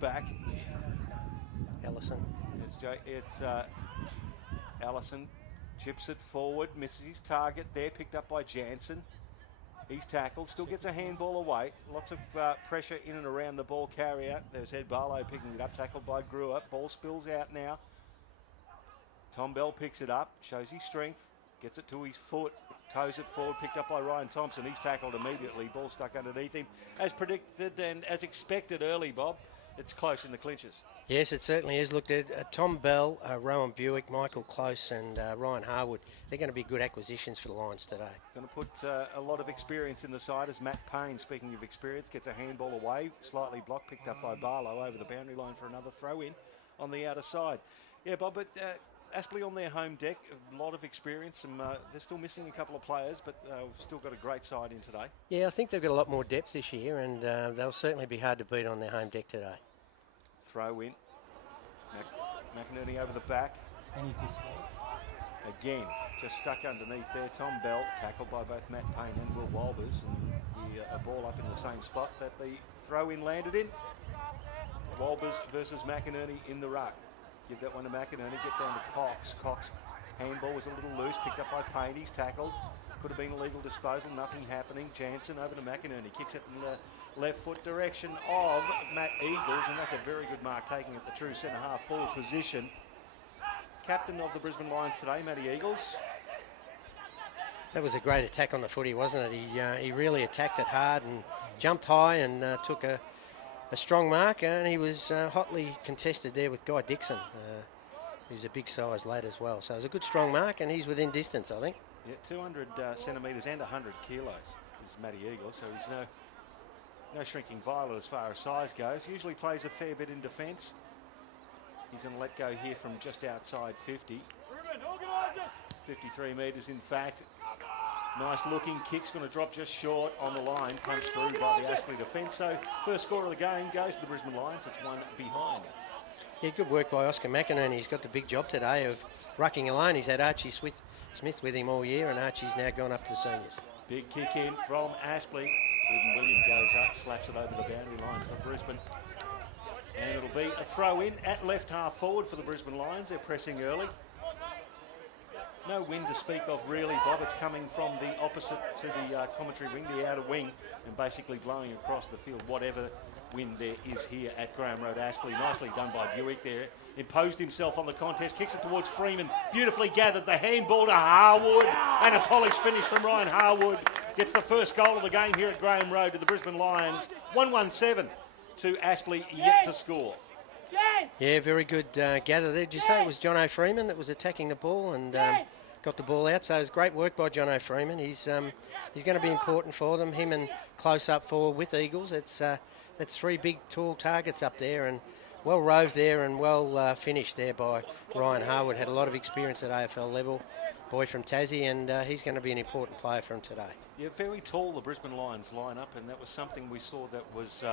half-back. Ellison. It's Allison chips it forward, misses his target there, picked up by Jansen. He's tackled, still gets a handball away. Lots of pressure in and around the ball carrier. There's Ed Barlow picking it up, tackled by Brewer. Ball spills out now. Tom Bell picks it up, shows his strength, gets it to his foot, toes it forward, picked up by Ryan Thompson. He's tackled immediately, ball stuck underneath him. As predicted and as expected early, Bob, it's close in the clinches. Yes, it certainly is. Look, Tom Bell, Rowan Buick, Michael Close and Ryan Harwood, they're going to be good acquisitions for the Lions today. Going to put a lot of experience in the side as Matt Payne, speaking of experience, gets a handball away, slightly blocked, picked up by Barlow over the boundary line for another throw in on the outer side. Yeah, Bob, but Aspley on their home deck, a lot of experience. And, they're still missing a couple of players, but we've still got a great side in today. Yeah, I think they've got a lot more depth this year, and they'll certainly be hard to beat on their home deck today. Throw in. McInerney over the back. Any dislikes? Again, just stuck underneath there. Tom Bell, tackled by both Matt Payne and Will Walbers. And a ball up in the same spot that the throw-in landed in. Walbers versus McInerney in the ruck. Give that one to McInerney, get down to Cox. Cox, handball was a little loose, picked up by Payne. He's tackled. Could have been a legal disposal, nothing happening. Jansen over to McInerney, kicks it in the left foot direction of Matt Eagles, and that's a very good mark, taking it the true centre half forward position. Captain of the Brisbane Lions today, Matty Eagles. That was a great attack on the footy, wasn't it? He really attacked it hard and jumped high and took a strong mark, and he was hotly contested there with Guy Dixon. He's a big size lad as well, so it was a good strong mark, and he's within distance, I think. Yeah, 200 centimetres and 100 kilos is Matty Eagles, so he's no shrinking violet as far as size goes. Usually plays a fair bit in defence. He's going to let go here from just outside 50. 53 metres, in fact. Nice looking kick's going to drop just short on the line, punched through by the Aspley defence. So first score of the game goes to the Brisbane Lions. It's one behind. Yeah, good work by Oscar McInerney. He's got the big job today of rucking alone. He's had Archie Smith with him all year, and Archie's now gone up to the seniors. Big kick in from Aspley. Ruben William goes up, slaps it over the boundary line for Brisbane. And it'll be a throw in at left half forward for the Brisbane Lions. They're pressing early. No wind to speak of really, Bob. It's coming from the opposite to the commentary wing, the outer wing, and basically blowing across the field, whatever wind there is here at Graham Road. Aspley, nicely done by Buick there. Imposed himself on the contest, kicks it towards Freeman, beautifully gathered the handball to Harwood, and a polished finish from Ryan Harwood. Gets the first goal of the game here at Graham Road to the Brisbane Lions. 1-1-7 to Aspley, yet to score. Yeah, very good gather there. Did you say it was John O'Freeman that was attacking the ball and got the ball out? So it was great work by John O'Freeman. He's going to be important for them. Him and close up forward with Eagles. That's three big tall targets up there, and well roved there and well finished there by Ryan Harwood. Had a lot of experience at AFL level. Boy from Tassie, and he's going to be an important player for him today. Yeah, very tall, the Brisbane Lions line up, and that was something we saw that was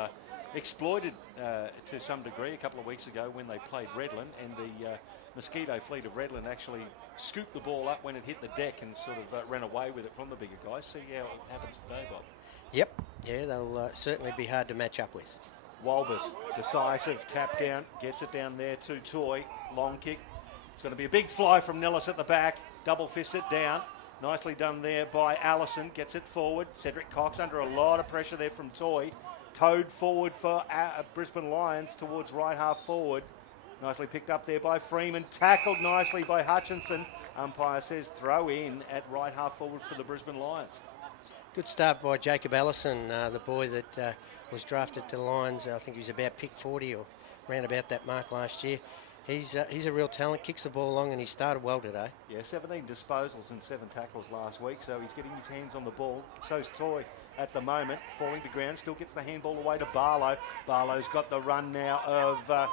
exploited to some degree a couple of weeks ago when they played Redland, and the Mosquito fleet of Redland actually scooped the ball up when it hit the deck and sort of ran away with it from the bigger guys. See how it happens today, Bob. Yep, yeah, they'll certainly be hard to match up with. Walbers, decisive, tap down, gets it down there to Toy, long kick. It's going to be a big fly from Nellis at the back, double fist it down. Nicely done there by Allison, gets it forward. Cedric Cox under a lot of pressure there from Toy. Towed forward for Brisbane Lions towards right half forward. Nicely picked up there by Freeman, tackled nicely by Hutchinson. Umpire says throw in at right half forward for the Brisbane Lions. Good start by Jacob Allison, the boy that was drafted to the Lions. I think he was about pick 40 or around about that mark last year. He's a real talent, kicks the ball along, and he started well today. Yeah, 17 disposals and 7 tackles last week, so he's getting his hands on the ball. So's Toy at the moment, falling to ground, still gets the handball away to Barlow. Barlow's got the run now of,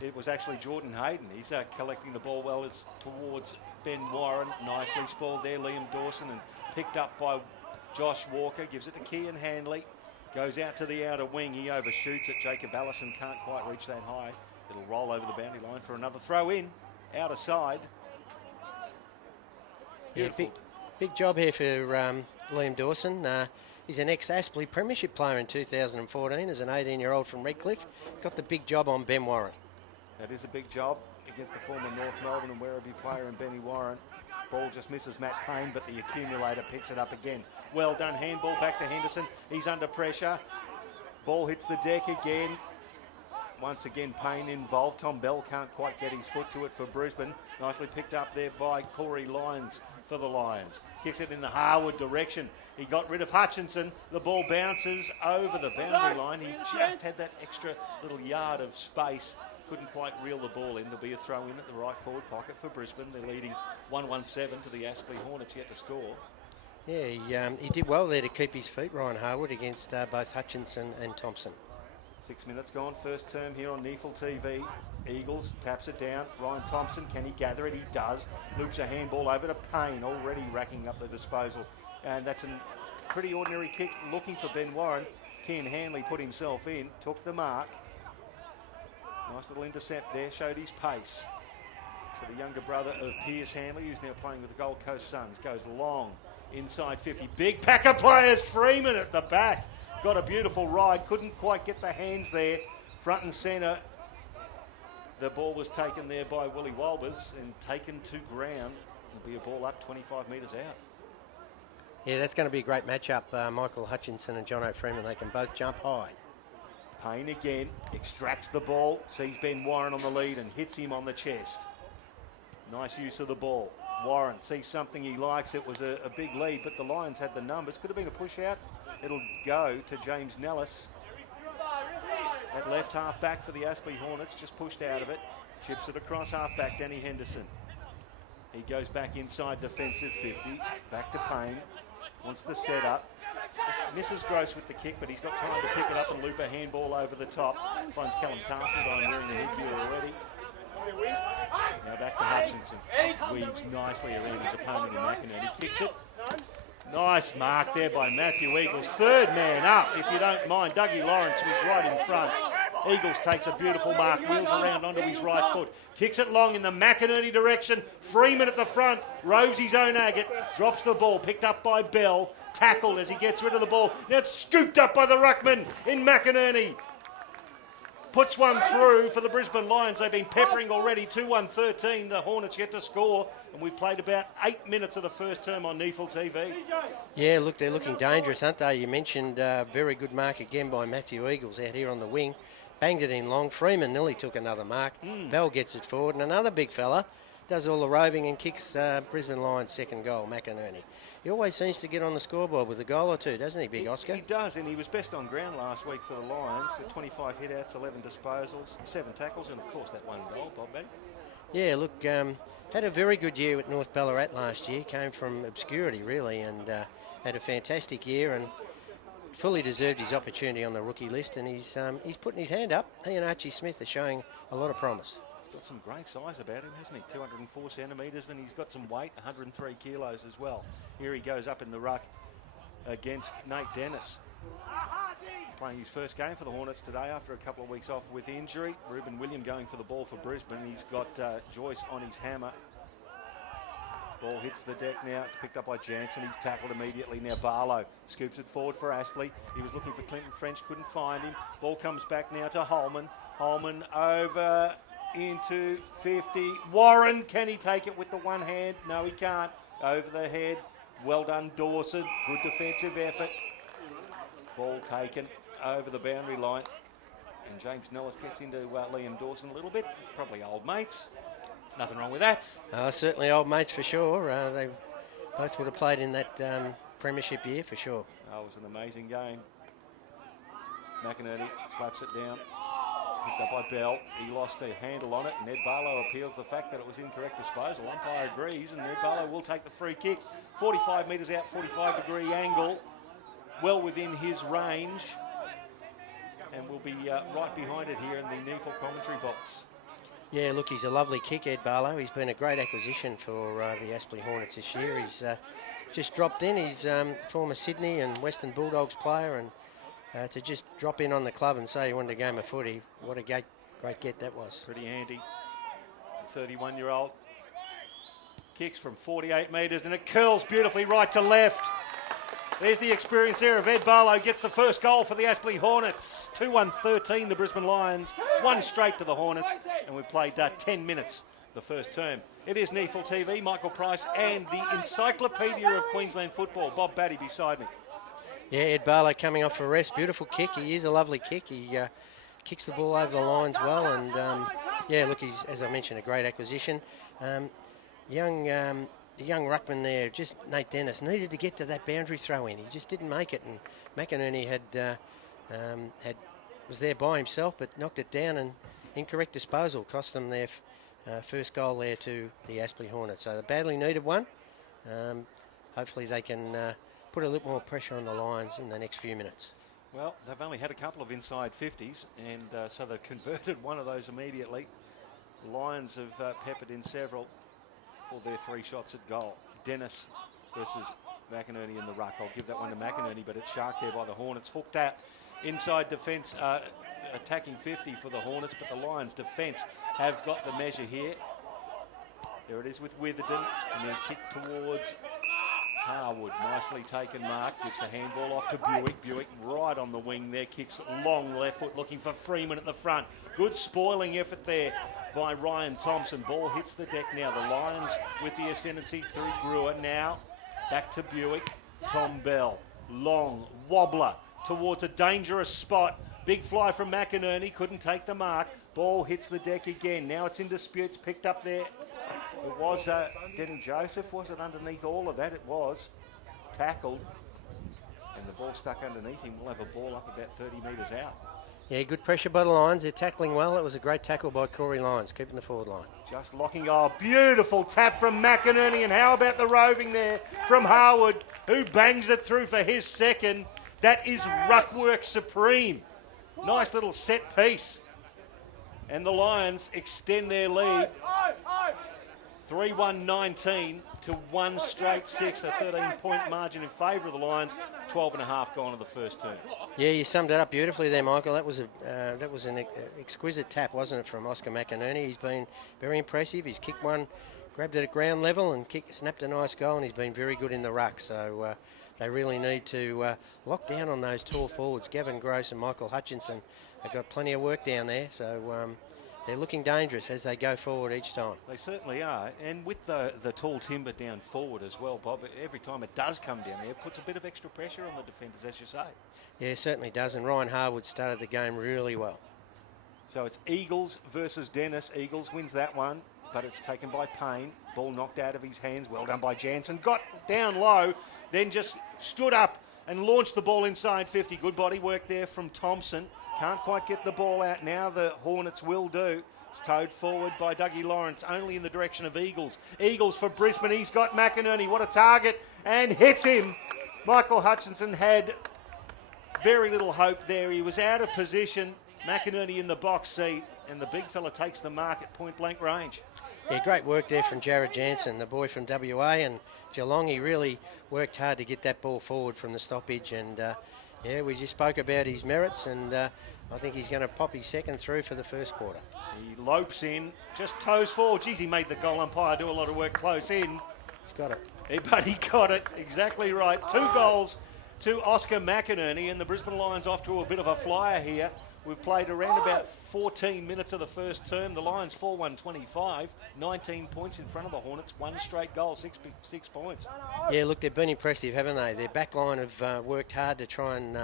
it was actually Jordan Hayden. He's collecting the ball well towards Ben Warren. Nicely spoiled there, Liam Dawson, and picked up by Josh Walker. Gives it to Kean Hanley. Goes out to the outer wing. He overshoots it. Jacob Allison can't quite reach that high. It'll roll over the boundary line for another throw in. Outer side. Yeah, big job here for Liam Dawson. He's an ex-Aspley Premiership player in 2014 as an 18-year-old from Redcliffe. Got the big job on Ben Warren. That is a big job against the former North Melbourne and Werribee player in Benny Warren. Ball just misses Matt Payne, but the accumulator picks it up again. Well done, handball back to Henderson. He's under pressure. Ball hits the deck again. Once again, Payne involved. Tom Bell can't quite get his foot to it for Brisbane. Nicely picked up there by Corey Lyons for the Lions. Kicks it in the Harwood direction. He got rid of Hutchinson. The ball bounces over the boundary line. He just had that extra little yard of space. Couldn't quite reel the ball in. There'll be a throw in at the right forward pocket for Brisbane. They're leading 1-1-7 to the Aspley Hornets yet to score. Yeah, he did well there to keep his feet, Ryan Harwood, against both Hutchinson and Thompson. 6 minutes gone, first term here on NEAFL TV. Eagles taps it down. Ryan Thompson, can he gather it? He does. Loops a handball over to Payne, already racking up the disposals. And that's a pretty ordinary kick looking for Ben Warren. Ken Hanley put himself in, took the mark. Nice little intercept there, showed his pace. So the younger brother of Pierce Hanley, who's now playing with the Gold Coast Suns, goes long, inside 50. Big pack of players, Freeman at the back. Got a beautiful ride, couldn't quite get the hands there. Front and centre. The ball was taken there by Willie Walbers and taken to ground. It'll be a ball up 25 metres out. Yeah, that's going to be a great matchup. Michael Hutchinson and John O'Freeman, they can both jump high. Payne again, extracts the ball, sees Ben Warren on the lead and hits him on the chest. Nice use of the ball. Warren sees something he likes. It was a big lead, but the Lions had the numbers. Could have been a push out. It'll go to James Nellis. At left half back for the Aspley Hornets, just pushed out of it. Chips it across half back, Danny Henderson. He goes back inside defensive 50. Back to Payne. Wants to set up. Just misses Gross with the kick, but he's got time to pick it up and loop a handball over the top. Finds Callum Castledine wearing the headgear already. Now back to Hutchinson. Weaves nicely around his opponent in McInerney. Kicks it. Nice mark there by Matthew Eagles. Third man up, if you don't mind. Dougie Lawrence was right in front. Eagles takes a beautiful mark, wheels around onto his right foot. Kicks it long in the McInerney direction. Freeman at the front, roves his own agate, drops the ball, picked up by Bell. Tackled as he gets rid of the ball. Now it's scooped up by the ruckman in McInerney. Puts one through for the Brisbane Lions. They've been peppering already. 2-1-13. The Hornets yet to score. And we've played about 8 minutes of the first term on NEAFL TV. Yeah, look, they're looking dangerous, aren't they? You mentioned very good mark again by Matthew Eagles out here on the wing. Banged it in long. Freeman nearly took another mark. Bell gets it forward. And another big fella does all the roving and kicks Brisbane Lions' second goal, McInerney. He always seems to get on the scoreboard with a goal or two, doesn't he, Big Oscar? He does, and he was best on ground last week for the Lions. 25 hit-outs, 11 disposals, 7 tackles, and, of course, that one goal, Bob Benny. Yeah, look, had a very good year at North Ballarat last year. Came from obscurity, really, and had a fantastic year and fully deserved his opportunity on the rookie list. And he's putting his hand up. He and Archie Smith are showing a lot of promise. Got some great size about him, hasn't he? 204 centimetres, and he's got some weight, 103 kilos as well. Here he goes up in the ruck against Nate Dennis. Playing his first game for the Hornets today after a couple of weeks off with injury. Ruben William going for the ball for Brisbane. He's got Joyce on his hammer. Ball hits the deck now. It's picked up by Jansen. He's tackled immediately. Now Barlow scoops it forward for Aspley. He was looking for Clinton French, couldn't find him. Ball comes back now to Holman. Holman over into 50. Warren, can he take it with the one hand? No, he can't. Over the head. Well done, Dawson. Good defensive effort. Ball taken over the boundary line. And James Nellis gets into Liam Dawson a little bit. Probably old mates. Nothing wrong with that. Certainly old mates for sure. They both would have played in that premiership year for sure. It was an amazing game. McInerney slaps it down. Picked up by Bell. He lost a handle on it. Ned Barlow appeals the fact that it was incorrect disposal. Umpire agrees, and Ned Barlow will take the free kick. 45 metres out, 45-degree angle. Well within his range. And we'll be right behind it here in the NEAFL commentary box. Yeah, look, he's a lovely kick, Ed Barlow. He's been a great acquisition for the Aspley Hornets this year. He's just dropped in. He's former Sydney and Western Bulldogs player, and to just drop in on the club and say he wanted a game of footy, what a great get that was. Pretty handy. 31-year-old. Kicks from 48 metres, and it curls beautifully right to left. There's the experience there of Ed Barlow, gets the first goal for the Aspley Hornets. 2-1-13, the Brisbane Lions, one straight to the Hornets, and we've played 10 minutes the first term. It is NEAFL TV, Michael Price and the Encyclopedia of Queensland Football, Bob Batty beside me. Yeah, Ed Barlow coming off a rest, beautiful kick. He is a lovely kick. He kicks the ball over the lines well, and yeah, look, he's, as I mentioned, a great acquisition. The young ruckman there, just Nate Dennis, needed to get to that boundary throw in. He just didn't make it, and McInerney was there by himself, but knocked it down, and incorrect disposal cost them their first goal there to the Aspley Hornets. So they badly needed one. Hopefully they can put a little more pressure on the Lions in the next few minutes. Well, they've only had a couple of inside 50s, and so they've converted one of those immediately. The Lions have peppered in several for their 3 shots at goal. Dennis versus McInerney in the ruck. I'll give that one to McInerney, but it's sharked there by the Hornets. Hooked out inside defence, attacking 50 for the Hornets, but the Lions defence have got the measure here. There it is with Witherden, and then kick towards Harwood. Nicely taken mark, gives a handball off to Buick. Buick right on the wing there, kicks long left foot, looking for Freeman at the front. Good spoiling effort there by Ryan Thompson. Ball hits the deck now. The Lions with the ascendancy through Brewer. Now back to Buick. Tom Bell. Long wobbler towards a dangerous spot. Big fly from McInerney. Couldn't take the mark. Ball hits the deck again. Now it's in disputes. Picked up there. It was Denny Joseph. Was it underneath all of that? It was. Tackled. And the ball stuck underneath him. We'll have a ball up about 30 metres out. Yeah, good pressure by the Lions. They're tackling well. It was a great tackle by Corey Lyons, keeping the forward line. Just locking. Oh, beautiful tap from McInerney. And how about the roving there from Harwood, who bangs it through for his second. That is ruck work supreme. Nice little set piece. And the Lions extend their lead. 3-1-19 to 1 straight 6, a 13-point margin in favour of the Lions. 12.5 gone in the first term. Yeah, you summed it up beautifully there, Michael. That was an exquisite tap, wasn't it, from Oscar McInerney? He's been very impressive. He's kicked one, grabbed it at ground level, and snapped a nice goal. And he's been very good in the ruck. So they really need to lock down on those tall forwards. Gavin Gross and Michael Hutchinson have got plenty of work down there. So they're looking dangerous as they go forward each time. They certainly are. And with the tall timber down forward as well, Bob, every time it does come down there, it puts a bit of extra pressure on the defenders, as you say. Yeah, it certainly does. And Ryan Harwood started the game really well. So it's Eagles versus Dennis. Eagles wins that one, but it's taken by Payne. Ball knocked out of his hands. Well done by Jansen. Got down low, then just stood up and launched the ball inside 50. Good body work there from Thompson. Can't quite get the ball out. Now the Hornets will do. It's towed forward by Dougie Lawrence, only in the direction of Eagles. Eagles for Brisbane. He's got McInerney. What a target. And hits him. Michael Hutchinson had very little hope there. He was out of position. McInerney in the box seat. And the big fella takes the mark at point blank range. Yeah, great work there from Jared Jansen, the boy from WA and Geelong. He really worked hard to get that ball forward from the stoppage. And yeah, we just spoke about his merits, and I think he's going to pop his second through for the first quarter. He lopes in, just toes forward. Geez, he made the goal umpire do a lot of work close in. He's got it. But he got it, exactly right. 2 goals to Oscar McInerney, and the Brisbane Lions off to a bit of a flyer here. We've played around about 14 minutes of the first term. The Lions 4-1-25, 19 points in front of the Hornets, 1 straight goal, 6 points. Yeah, look, they've been impressive, haven't they? Their back line have worked hard to try and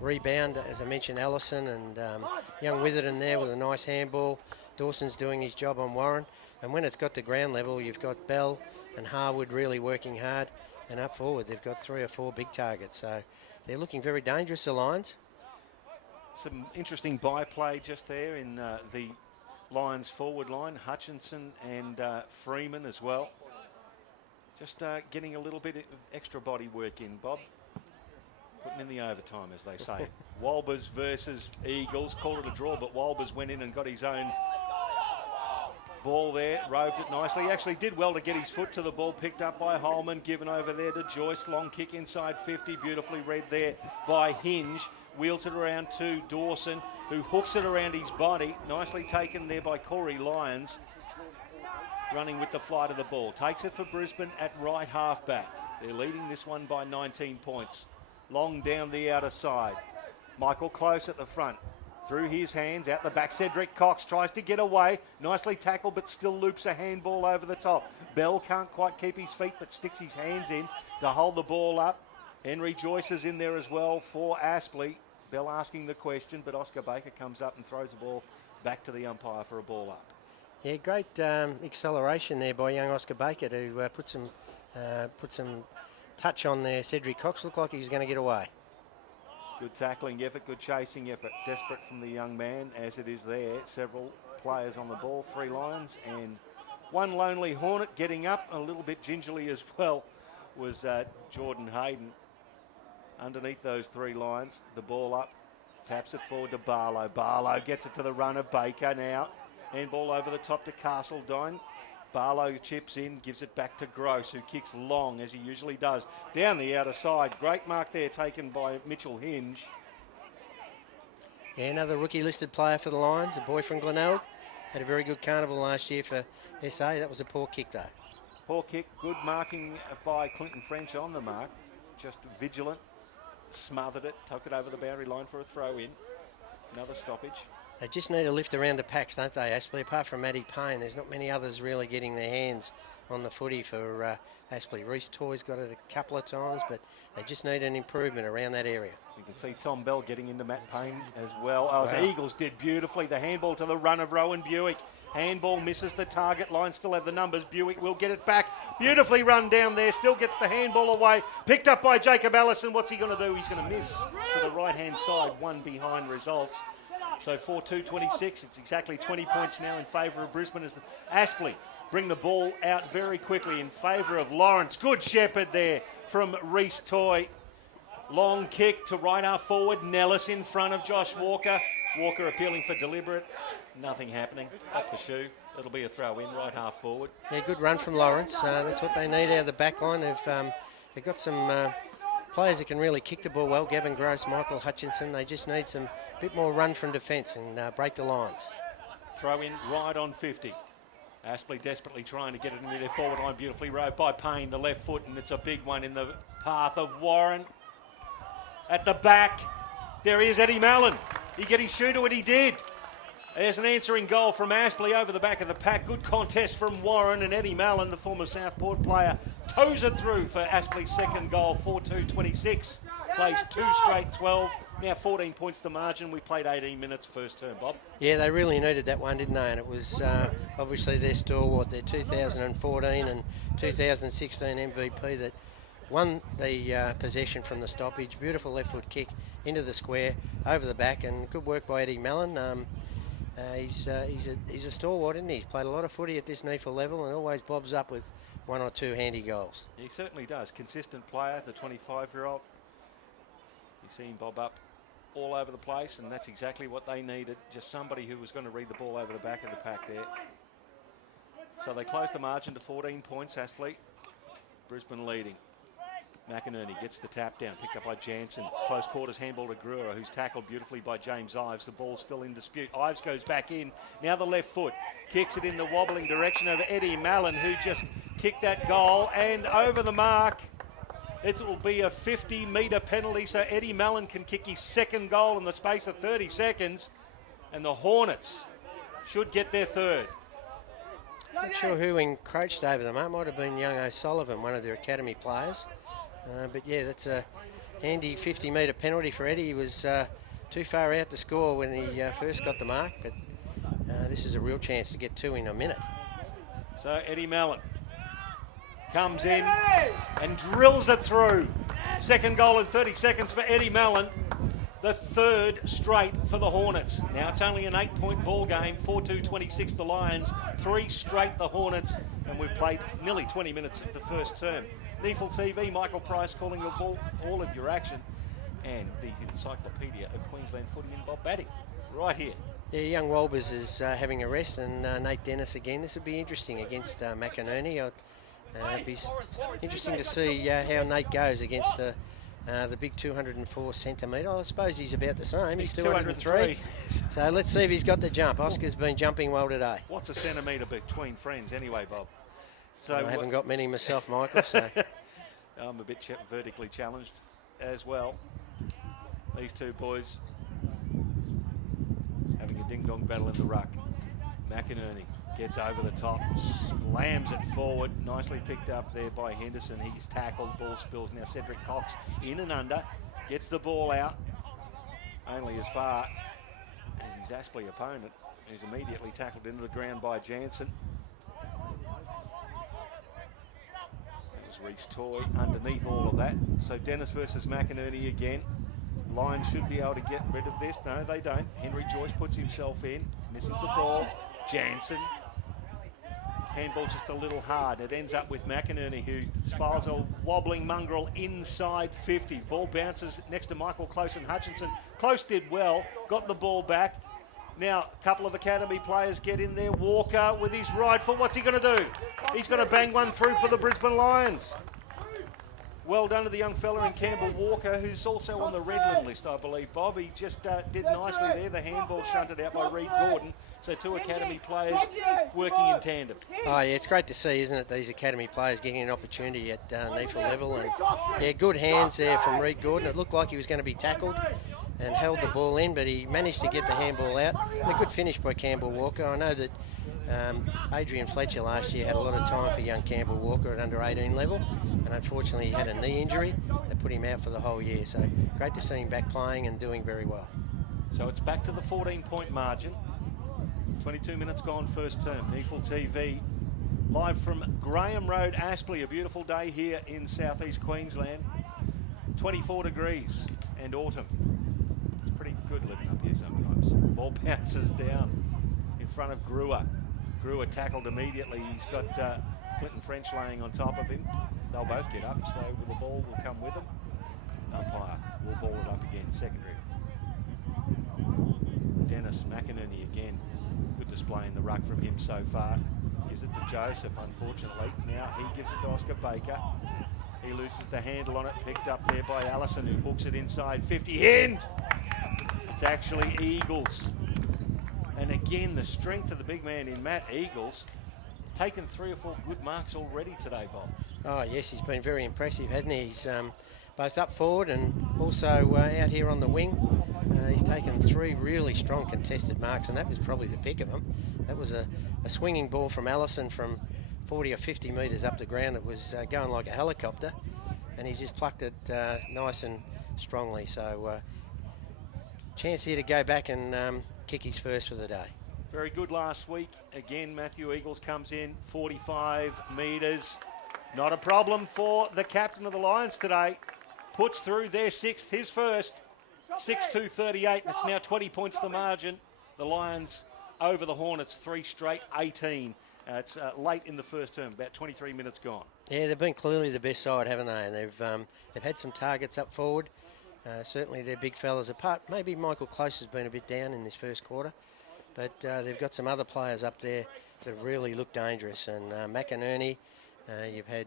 rebound. As I mentioned, Allison and young Witherden there with a nice handball. Dawson's doing his job on Warren. And when it's got to ground level, you've got Bell and Harwood really working hard. And up forward, they've got 3 or 4 big targets. So they're looking very dangerous, the Lions. Some interesting byplay just there in the Lions forward line. Hutchinson and Freeman as well. Just getting a little bit of extra body work in, Bob. Putting in the overtime, as they say. Walbers versus Eagles. Called it a draw, but Walbers went in and got his own ball there. Roved it nicely. He actually did well to get his foot to the ball. Picked up by Holman. Given over there to Joyce. Long kick inside 50. Beautifully read there by Hinge. Wheels it around to Dawson, who hooks it around his body. Nicely taken there by Corey Lyons. Running with the flight of the ball. Takes it for Brisbane at right half back. They're leading this one by 19 points. Long down the outer side. Michael close at the front. Through his hands, out the back, Cedric Cox tries to get away. Nicely tackled, but still loops a handball over the top. Bell can't quite keep his feet, but sticks his hands in to hold the ball up. Henry Joyce is in there as well for Aspley. Bell asking the question, but Oscar Baker comes up and throws the ball back to the umpire for a ball up. Yeah, great acceleration there by young Oscar Baker to put some touch on there. Cedric Cox looked like he was going to get away. Good tackling effort, good chasing effort. Desperate from the young man, as it is there. Several players on the ball, 3 Lions, and one lonely Hornet getting up a little bit gingerly as well was Jordan Hayden. Underneath those 3 Lions, the ball up, taps it forward to Barlow. Barlow gets it to the runner, Baker now. Handball over the top to Castledine. Barlow chips in, gives it back to Gross, who kicks long, as he usually does. Down the outer side. Great mark there taken by Mitchell Hinge. Yeah, another rookie-listed player for the Lions, a boy from Glenelg. Had a very good carnival last year for SA. That was a poor kick, though. Poor kick. Good marking by Clinton French on the mark. Just vigilant. Smothered it. Took it over the boundary line for a throw-in. Another stoppage. They just need a lift around the packs, don't they, Aspley? Apart from Matty Payne, there's not many others really getting their hands on the footy for Aspley. Reece Toy's got it a couple of times, but they just need an improvement around that area. You can see Tom Bell getting into Matt Payne as well. Oh, the Eagles did beautifully. The handball to the run of Rowan Buick. Handball misses the target line, still have the numbers. Buick will get it back. Beautifully run down there, still gets the handball away. Picked up by Jacob Allison. What's he going to do? He's going to miss to the right-hand side, one behind results. So 4-2-26, it's exactly 20 points now in favour of Brisbane as Aspley bring the ball out very quickly in favour of Lawrence. Good shepherd there from Reece Toy. Long kick to right half forward. Nellis in front of Josh Walker. Walker appealing for deliberate. Nothing happening. Off the shoe. It'll be a throw in right half forward. Yeah, good run from Lawrence. That's what they need out of the back line. They've got some players that can really kick the ball well. Gavin Gross, Michael Hutchinson. They just need some bit more run from defence and break the lines. Throw in right on 50. Aspley desperately trying to get it into their forward line. Beautifully rode by Payne, the left foot, and it's a big one in the path of Warren. At the back, there he is, Eddie Mallon. He get his shoe to it, he did. There's an answering goal from Aspley over the back of the pack. Good contest from Warren, and Eddie Mallon, the former Southport player, toes it through for Aspley's second goal, 4-2-26. Plays 2 straight 12. Now 14 points the margin. We played 18 minutes first term, Bob. Yeah, they really needed that one, didn't they? And it was obviously their stalwart, their 2014 and 2016 MVP that won the possession from the stoppage. Beautiful left foot kick into the square, over the back, and good work by Eddie Mallon. He's a stalwart, isn't he? He's played a lot of footy at this NEAFL level and always bobs up with 1 or 2 handy goals. He certainly does. Consistent player, the 25-year-old. You see him bob up all over the place, and that's exactly what they needed. Just somebody who was going to read the ball over the back of the pack there. So they close the margin to 14 points, Aspley. Brisbane leading. McInerney gets the tap down, picked up by Jansen. Close quarters handball to Gruer, who's tackled beautifully by James Ives. The ball's still in dispute. Ives goes back in. Now the left foot. Kicks it in the wobbling direction of Eddie Mallon, who just kicked that goal. And over the mark, it will be a 50-metre penalty, so Eddie Mallon can kick his second goal in the space of 30 seconds. And the Hornets should get their third. Not sure who encroached over them. It might have been young O'Sullivan, one of their academy players. But yeah, that's a handy 50-metre penalty for Eddie. He was too far out to score when he first got the mark, but this is a real chance to get 2 in a minute. So Eddie Mallon comes in and drills it through. Second goal in 30 seconds for Eddie Mallon. The third straight for the Hornets. Now it's only an 8-point ball game. 4-2-26 the Lions. 3 straight the Hornets. And we've played nearly 20 minutes of the first term. NEAFL TV, Michael Price calling your ball, all of your action. And the encyclopedia of Queensland footy and Bob Batting right here. Yeah, young Walbers is having a rest, and Nate Dennis again. This would be interesting against McInerney. It'd be interesting to see how Nate goes against the big 204 centimetre. I suppose he's about the same. He's 203. So let's see if he's got the jump. Oscar's been jumping well today. What's a centimetre between friends anyway, Bob? So I haven't got many myself, Michael. So I'm a bit vertically challenged as well. These two boys having a ding-dong battle in the ruck. McInerney gets over the top, slams it forward. Nicely picked up there by Henderson. He's tackled, ball spills. Now Cedric Cox in and under, gets the ball out. Only as far as his Aspley opponent, who's immediately tackled into the ground by Jansen. That was Reece Toy underneath all of that. So Dennis versus McInerney again. Lions should be able to get rid of this. No, they don't. Henry Joyce puts himself in, misses the ball. Jansen. Handball just a little hard. It ends up with McInerney, who spirals a wobbling mongrel inside 50. Ball bounces next to Michael Close and Hutchinson. Close did well, got the ball back. Now, a couple of academy players get in there. Walker with his right foot. What's he going to do? He's going to bang one through for the Brisbane Lions. Well done to the young fella in Campbell Walker, who's also on the Redland list, I believe, Bob. He just did nicely there. The handball shunted out by Reed Gordon. So two academy players working in tandem. Oh, yeah, it's great to see, isn't it, these academy players getting an opportunity at NEAFL level. And, yeah, good hands there from Reed Gordon. It looked like he was going to be tackled and held the ball in, but he managed to get the handball out. A good finish by Campbell Walker. I know that Adrian Fletcher last year had a lot of time for young Campbell Walker at under 18 level, and unfortunately he had a knee injury that put him out for the whole year. So great to see him back playing and doing very well. So it's back to the 14-point margin. 22 minutes gone first term. NEAFL TV live from Graham Road, Aspley. A beautiful day here in southeast Queensland. 24 degrees and autumn. It's pretty good living up here sometimes. Ball bounces down in front of Brewer. Brewer tackled immediately. He's got Clinton French laying on top of him. They'll both get up, so the ball will come with them. Umpire will ball it up again, secondary. Dennis McInerney again. Good display in the ruck from him so far. Gives it to Joseph, unfortunately. Now he gives it to Oscar Baker. He loses the handle on it, picked up there by Allison, who hooks it inside 50. End! It's actually Eagles. And again, the strength of the big man in Matt Eagles. Taken 3 or 4 good marks already today, Bob. Oh, yes, he's been very impressive, hasn't he? He's both up forward and also out here on the wing. He's taken 3 really strong contested marks, and that was probably the pick of them. That was a swinging ball from Allison from 40 or 50 metres up the ground. It was going like a helicopter, and he just plucked it nice and strongly. So chance here to go back and kick his first for the day. Very good last week. Again, Matthew Eagles comes in 45 metres. Not a problem for the captain of the Lions today. Puts through their 6th, his first. 6-2-38, and it's now 20 points the margin. The Lions over the Hornets, 3 straight, 18. It's late in the first term, about 23 minutes gone. Yeah, they've been clearly the best side, haven't they? And they've had some targets up forward. Certainly their big fellas apart. Maybe Michael Close has been a bit down in this first quarter, but they've got some other players up there that have really looked dangerous. And McInerney, you've had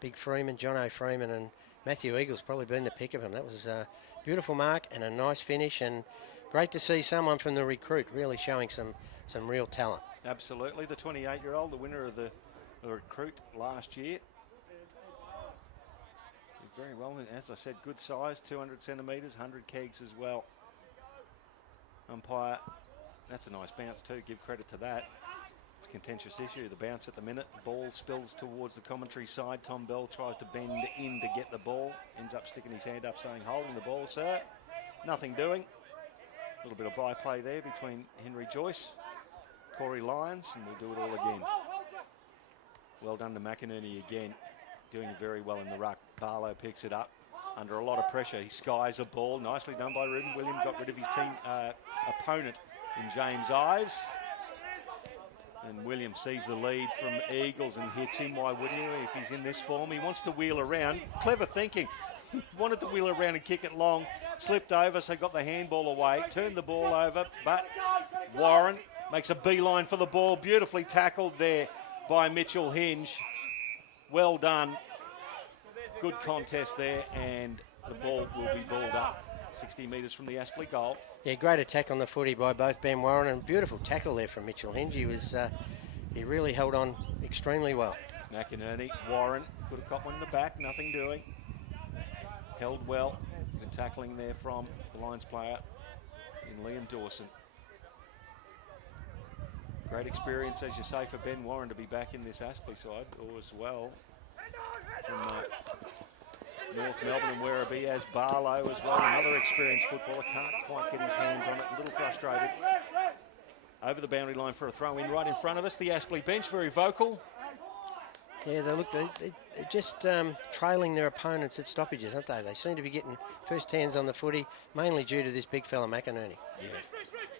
Big Freeman, Jono Freeman, and Matthew Eagles probably been the pick of him. That was a beautiful mark and a nice finish, and great to see someone from the recruit really showing some real talent. Absolutely, the 28-year-old, the winner of the recruit last year. Did very well, as I said, good size, 200 centimetres, 100 kegs as well. Umpire, that's a nice bounce too, give credit to that. It's a contentious issue, the bounce at the minute. Ball spills towards the commentary side. Tom Bell tries to bend in to get the ball. Ends up sticking his hand up saying, holding the ball, sir. Nothing doing. A little bit of byplay there between Henry Joyce, Corey Lyons, and we'll do it all again. Well done to McInerney again. Doing very well in the ruck. Barlow picks it up. Under a lot of pressure, he skies a ball. Nicely done by Ruben. William got rid of his team opponent in James Ives. And Williams sees the lead from Eagles and hits him. Why wouldn't he if he's in this form? He wants to wheel around. Clever thinking. He wanted to wheel around and kick it long. Slipped over, so got the handball away. Turned the ball over, but Warren makes a beeline for the ball. Beautifully tackled there by Mitchell Hinge. Well done. Good contest there, and the ball will be balled up 60 metres from the Aspley goal. Yeah, great attack on the footy by both Ben Warren, and beautiful tackle there from Mitchell Hinge. He really held on extremely well. McInerney, Warren, could have caught one in the back, nothing doing. Held well. Good tackling there from the Lions player in Liam Dawson. Great experience, as you say, for Ben Warren to be back in this Aspley side, or as well from North Melbourne and Werribee as Barlow as well, another experienced footballer, can't quite get his hands on it, a little frustrated. Over the boundary line for a throw in right in front of us, the Aspley bench, very vocal. Yeah, they're just trailing their opponents at stoppages, aren't they? They seem to be getting first hands on the footy, mainly due to this big fella McInerney. Yeah,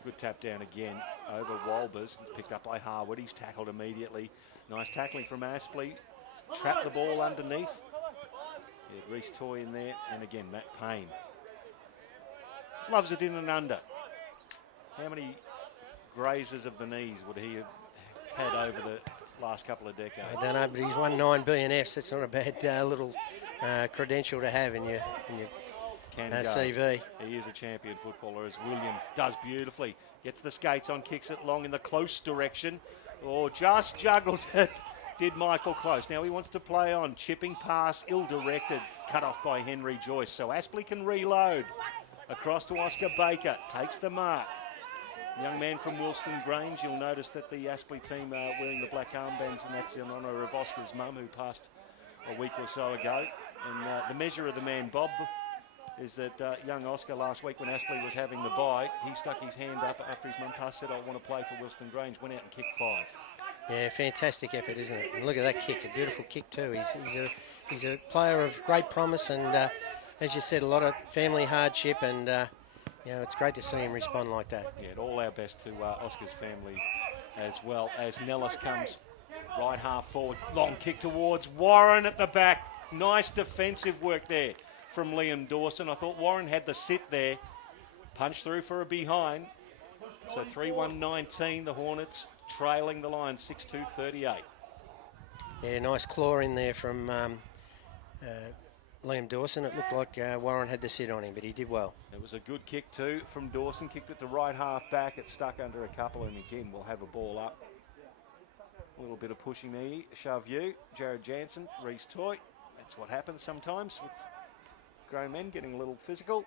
good tap down again over Walbers, picked up by Harwood, he's tackled immediately. Nice tackling from Aspley, trapped the ball underneath. Yeah, Reece Toy in there, and again, Matt Payne. Loves it in and under. How many grazes of the knees would he have had over the last couple of decades? I don't know, but he's won 9 BNFs. That's not a bad little credential to have in your CV. He is a champion footballer, as William does beautifully. Gets the skates on, kicks it long in the close direction. Oh, just juggled it, did Michael Close. Now he wants to play on. Chipping pass, ill-directed, cut off by Henry Joyce. So Aspley can reload. Across to Oscar Baker, takes the mark. Young man from Wilston Grange. You'll notice that the Aspley team are wearing the black armbands, and that's in honour of Oscar's mum, who passed a week or so ago. And the measure of the man, Bob, is that young Oscar last week when Aspley was having the bye, he stuck his hand up after his mum passed, said, I want to play for Wilston Grange, went out and kicked 5. Yeah, fantastic effort, isn't it? And look at that kick, a beautiful kick too. He's a player of great promise, and as you said, a lot of family hardship, and it's great to see him respond like that. Yeah, all our best to Oscar's family as well, as Nellis comes right half forward. Long kick towards Warren at the back. Nice defensive work there from Liam Dawson. I thought Warren had the sit there. Punch through for a behind. So 3-1-19, the Hornets trailing the Lions 6-2-38. Yeah, nice claw in there from Liam Dawson. It looked like Warren had the sit on him, but he did well. It was a good kick too from Dawson. Kicked it to right half back. It stuck under a couple, and again we'll have a ball up. A little bit of pushing there. Shove you, Jared Jansen, Reece Toy. That's what happens sometimes with grown men getting a little physical.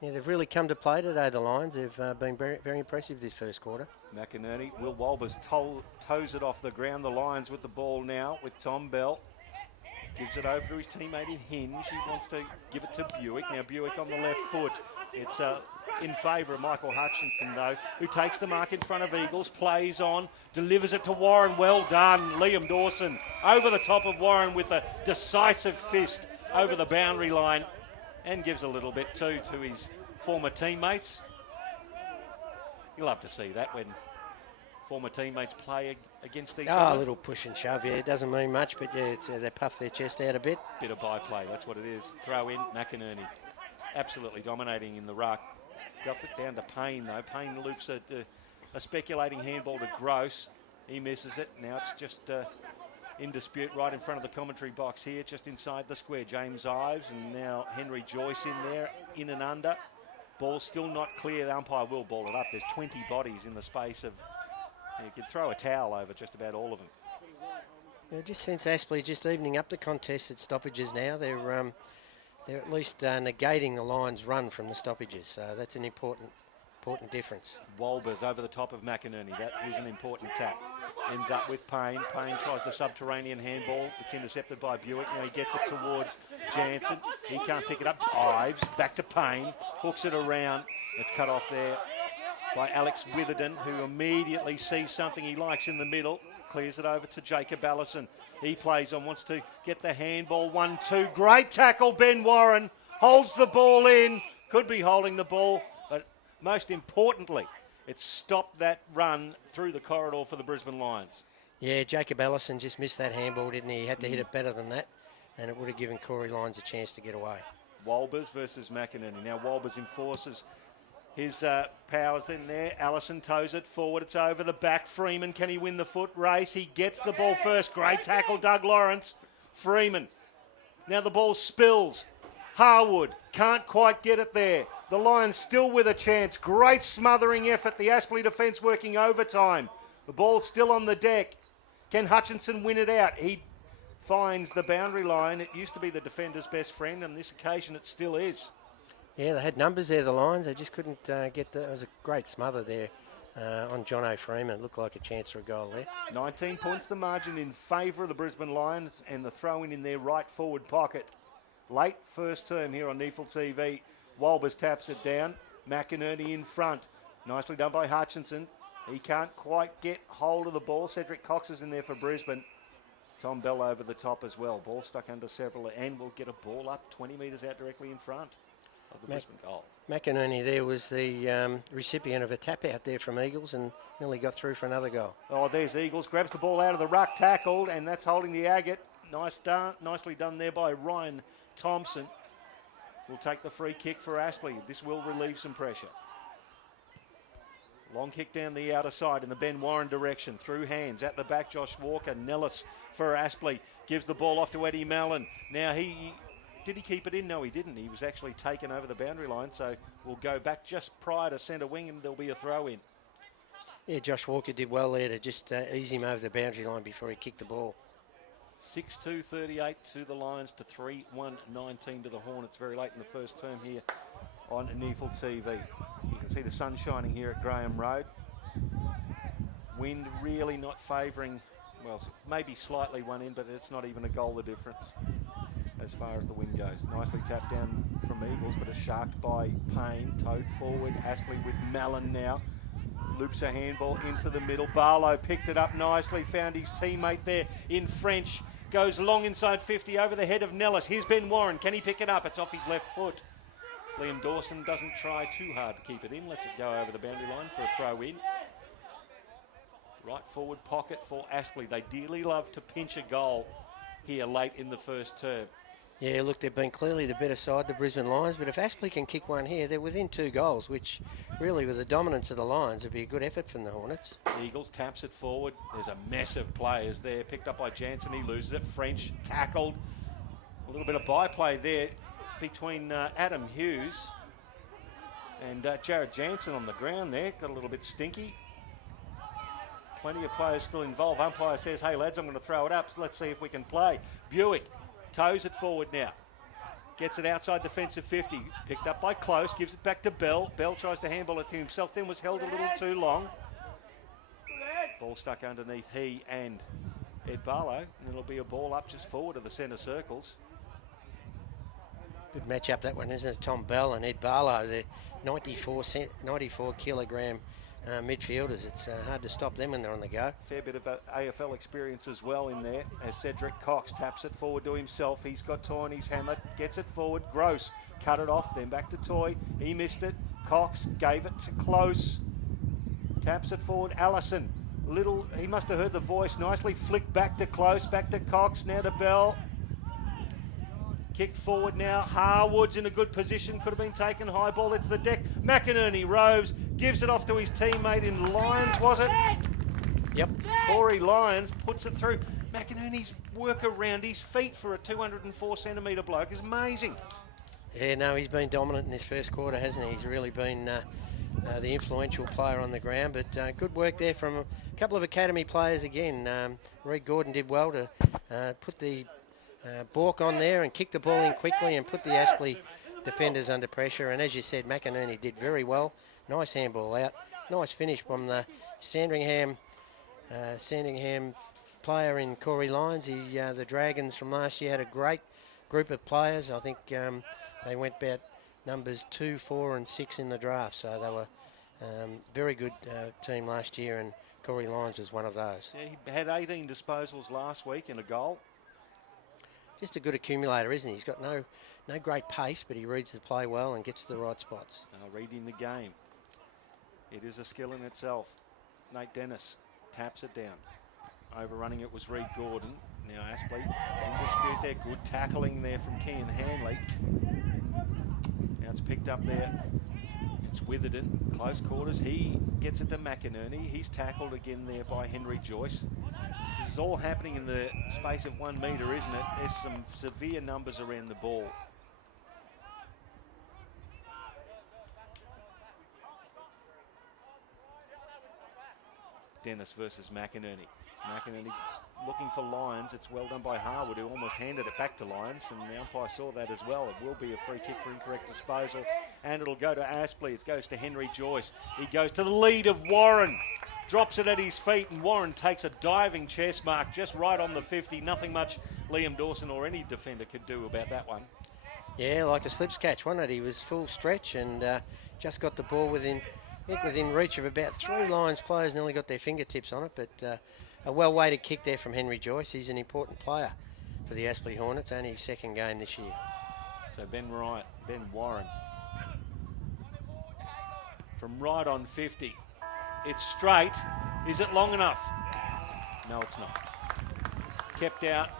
Yeah, they've really come to play today, the Lions. They've been very, very impressive this first quarter. McInerney, Will Walbers toes it off the ground. The Lions with the ball now with Tom Bell. Gives it over to his teammate in Hinge. He wants to give it to Buick. Now Buick on the left foot. It's in favour of Michael Hutchinson, though, who takes the mark in front of Eagles, plays on, delivers it to Warren. Well done, Liam Dawson. Over the top of Warren with a decisive fist over the boundary line, and gives a little bit too to his former teammates. You love to see that when former teammates play against each other. A little push and shove, yeah. It doesn't mean much, but yeah, it's, they puff their chest out a bit. Bit of byplay, that's what it is. Throw in, McInerney. Absolutely dominating in the ruck. Got it down to Payne, though. Payne loops a speculating handball to Gross. He misses it. Now it's just in dispute right in front of the commentary box here, just inside the square. James Ives and now Henry Joyce in there, in and under. Ball still not clear. The umpire will ball it up. There's 20 bodies in the space of... You could throw a towel over just about all of them. Yeah, just since Aspley just evening up the contest at stoppages now, they're at least negating the Lions' run from the stoppages. So that's an important difference. Walbers over the top of McInerney. That is an important tap. Ends up with Payne. Payne tries the subterranean handball. It's intercepted by Buick. Now he gets it towards Jansen. He can't pick it up. Ives back to Payne. Hooks it around. It's cut off there by Alex Witherden, who immediately sees something he likes in the middle. Clears it over to Jacob Allison. He plays on, wants to get the handball. 1-2. Great tackle, Ben Warren. Holds the ball in. Could be holding the ball, but most importantly, it stopped that run through the corridor for the Brisbane Lions. Yeah, Jacob Allison just missed that handball, didn't he? He had to hit it better than that, and it would have given Corey Lyons a chance to get away. Walbers versus McInerney. Now Walbers enforces his powers in there. Allison toes it forward. It's over the back. Freeman, can he win the foot race? He gets the ball first. Great tackle, Doug Lawrence. Freeman. Now the ball spills. Harwood can't quite get it there. The Lions still with a chance. Great smothering effort. The Aspley defence working overtime. The ball's still on the deck. Can Hutchinson win it out? He finds the boundary line. It used to be the defender's best friend, and this occasion it still is. Yeah, they had numbers there, the Lions. They just couldn't get the... It was a great smother there on John O'Freeman. It looked like a chance for a goal there. 19 points the margin in favour of the Brisbane Lions, and the throw-in in their right forward pocket. Late first term here on NEAFL TV. Walbers taps it down. McInerney in front. Nicely done by Hutchinson. He can't quite get hold of the ball. Cedric Cox is in there for Brisbane. Tom Bell over the top as well. Ball stuck under several, and will get a ball up 20 metres out directly in front of the Brisbane goal. McInerney there was the recipient of a tap out there from Eagles and nearly got through for another goal. Oh, there's Eagles. Grabs the ball out of the ruck, tackled, and that's holding the agate. Nicely done there by Ryan Thompson. Will take the free kick for Aspley. This will relieve some pressure. Long kick down the outer side in the Ben Warren direction. Through hands at the back, Josh Walker. Nellis for Aspley. Gives the ball off to Eddie Mallon. Now did he keep it in? No, he didn't. He was actually taken over the boundary line. So we'll go back just prior to centre wing and there'll be a throw in. Yeah, Josh Walker did well there to just ease him over the boundary line before he kicked the ball. 6-2-38 to the Lions to 3-1-19 to the Hornets. Very late in the first term here on NEAFL TV. You can see the sun shining here at Graham Road. Wind really not favouring, well, maybe slightly one in, but it's not even a goal the difference as far as the wind goes. Nicely tapped down from Eagles, but it's sharked by Payne. Towed forward, Aspley with Mallon now. Loops a handball into the middle. Barlow picked it up nicely, found his teammate there in French. Goes long inside 50 over the head of Nellis. Here's Ben Warren. Can he pick it up? It's off his left foot. Liam Dawson doesn't try too hard to keep it in. Lets it go over the boundary line for a throw in. Right forward pocket for Aspley. They dearly love to pinch a goal here late in the first term. Yeah, look, they've been clearly the better side, the Brisbane Lions, but if Aspley can kick one here, they're within 2 goals, which really, with the dominance of the Lions, would be a good effort from the Hornets. Eagles taps it forward. There's a mess of players there. Picked up by Jansen. He loses it. French tackled. A little bit of byplay there between Adam Hughes and Jared Jansen on the ground there. Got a little bit stinky. Plenty of players still involved. Umpire says, hey, lads, I'm going to throw it up. So let's see if we can play. Buick toes it forward now. Gets it outside defensive 50. Picked up by Close. Gives it back to Bell. Bell tries to handball it to himself. Then was held a little too long. Ball stuck underneath he and Ed Barlow. And it'll be a ball up just forward of the centre circles. Good match up that one, isn't it? Tom Bell and Ed Barlow. They're 94 kilogram midfielders. It's hard to stop them when they're on the go. Fair bit of AFL experience as well in there as Cedric Cox taps it forward to himself. He's got Toy and he's hammered. Gets it forward. Gross cut it off. Then back to Toy. He missed it. Cox gave it to Close. Taps it forward. Allison. He must have heard the voice. Nicely flicked back to Close. Back to Cox. Now to Bell. Kicked forward now. Harwood's in a good position. Could have been taken. High ball. It's the deck. McInerney roves. Gives it off to his teammate in Lyons, was it? Yep. Corey Lyons puts it through. McInerney's work around his feet for a 204 centimetre bloke is amazing. Yeah, no, he's been dominant in this first quarter, hasn't he? He's really been the influential player on the ground. But good work there from a couple of academy players again. Reed Gordon did well to put the balk on there and kick the ball in quickly and put the Aspley defenders under pressure. And as you said, McInerney did very well. Nice handball out. Nice finish from the Sandringham player in Corey Lyons. The Dragons from last year had a great group of players. I think they went about numbers 2, 4 and 6 in the draft. So they were very good team last year, and Corey Lyons was one of those. Yeah, he had 18 disposals last week and a goal. Just a good accumulator, isn't he? He's got no great pace, but he reads the play well and gets to the right spots. Reading the game. It is a skill in itself. Nate Dennis taps it down. Overrunning it was Reed Gordon. Now Aspley in dispute there. Good tackling there from Kean Hanley. Now it's picked up there. It's Witherden. Close quarters. He gets it to McInerney. He's tackled again there by Henry Joyce. This is all happening in the space of 1 metre, isn't it? There's some severe numbers around the ball. Dennis versus McInerney. McInerney looking for Lyons. It's well done by Harwood, who almost handed it back to Lyons, and the umpire saw that as well. It will be a free kick for incorrect disposal, and it'll go to Aspley. It goes to Henry Joyce. He goes to the lead of Warren. Drops it at his feet, and Warren takes a diving chest mark just right on the 50. Nothing much Liam Dawson or any defender could do about that one. Yeah, like a slips catch, wasn't it? He was full stretch and just got the ball within reach of about 3 Lions players. Nearly got their fingertips on it, but a well-weighted kick there from Henry Joyce. He's an important player for the Aspley Hornets, only his second game this year. So Ben Warren from right on 50. It's straight. Is it long enough? No, it's not. Kept out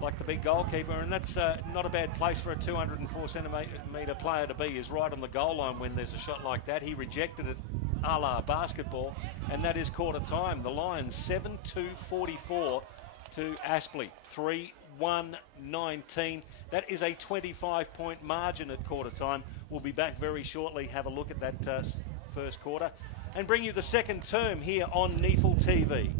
like the big goalkeeper, and that's not a bad place for a 204 centimetre player to be, is right on the goal line when there's a shot like that. He rejected it a la basketball, and that is quarter time. The Lions 7-2-44 to Aspley, 3-1-19. That is a 25-point margin at quarter time. We'll be back very shortly, have a look at that first quarter, and bring you the second term here on NEAFL TV.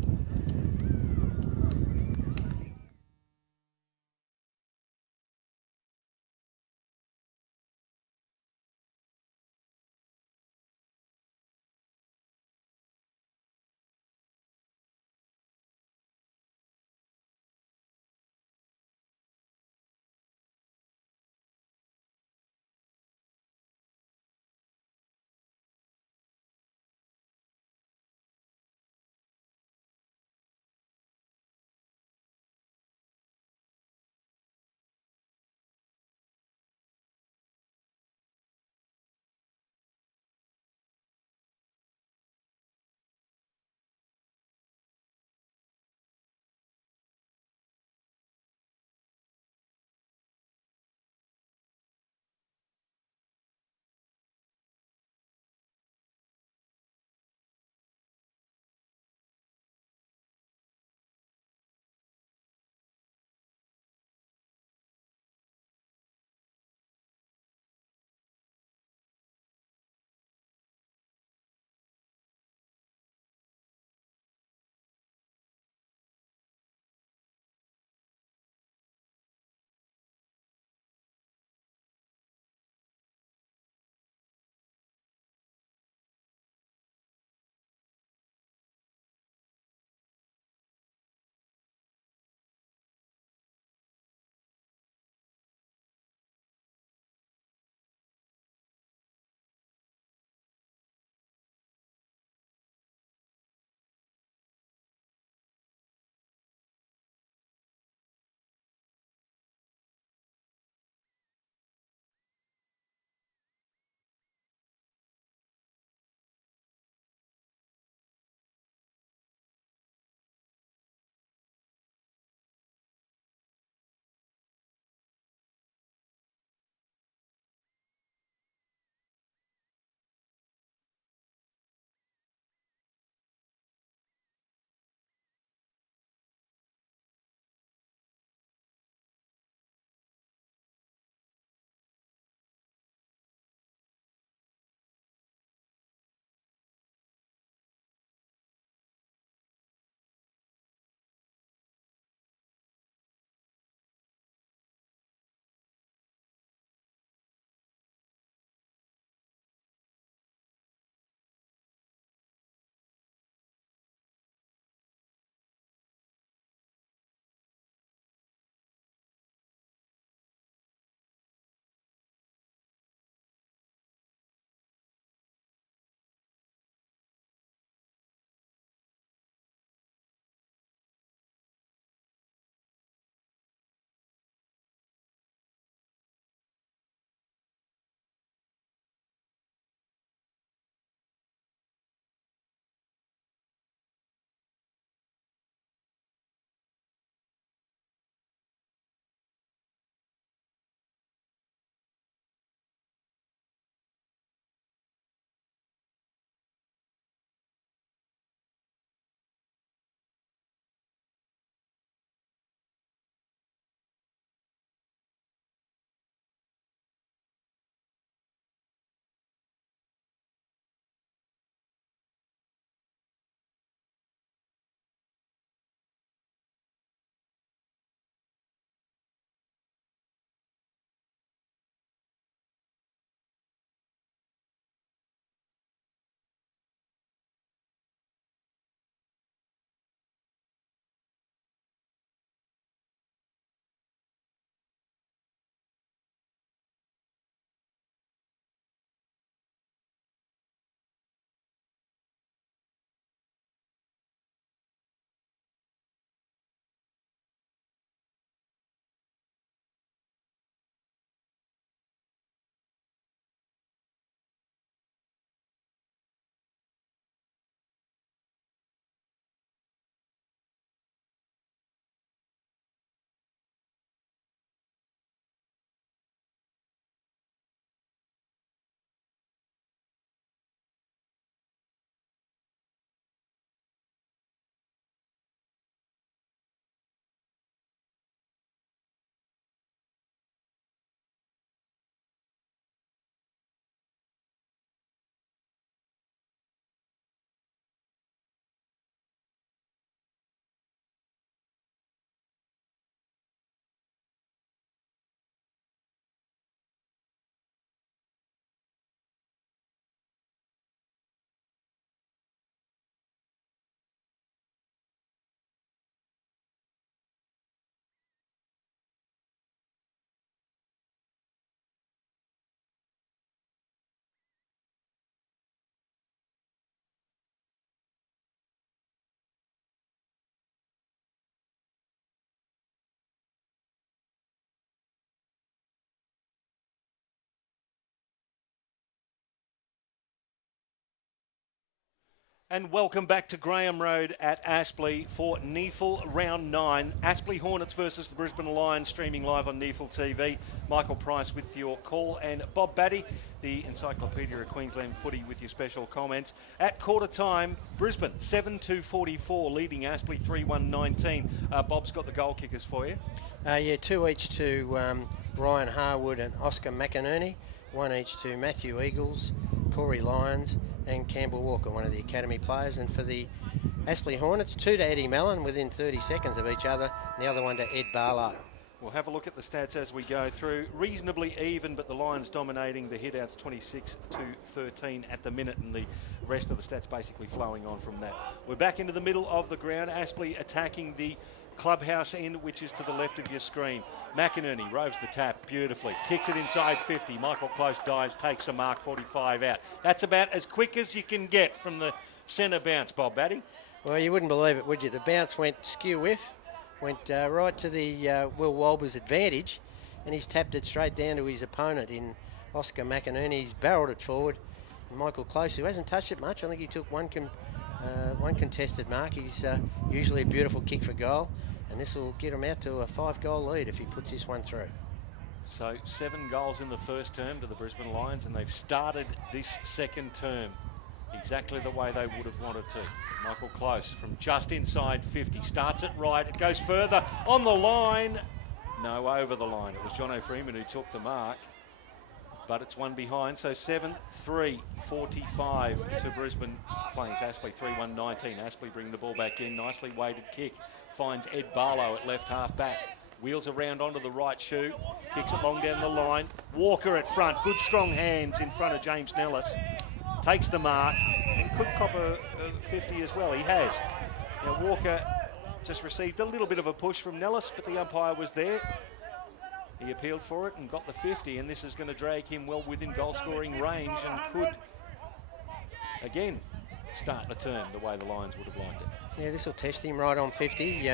And welcome back to Graham Road at Aspley for NEAFL Round 9. Aspley Hornets versus the Brisbane Lions, streaming live on NEAFL TV. Michael Price with your call, and Bob Batty, the Encyclopedia of Queensland Footy, with your special comments. At quarter time, Brisbane 7-2-44, leading Aspley 3-1-19. Bob's got the goal kickers for you. Yeah, two each to Ryan Harwood and Oscar McInerney, one each to Matthew Eagles, Corey Lyons and Campbell Walker, one of the academy players. And for the Aspley Hornets, two to Eddie Mellon within 30 seconds of each other, and the other one to Ed Barlow. We'll have a look at the stats as we go through. Reasonably even, but the Lions dominating. The hit-outs 26-13 at the minute, and the rest of the stats basically flowing on from that. We're back into the middle of the ground. Aspley attacking the clubhouse end, which is to the left of your screen. McInerney roves the tap beautifully, kicks it inside 50. Michael Close dives, takes a mark, 45 out. That's about as quick as you can get from the centre bounce, Bob Batty. Well, you wouldn't believe it, would you? The bounce went skew whiff, went right to the Will Walber's advantage, and he's tapped it straight down to his opponent in Oscar McInerney. He's barrelled it forward. And Michael Close, who hasn't touched it much, I think he took one contested mark. He's usually a beautiful kick for goal, and this will get him out to a 5-goal lead if he puts this one through. So 7 goals in the first term to the Brisbane Lions, and they've started this second term exactly the way they would have wanted to. Michael Close from just inside 50, starts it right, it goes further on the line. No, over the line. It was Jono Freeman who took the mark, but it's one behind. So 7-3-45 to Brisbane, playing Aspley 3-1-19. Aspley bringing the ball back in, nicely weighted kick. Finds Ed Barlow at left half back. Wheels around onto the right shoe. Kicks it long down the line. Walker at front. Good strong hands in front of James Nellis. Takes the mark and could cop a 50 as well. He has. Now Walker just received a little bit of a push from Nellis, but the umpire was there. He appealed for it and got the 50, and this is going to drag him well within goal scoring range and could, again, start the term the way the Lions would have liked it. Yeah, this will test him right on 50.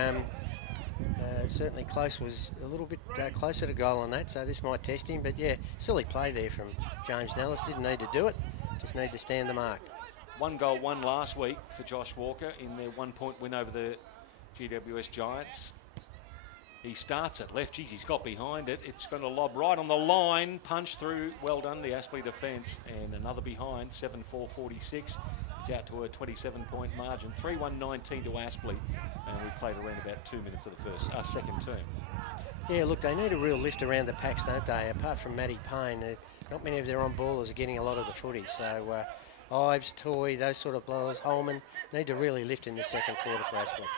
Certainly Close was a little bit closer to goal on that, so this might test him. But yeah, silly play there from James Nellis. Didn't need to do it, just need to stand the mark. 1 goal, 1 last week for Josh Walker in their 1-point win over the GWS Giants. He starts it left. Geez, he's got behind it. It's going to lob right on the line. Punch through. Well done, the Aspley defence. And another behind. 7-4-46. It's out to a 27-point margin. 3-1-19 to Aspley. And we played around about 2 minutes of the second term. Yeah, look, they need a real lift around the packs, don't they? Apart from Matty Payne, not many of their on-ballers are getting a lot of the footy. So Ives, Toy, those sort of blowers, Holman, need to really lift in the second quarter for Aspley.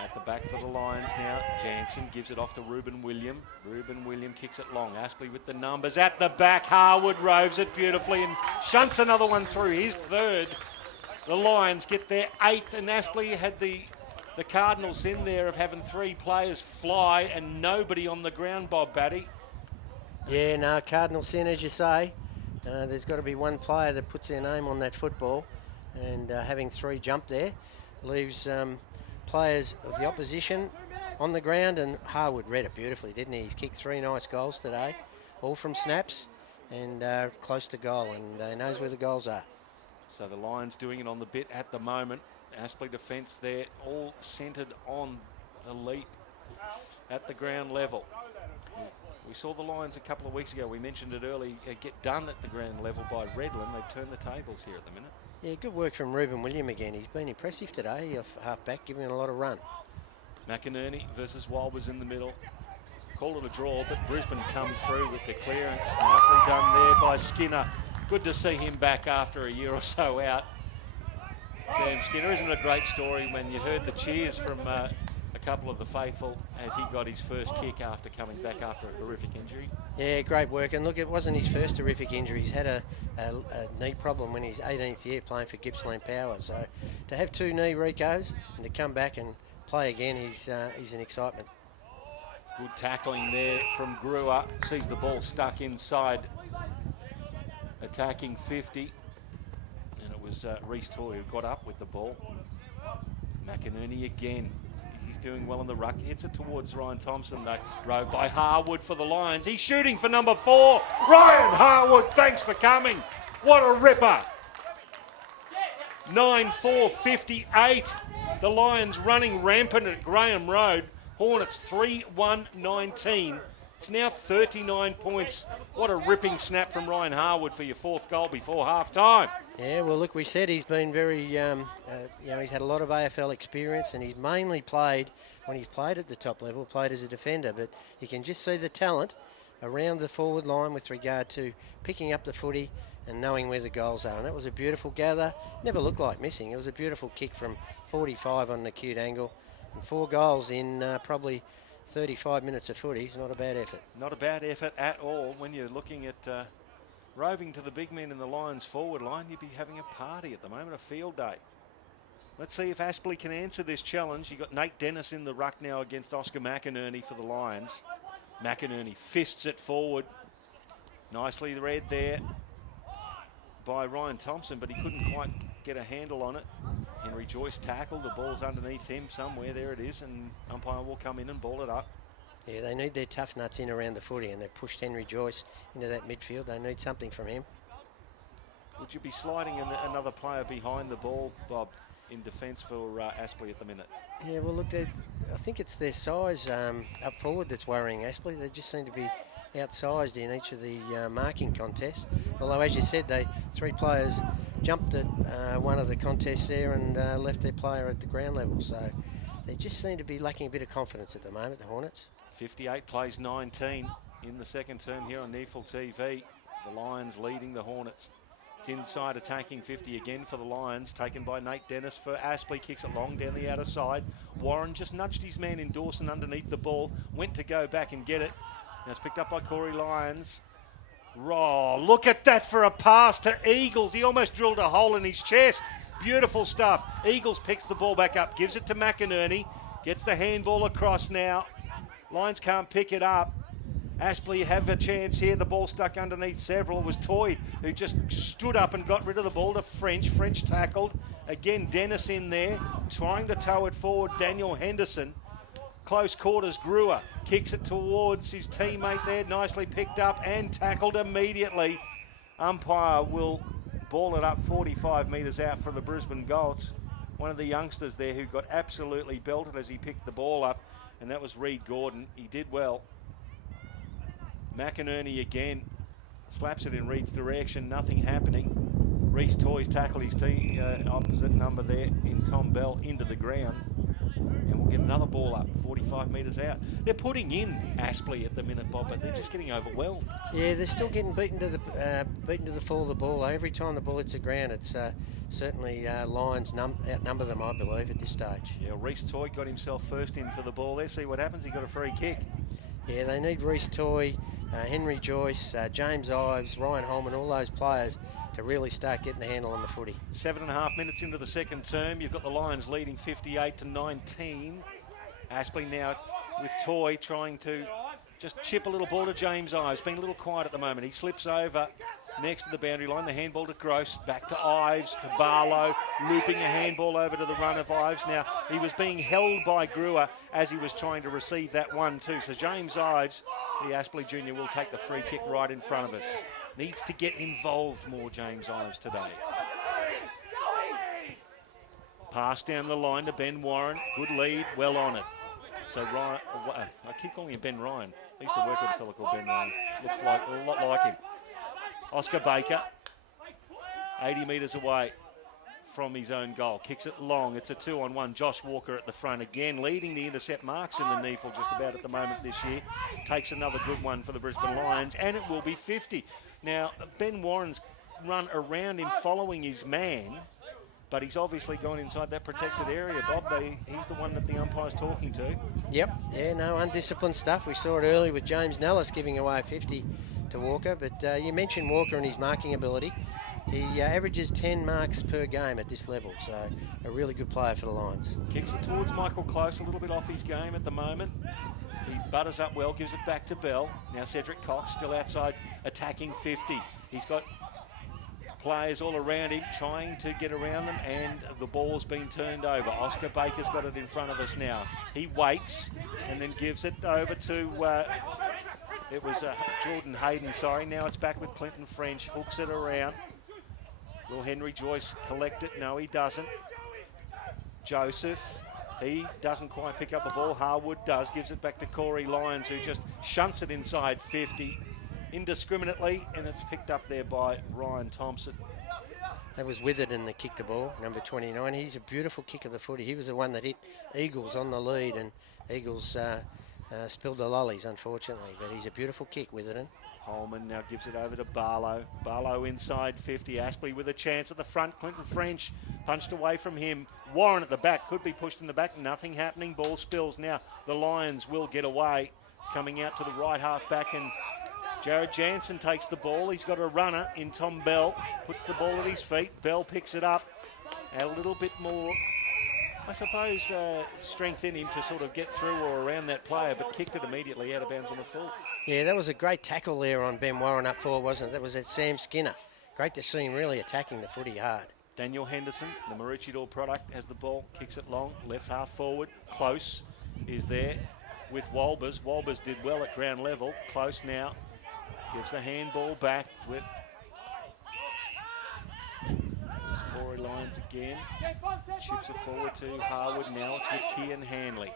At the back for the Lions now. Jansen gives it off to Ruben William. Ruben William kicks it long. Aspley with the numbers. At the back, Harwood roves it beautifully and shunts another one through. His third. The Lions get their 8th, and Aspley had the Cardinals in there of having 3 players fly and nobody on the ground, Bob Batty. Yeah, no, Cardinal sin, as you say. There's got to be one player that puts their name on that football, and having 3 jump there leaves players of the opposition on the ground, and Harwood read it beautifully, didn't he? He's kicked 3 nice goals today, all from snaps and close to goal, and knows where the goals are. So the Lions doing it on the bit at the moment. Aspley defence there, all centred on a leap at the ground level. We saw the Lions a couple of weeks ago, we mentioned it early, get done at the ground level by Redland. They've turned the tables here at the minute. Yeah, good work from Ruben William again. He's been impressive today, off half-back, giving it a lot of run. McInerney versus Walbers in the middle. Call it a draw, but Brisbane come through with the clearance. Nicely done there by Skinner. Good to see him back after a year or so out. Sam Skinner, isn't it a great story when you heard the cheers from a couple of the faithful as he got his first kick after coming back after a horrific injury? Yeah, great work. And look, it wasn't his first horrific injury. He's had a knee problem when he's 18th year playing for Gippsland Power. So to have 2 knee recos and to come back and play again, he's an excitement. Good tackling there from Brewer. Sees the ball stuck inside attacking 50. And it was Reece Toy who got up with the ball. McInerney again. He's doing well in the ruck. Hits it towards Ryan Thompson, though. Rove by Harwood for the Lions. He's shooting for number 4. Ryan Harwood, thanks for coming. What a ripper. 9-4, 58. The Lions running rampant at Graham Road. Hornets 3-1-19. It's now 39 points. What a ripping snap from Ryan Harwood for your fourth goal before half-time. Yeah, well, look, we said he's been very, he's had a lot of AFL experience, and he's mainly played, when he's played at the top level, played as a defender, but you can just see the talent around the forward line with regard to picking up the footy and knowing where the goals are. And that was a beautiful gather. Never looked like missing. It was a beautiful kick from 45 on an acute angle. And 4 goals in probably 35 minutes of footy is not a bad effort. Not a bad effort at all. When you're looking at roving to the big men in the Lions forward line, you'd be having a party at the moment, a field day. Let's see if Aspley can answer this challenge. You've got Nate Dennis in the ruck now against Oscar McInerney for the Lions. McInerney fists it forward. Nicely read there by Ryan Thompson, but he couldn't quite get a handle on it. Henry Joyce tackled. The ball's underneath him somewhere. There it is, and umpire will come in and ball it up. Yeah, they need their tough nuts in around the footy, and they've pushed Henry Joyce into that midfield. They need something from him. Would you be sliding another player behind the ball, Bob, in defence for Aspley at the minute? Yeah, well, look, I think it's their size up forward that's worrying Aspley. They just seem to be outsized in each of the marking contests. Although, as you said, 3 players jumped at one of the contests there and left their player at the ground level. So they just seem to be lacking a bit of confidence at the moment, the Hornets. 58 plays 19 in the second term here on NEAFL TV. The Lions leading the Hornets. It's inside attacking 50 again for the Lions, taken by Nate Dennis for Aspley, kicks it long down the outer side. Warren just nudged his man in Dawson underneath the ball, went to go back and get it. Now it's picked up by Corey Lyons. Oh, look at that for a pass to Eagles. He almost drilled a hole in his chest. Beautiful stuff. Eagles picks the ball back up, gives it to McInerney, gets the handball across now. Lions can't pick it up. Aspley have a chance here. The ball stuck underneath several. It was Toy who just stood up and got rid of the ball to French. French tackled. Again, Dennis in there, trying to tow it forward. Daniel Henderson. Close quarters, Brewer kicks it towards his teammate there. Nicely picked up and tackled immediately. Umpire will ball it up 45 metres out for the Brisbane Golds. One of the youngsters there who got absolutely belted as he picked the ball up, and that was Reed Gordon. He did well. McInerney again slaps it in Reed's direction, nothing happening. Reece Toys tackled his opposite number there in Tom Bell into the ground, and we'll get another ball up 45 metres out. They're putting in Aspley at the minute, Bob, but they're just getting overwhelmed. Yeah, they're still getting beaten to the fall of the ball. Every time the ball hits the ground, it's certainly Lions outnumber them, I believe, at this stage. Yeah, Reece Toy got himself first in for the ball there. See what happens. He got a free kick. Yeah, they need Reece Toy, Henry Joyce, James Ives, Ryan Holman, all those players to really start getting the handle on the footy. 7.5 minutes into the second term. You've got the Lions leading 58-19. Aspley now with Toy trying to just chip a little ball to James Ives. Being a little quiet at the moment. He slips over next to the boundary line. The handball to Gross. Back to Ives, to Barlow. Looping a handball over to the run of Ives. Now, he was being held by Brewer as he was trying to receive that 1-2. So James Ives, the Aspley Junior, will take the free kick right in front of us. Needs to get involved more, James Ives, today. Pass down the line to Ben Warren. Good lead, well on it. So Ryan, I keep calling him Ben Ryan. I used to work with a fellow called Ben Ryan. Looked like, a lot like him. Oscar Baker, 80 metres away from his own goal. Kicks it long. It's a 2-on-1. Josh Walker at the front again, leading the intercept marks in the NEAFL just about at the moment this year. Takes another good one for the Brisbane Lions, and it will be 50. Now, Ben Warren's run around him following his man, but he's obviously gone inside that protected area, Bob. He's the one that the umpire's talking to. Yep, yeah, no, undisciplined stuff. We saw it early with James Nellis giving away 50 to Walker, but you mentioned Walker and his marking ability. He averages 10 marks per game at this level, so a really good player for the Lions. Kicks it towards Michael Close, a little bit off his game at the moment. He butters up well, gives it back to Bell. Now Cedric Cox still outside attacking 50. He's got players all around him trying to get around them, and the ball's been turned over. Oscar Baker's got it in front of us now. He waits and then gives it over to Jordan Hayden, sorry. Now it's back with Clinton French, hooks it around. Will Henry Joyce collect it? No, he doesn't. Joseph, he doesn't quite pick up the ball. Harwood does, gives it back to Corey Lyons, who just shunts it inside 50 indiscriminately, and it's picked up there by Ryan Thompson. That was Witherden that kicked the ball, number 29. He's a beautiful kick of the footy. He was the one that hit Eagles on the lead, and Eagles spilled the lollies, unfortunately. But he's a beautiful kick, Witherden. Holman now gives it over to Barlow. Barlow inside 50. Aspley with a chance at the front. Clinton French punched away from him. Warren at the back. Could be pushed in the back. Nothing happening. Ball spills. Now the Lions will get away. It's coming out to the right half back, and Jared Jansen takes the ball. He's got a runner in Tom Bell. Puts the ball at his feet. Bell picks it up. Add a little bit more, I suppose, strength in him to sort of get through or around that player, but kicked it immediately out of bounds on the full. Yeah, that was a great tackle there on Ben Warren up forward, wasn't it? That was at Sam Skinner. Great to see him really attacking the footy hard. Daniel Henderson, the Maroochydore product, has the ball, kicks it long, left half forward. Close is there with Walbers. Walbers did well at ground level. Close now. Gives the handball back with Corey Lyons again. Chips it forward to Harwood. Now it's with Kian Hanley.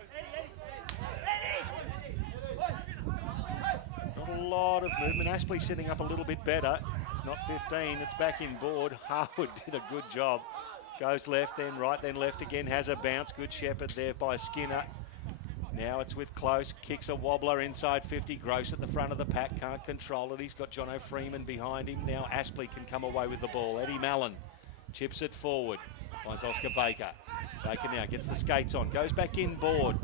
Not a lot of movement. Aspley sitting up a little bit better. It's not 15. It's back in board. Harwood did a good job. Goes left, then right, then left again. Has a bounce. Good shepherd there by Skinner. Now it's with Close, kicks a wobbler inside 50. Gross at the front of the pack, can't control it. He's got Jono Freeman behind him. Now Aspley can come away with the ball. Eddie Mallon chips it forward, finds Oscar Baker. Baker now gets the skates on, goes back inboard,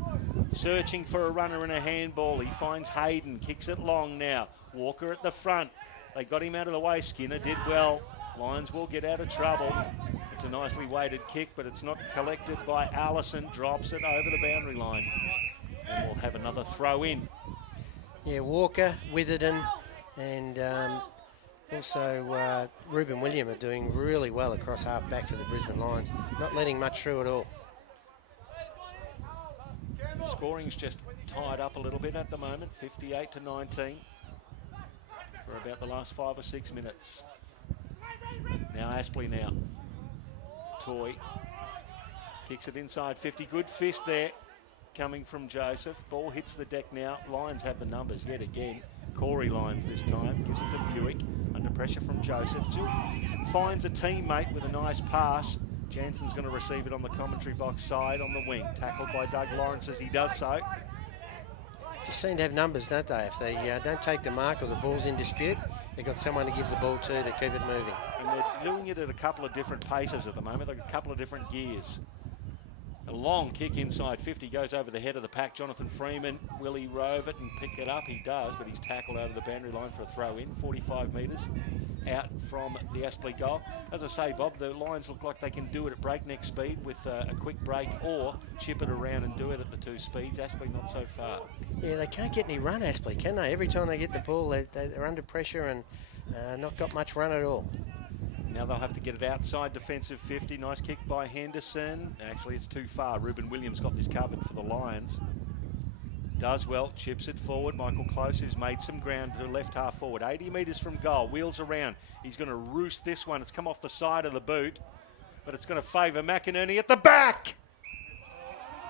searching for a runner and a handball. He finds Hayden, kicks it long now. Walker at the front. They got him out of the way. Skinner did well. Lions will get out of trouble. It's a nicely weighted kick, but it's not collected by Allison. Drops it over the boundary line. And we'll have another throw in. Yeah, Walker, Witherden, and also Ruben William are doing really well across half back for the Brisbane Lions. Not letting much through at all. Scoring's just tied up a little bit at the moment, 58-19 for about the last 5 or 6 minutes. Now Aspley now. Toy kicks it inside 50. Good fist there coming from Joseph. Ball hits the deck now. Lions have the numbers yet again. Corey Lyons this time. Gives it to Buick. Under pressure from Joseph. Jill finds a teammate with a nice pass. Jansen's going to receive it on the commentary box side on the wing. Tackled by Doug Lawrence as he does so. Just seem to have numbers, don't they? If they don't take the mark or the ball's in dispute, they've got someone to give the ball to keep it moving. And they're doing it at a couple of different paces at the moment. They've got a couple of different gears. A long kick inside 50 goes over the head of the pack. Jonathan Freeman, will he rove it and pick it up? He does, but he's tackled over the boundary line for a throw in. 45 metres out from the Aspley goal. As I say, Bob, the Lions look like they can do it at breakneck speed with a quick break, or chip it around and do it at the 2 speeds. Aspley not so far. Yeah, they can't get any run, Aspley, can they? Every time they get the ball, they're under pressure and not got much run at all. Now they'll have to get it outside defensive 50. Nice kick by Henderson. Actually, it's too far. Ruben Williams got this covered for the Lions. Does well, chips it forward. Michael Close, who's made some ground to left half forward. 80 metres from goal, wheels around. He's going to roost this one. It's come off the side of the boot, but it's going to favour McInerney at the back.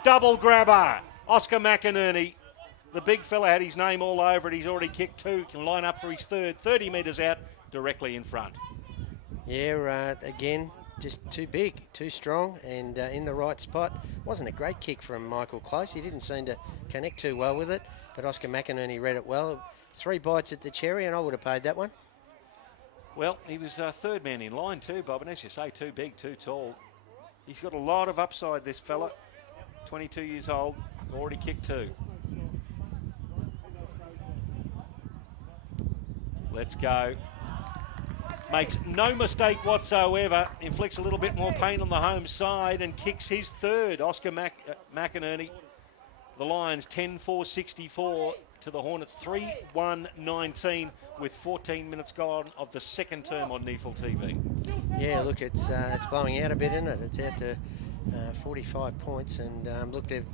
Double grabber. Oscar McInerney. The big fella had his name all over it. He's already kicked 2. Can line up for his 3rd. 30 metres out, directly in front. Yeah, again, just too big, too strong, and in the right spot. Wasn't a great kick from Michael Close. He didn't seem to connect too well with it, but Oscar McInerney read it well. 3 bites at the cherry, and I would have paid that one. Well, he was 3rd man in line too, Bob, and as you say, too big, too tall. He's got a lot of upside, this fella. 22 years old, already kicked 2. Let's go. Makes no mistake whatsoever. Inflicts a little bit more pain on the home side and kicks his 3rd. Oscar McInerney. The Lions 10-4-64 to the Hornets 3-1-19 with 14 minutes gone of the 2nd term on NEAFL TV. Yeah, look, it's blowing out a bit, isn't it? It's out to 45 points, and look, they've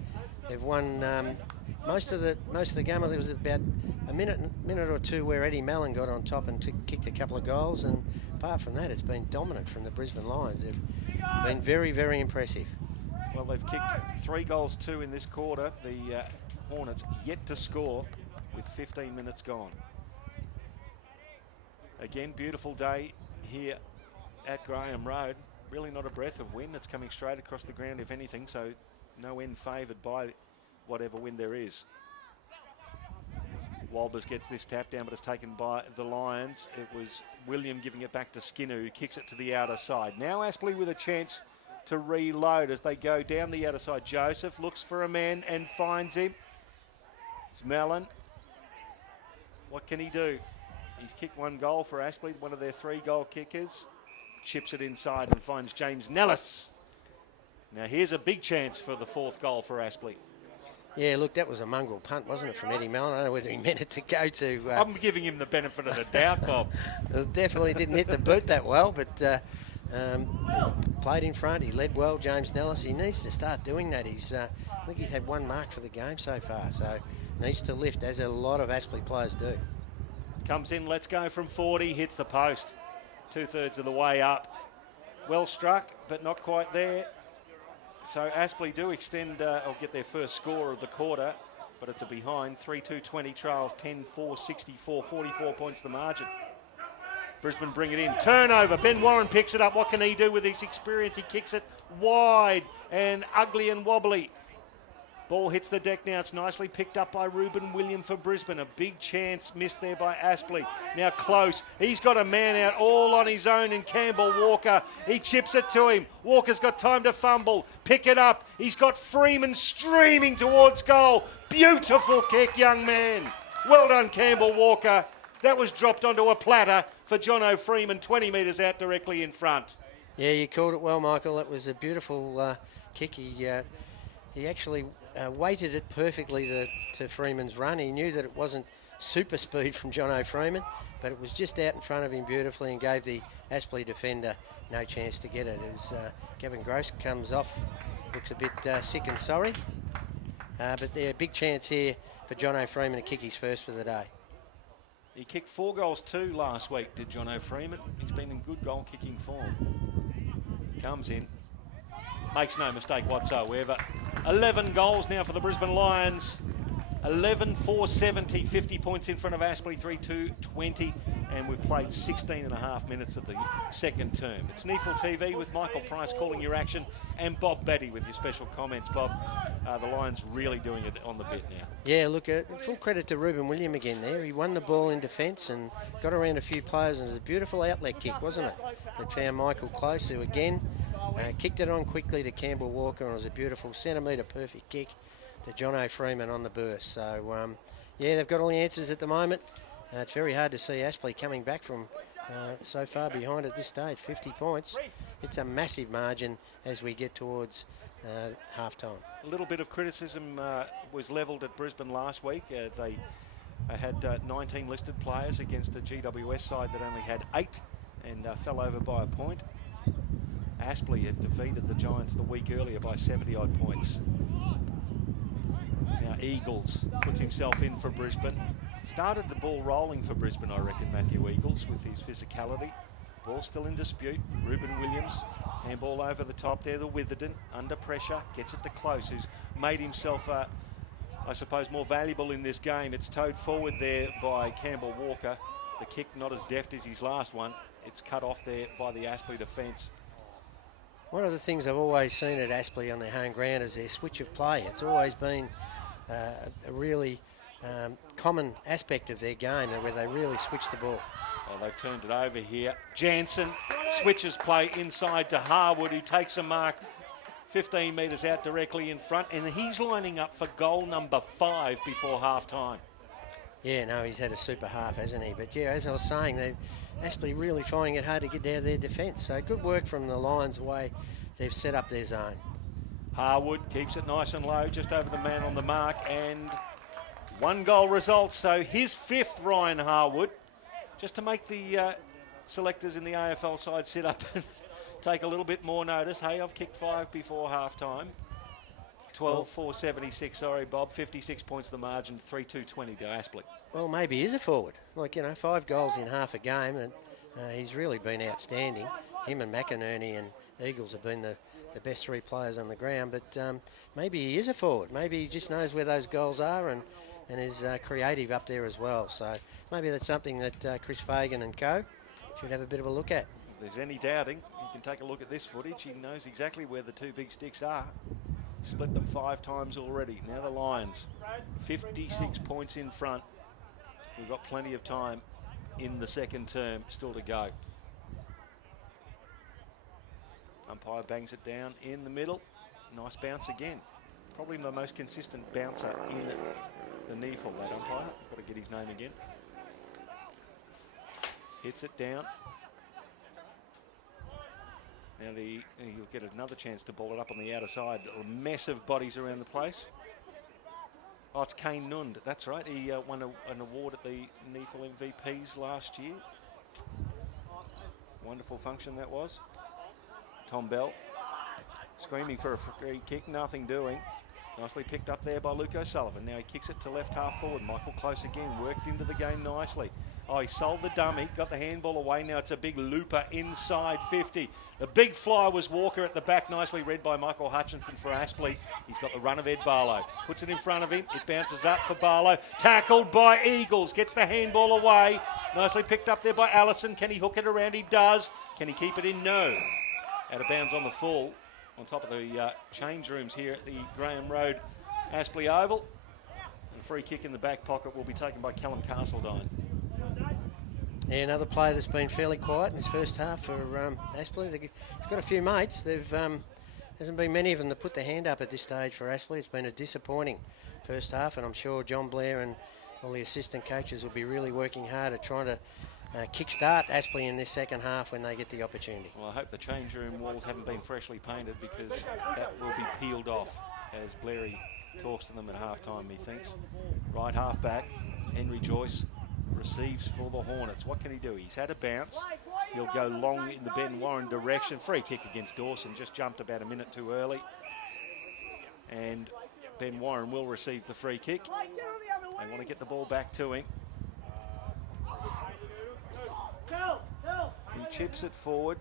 won most of the game. I think it was about a minute or two where Eddie Mallon got on top and kicked a couple of goals, and apart from that, it's been dominant from the Brisbane Lions. They've been very, very impressive. Well, they've kicked 3 goals, 2 in this quarter. The Hornets yet to score with 15 minutes gone. Again, beautiful day here at Graham Road. Really not a breath of wind. It's coming straight across the ground, if anything, so no end favoured by whatever wind there is. Walbers gets this tap down, but it's taken by the Lions. It was William giving it back to Skinner, who kicks it to the outer side. Now Aspley with a chance to reload as they go down the outer side. Joseph looks for a man and finds him. It's Mellon. What can he do? He's kicked 1 goal for Aspley, one of their 3 goal kickers. Chips it inside and finds James Nellis. Now here's a big chance for the 4th goal for Aspley. Yeah, look, that was a mongrel punt, wasn't it, from Eddie Mellon? I don't know whether he meant it to go to... I'm giving him the benefit of the doubt, Bob. It definitely didn't hit the boot that well, but played in front. He led well, James Nellis. He needs to start doing that. I think he's had 1 mark for the game so far, so needs to lift, as a lot of Aspley players do. Comes in, let's go from 40, hits the post. 2/3 of the way up. Well struck, but not quite there. So Aspley do extend or get their first score of the quarter, but it's a behind. 3-2-20 trails, 10-4-64, 44 points the margin. Brisbane bring it in. Turnover. Ben Warren picks it up. What can he do with his experience? He kicks it wide and ugly and wobbly. Ball hits the deck now. It's nicely picked up by Ruben William for Brisbane. A big chance missed there by Aspley. Now close. He's got a man out all on his own in Campbell Walker. He chips it to him. Walker's got time to fumble. Pick it up. He's got Freeman streaming towards goal. Beautiful kick, young man. Well done, Campbell Walker. That was dropped onto a platter for Jono Freeman, 20 metres out directly in front. Yeah, you called it well, Michael. That was a beautiful kick. He actually weighted it perfectly to Freeman's run. He knew that it wasn't super speed from Jono Freeman, but it was just out in front of him beautifully and gave the Aspley defender no chance to get it. As Gavin Gross comes off, looks a bit sick and sorry. But yeah, big chance here for Jono Freeman to kick his first for the day. He kicked 4 goals too last week, did Jono Freeman. He's been in good goal-kicking form. Comes in. Makes no mistake whatsoever. 11 goals now for the Brisbane Lions. 11-4-70, 50 points in front of Aspley, 3-2-20, and we've played 16 and a half minutes of the second term. It's NEAFL TV with Michael Price calling your action and Bob Batty with your special comments. Bob, the Lions really doing it on the bit now. Yeah, look, full credit to Ruben William again there. He won the ball in defence and got around a few players, and it was a beautiful outlet kick, wasn't it? That found Michael Close, who again kicked it on quickly to Campbell Walker, and it was a beautiful centimetre perfect kick to Jono Freeman on the burst. So, yeah, they've got all the answers at the moment. It's very hard to see Aspley coming back from so far behind at this stage, 50 points. It's a massive margin as we get towards half-time. A little bit of criticism was levelled at Brisbane last week. They had 19 listed players against a GWS side that only had 8 and fell over by a point. Aspley had defeated the Giants the week earlier by 70-odd points. Now Eagles puts himself in for Brisbane. Started the ball rolling for Brisbane, I reckon, Matthew Eagles, with his physicality. Ball still in dispute. Ruben Williams, handball over the top there, the Witherden, under pressure, gets it to Close, who's made himself, I suppose, more valuable in this game. It's towed forward there by Campbell Walker. The kick not as deft as his last one. It's cut off there by the Aspley defence. One of the things I've always seen at Aspley on their home ground is their switch of play. It's always been a really common aspect of their game where they really switch the ball. Well, they've turned it over here. Jansen switches play inside to Harwood, who takes a mark 15 metres out directly in front, and he's lining up for goal number 5 before half-time. Yeah, no, he's had a super half, hasn't he? But yeah, as I was saying, Aspley really finding it hard to get out of their defence. So good work from the Lions, the way they've set up their zone. Harwood keeps it nice and low, just over the man on the mark, and 1 goal results. So his 5th, Ryan Harwood, just to make the selectors in the AFL side sit up and take a little bit more notice. Hey, I've kicked 5 before half-time. 12,476, sorry, Bob. 56 points the margin, 3-2-20 to Aspley. Well, maybe he is a forward. Like, 5 goals in half a game, and he's really been outstanding. Him and McInerney and Eagles have been the best 3 players on the ground, but maybe he is a forward. Maybe he just knows where those goals are and is creative up there as well. So maybe that's something that Chris Fagan and co should have a bit of a look at. If there's any doubting, you can take a look at this footage. He knows exactly where the 2 big sticks are. Split them 5 times already. Now the Lions, 56 points in front. We've got plenty of time in the second term still to go. Umpire bangs it down in the middle. Nice bounce again. Probably the most consistent bouncer in the NEAFL, that umpire. Got to get his name again. Hits it down. Now you'll get another chance to ball it up on the outer side. A mess of bodies around the place. Oh, it's Kane Nund. That's right. He won an award at the NEAFL MVPs last year. Wonderful function that was. Tom Bell screaming for a free kick. Nothing doing. Nicely picked up there by Luke O'Sullivan. Now he kicks it to left half forward. Michael Close again. Worked into the game nicely. Oh, he sold the dummy. Got the handball away. Now it's a big looper inside 50. The big fly was Walker at the back. Nicely read by Michael Hutchinson for Aspley. He's got the run of Ed Barlow. Puts it in front of him. It bounces up for Barlow. Tackled by Eagles. Gets the handball away. Nicely picked up there by Allison. Can he hook it around? He does. Can he keep it in? No. Out of bounds on the full. On top of the change rooms here at the Graham Road Aspley Oval. And a free kick in the back pocket will be taken by Callum Castledine. Yeah, another player that's been fairly quiet in his first half for Aspley. He's got a few mates. Hasn't been many of them that put their hand up at this stage for Aspley. It's been a disappointing first half, and I'm sure John Blair and all the assistant coaches will be really working hard at trying to kickstart Aspley in this second half when they get the opportunity. Well, I hope the change room walls haven't been freshly painted, because that will be peeled off as Blairy talks to them at half-time, he thinks. Right half back, Henry Joyce receives for the Hornets. What can he do? He's had a bounce. He'll go long in the Ben Warren direction. Free kick against Dawson. Just jumped about a minute too early. And Ben Warren will receive the free kick. They want to get the ball back to him. He chips it forward.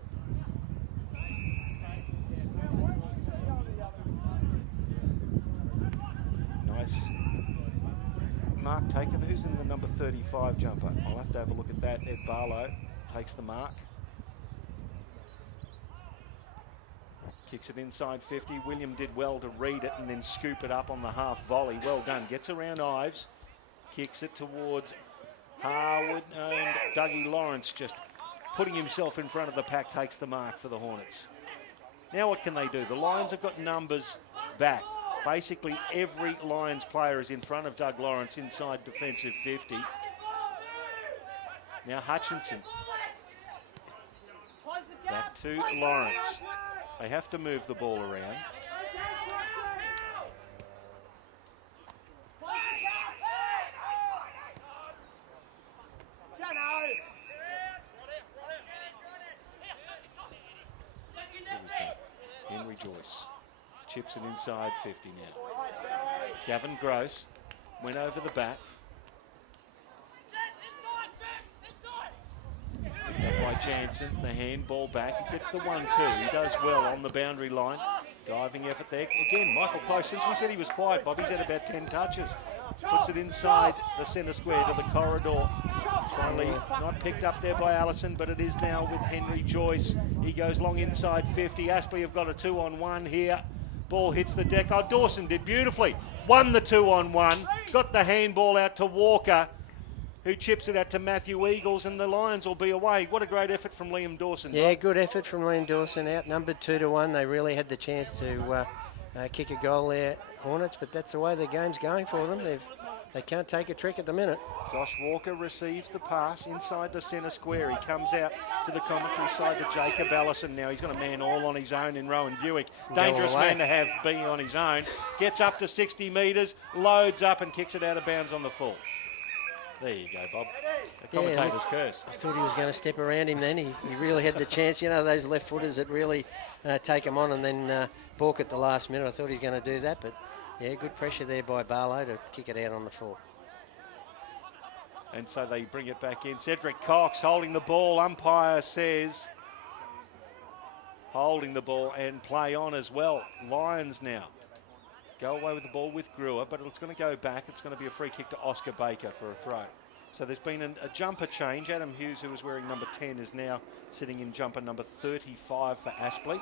Nice mark taken. Who's in the number 35 jumper? I'll have to have a look at that. Ed Barlow takes the mark. Kicks it inside 50. William did well to read it and then scoop it up on the half volley. Well done. Gets around Ives. Kicks it towards Harwood, and Dougie Lawrence, just putting himself in front of the pack, takes the mark for the Hornets. Now what can they do? The Lions have got numbers back. Basically every Lions player is in front of Doug Lawrence inside defensive 50. Now Hutchinson. Back to Lawrence. They have to move the ball around. Henry Joyce chips it inside 50 now. Gavin Gross went over the back. Picked up by Jansen, the handball back. He gets the 1-2. He does well on the boundary line. Diving effort there. Again, Michael Close, since we said he was quiet, Bobby's had about 10 touches. Puts it inside the centre square to the corridor. Finally not picked up there by Allison, but it is now with Henry Joyce. He goes long inside 50. Aspley have got a 2-on-1 here. Ball hits the deck. Oh, Dawson did beautifully. Won the 2-on-1. Got the handball out to Walker, who chips it out to Matthew Eagles, and the Lions will be away. What a great effort from Liam Dawson. Yeah, good effort from Liam Dawson. Outnumbered 2-1. They really had the chance to kick a goal there, Hornets, but that's the way the game's going for them. They can't take a trick at the minute. Josh Walker receives the pass inside the centre square. He comes out to the commentary side to Jacob Allison. Now he's got a man all on his own in Rowan Buick. Dangerous man to have be on his own. Gets up to 60 metres, loads up and kicks it out of bounds on the full. There you go, Bob. The commentator's curse. I thought he was going to step around him then. He really had the chance. You know, those left footers that really take him on and then balk at the last minute. I thought he was going to do that, but yeah, good pressure there by Barlow to kick it out on the floor. And so they bring it back in. Cedric Cox holding the ball. Umpire says holding the ball and play on as well. Lions now go away with the ball with Brewer, but it's going to go back. It's going to be a free kick to Oscar Baker for a throw. So there's been a jumper change. Adam Hughes, who was wearing number 10, is now sitting in jumper number 35 for Aspley,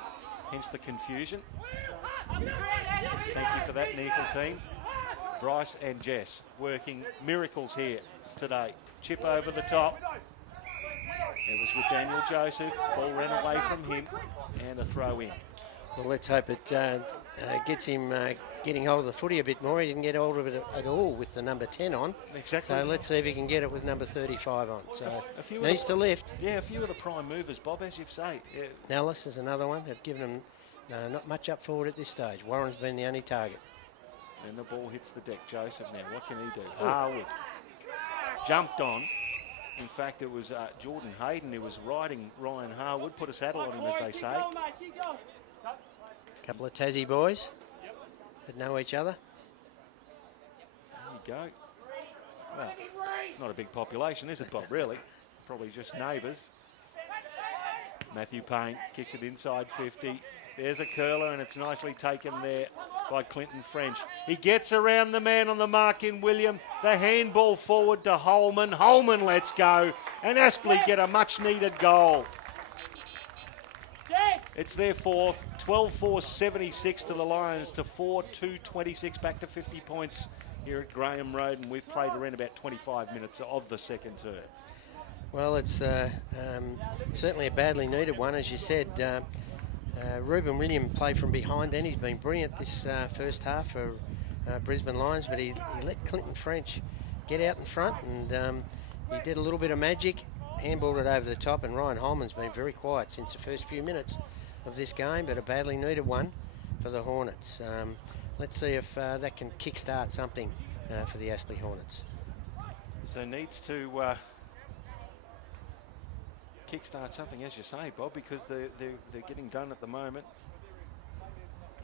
hence the confusion. Thank you for that, NEAFL team. Bryce and Jess working miracles here today. Chip over the top. It was with Daniel Joseph. Ball ran away from him and a throw in. Well, let's hope it gets him getting hold of the footy a bit more. He didn't get hold of it at all with the number 10 on. Exactly. So let's see if he can get it with number 35 on. So a needs to lift. Yeah, a few of the prime movers, Bob, as you've said. Yeah. Nellis is another one. They've given him not much up forward at this stage. Warren's been the only target. And the ball hits the deck. Joseph now, what can he do? Harwood jumped on. In fact, it was Jordan Hayden who was riding Ryan Harwood, put a saddle on him, as they say. Couple of Tassie boys that know each other. There you go. Well, it's not a big population, is it, Bob, really? Probably just neighbours. Matthew Payne kicks it inside 50. There's a curler, and it's nicely taken there by Clinton French. He gets around the man on the mark in William. The handball forward to Holman. Holman lets go, and Aspley get a much-needed goal. It's their fourth. 12-4-76 to the Lions to 4-2-26, back to 50 points here at Graham Road, and we've played around about 25 minutes of the second term. Well, it's certainly a badly needed one, as you said. Reuben William played from behind then. He's been brilliant this first half for Brisbane Lions, but he let Clinton French get out in front, and he did a little bit of magic, handballed it over the top, and Ryan Holman's been very quiet since the first few minutes of this game, but a badly needed one for the Hornets. Let's see if that can kickstart something for the Aspley Hornets. So needs to kickstart something, as you say, Bob, because they're getting done at the moment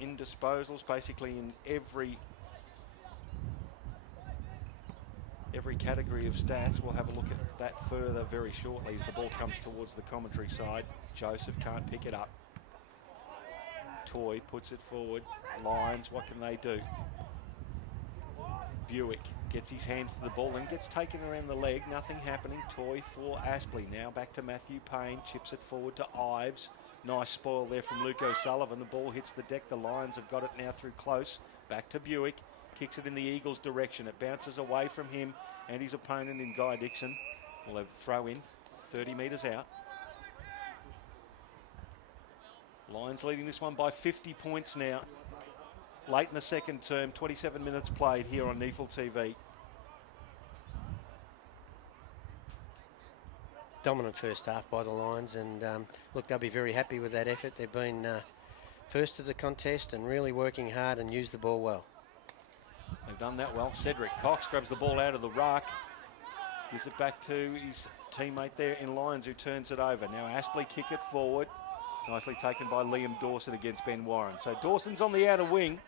in disposals, basically in every category of stats. We'll have a look at that further very shortly as the ball comes towards the commentary side. Joseph can't pick it up. Toy puts it forward. Lions, what can they do? Buick gets his hands to the ball and gets taken around the leg. Nothing happening. Toy for Aspley. Now back to Matthew Payne. Chips it forward to Ives. Nice spoil there from Luke O'Sullivan. The ball hits the deck. The Lions have got it now through close. Back to Buick. Kicks it in the Eagles' direction. It bounces away from him and his opponent in Guy Dixon. Will have throw in 30 metres out. Lions leading this one by 50 points now. Late in the second term, 27 minutes played here on NEAFL TV. Dominant first half by the Lions, and look, they'll be very happy with that effort. They've been first to the contest and really working hard and used the ball well. They've done that well. Cedric Cox grabs the ball out of the ruck, gives it back to his teammate there in Lions, who turns it over. Now Aspley kick it forward. Nicely taken by Liam Dawson against Ben Warren. So Dawson's on the outer wing.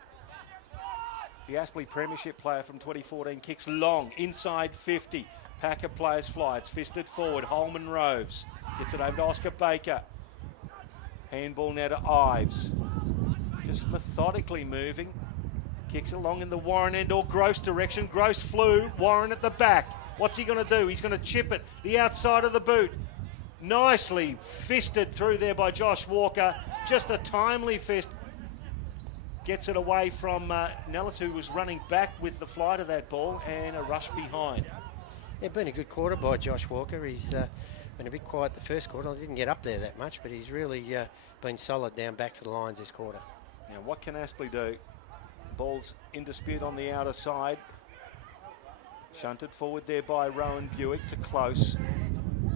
The Aspley Premiership player from 2014 kicks long, inside 50. Pack of players fly. It's fisted forward. Holman roves. Gets it over to Oscar Baker. Handball now to Ives. Just methodically moving. Kicks along in the Warren end or Gross direction. Gross flew. Warren at the back. What's he going to do? He's going to chip it the outside of the boot. Nicely fisted through there by Josh Walker. Just a timely fist. Gets it away from Nellis, who was running back with the flight of that ball, and a rush behind. Yeah, been a good quarter by Josh Walker. He's been a bit quiet the first quarter. He didn't get up there that much, but he's really been solid down back for the Lions this quarter. Now, what can Aspley do? Ball's in dispute on the outer side. Shunted forward there by Rowan Buick to close.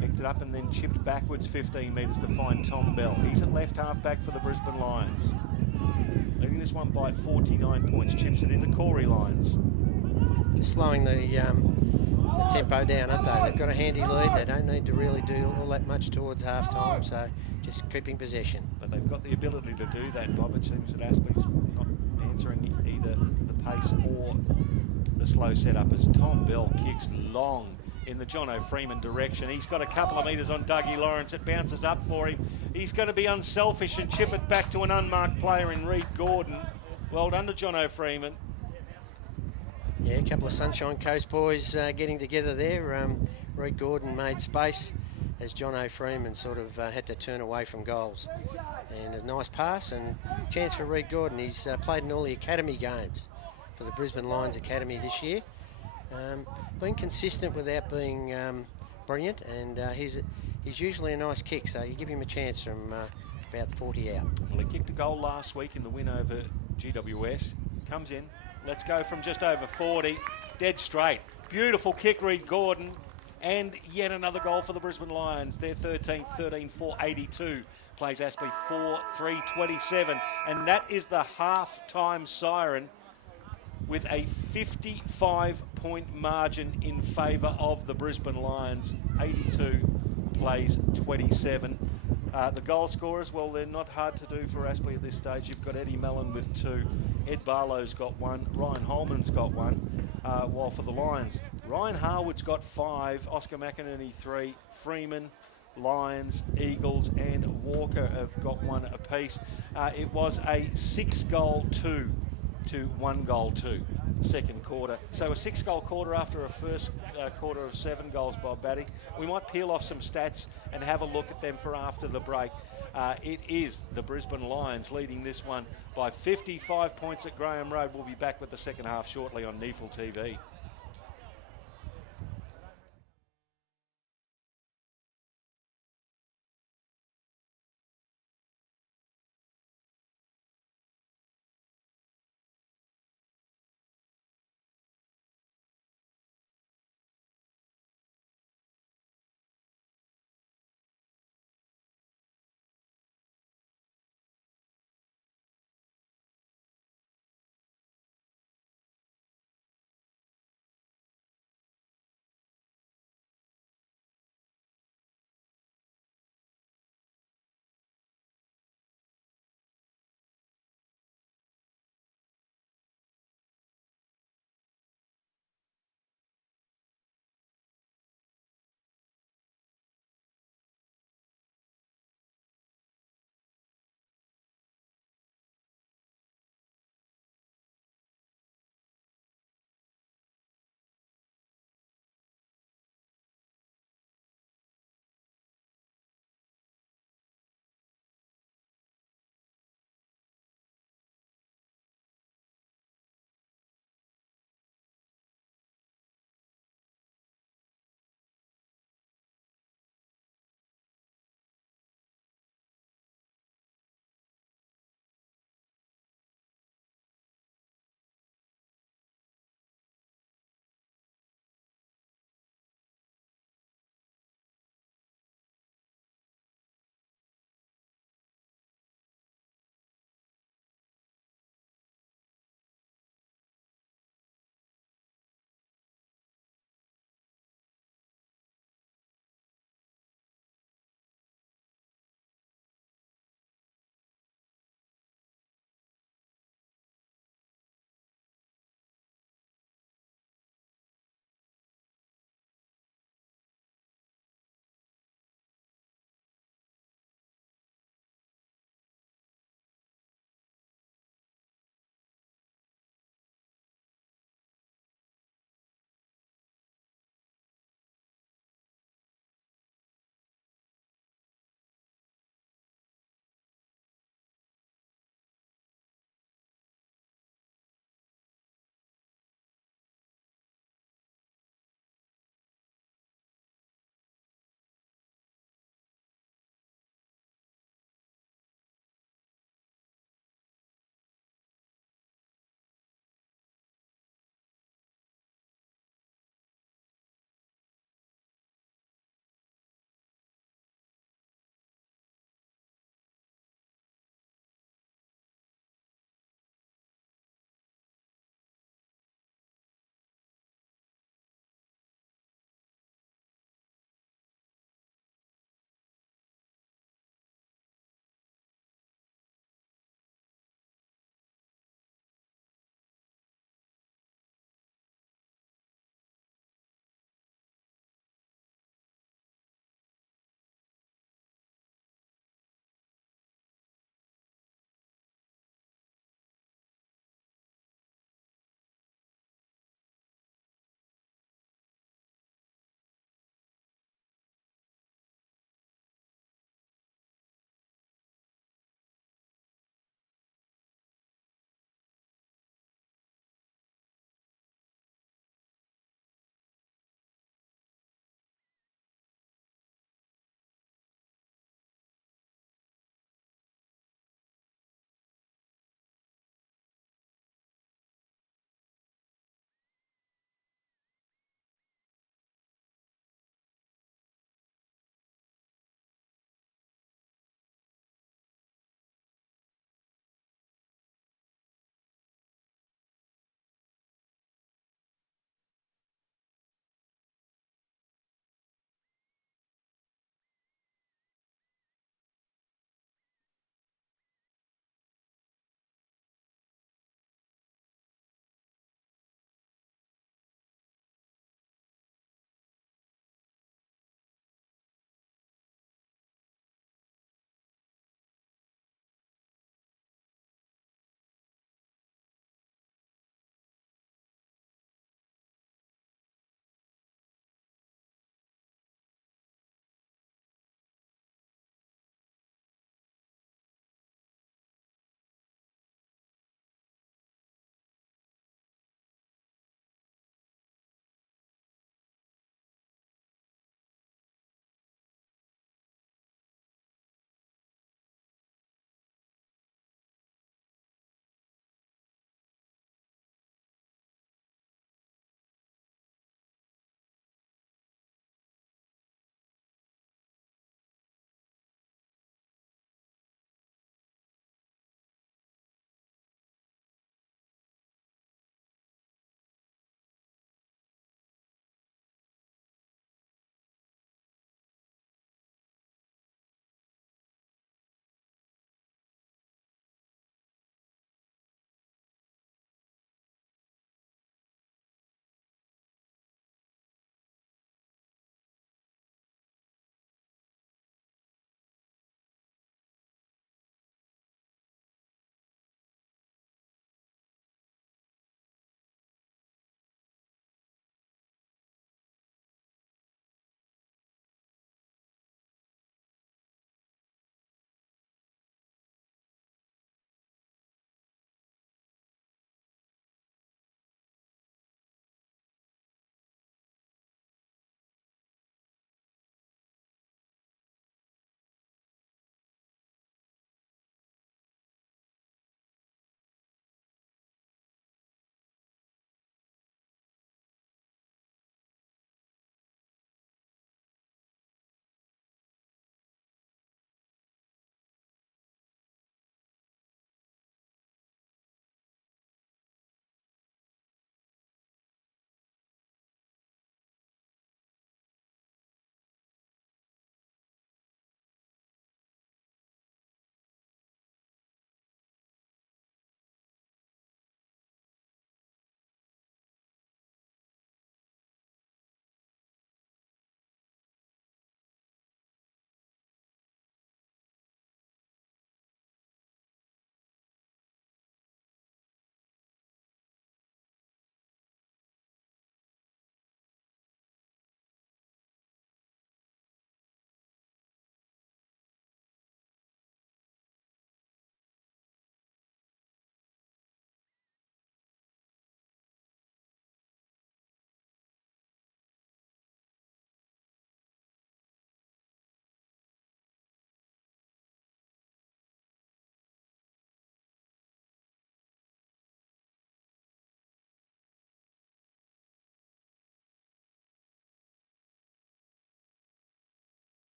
Picked it up and then chipped backwards 15 metres to find Tom Bell. He's at left half back for the Brisbane Lions. Leading this one by 49 points. Chips it into Corey Lions. Just slowing the the tempo down, aren't they? They've got a handy lead. They don't need to really do all that much towards half time, so just keeping possession. But they've got the ability to do that, Bob. It seems that Aspley's not answering either the pace or the slow setup as Tom Bell kicks long in the Jono Freeman direction. He's got a couple of metres on Dougie Lawrence. It bounces up for him. He's going to be unselfish and chip it back to an unmarked player in Reed Gordon. Well done to Jono Freeman. Yeah, a couple of Sunshine Coast boys getting together there. Reed Gordon made space as Jono Freeman sort of had to turn away from goals. And a nice pass and chance for Reed Gordon. He's played in all the academy games for the Brisbane Lions Academy this year. Been consistent without being brilliant, and he's usually a nice kick, so you give him a chance from about 40 out. Well, he kicked a goal last week in the win over GWS. Comes in. Let's go from just over 40. Dead straight. Beautiful kick, Reed Gordon. And yet another goal for the Brisbane Lions. They're 13th, 13-4-82. Plays Aspley 4-3-27. And that is the half-time siren with a 55-point margin in favour of the Brisbane Lions. 82 plays 27. The goal scorers, well, they're not hard to do for Aspley at this stage. You've got Eddie Mellon with 2. Ed Barlow's got 1. Ryan Holman's got 1. While for the Lions, Ryan Harwood's got 5. Oscar McInerney 3. Freeman, Lions, Eagles and Walker have got 1 apiece. It was a 6-goal 2 to 1-goal 2 second quarter. So a 6-goal quarter after a first quarter of 7 goals, Bob Batty. We might peel off some stats and have a look at them for after the break. It is the Brisbane Lions leading this one by 55 points at Graham Road. We'll be back with the second half shortly on NEAFL TV.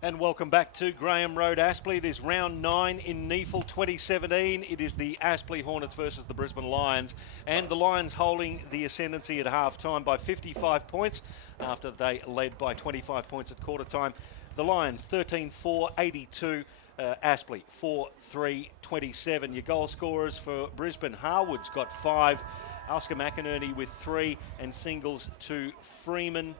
And welcome back to Graham Road, Aspley. It is round 9 in NEAFL 2017. It is the Aspley Hornets versus the Brisbane Lions. And the Lions holding the ascendancy at half-time by 55 points after they led by 25 points at quarter-time. The Lions 13-4, 82. Aspley 4-3, 27. Your goal scorers for Brisbane: Harwood's got 5, Oscar McInerney with 3, and singles to Freeman,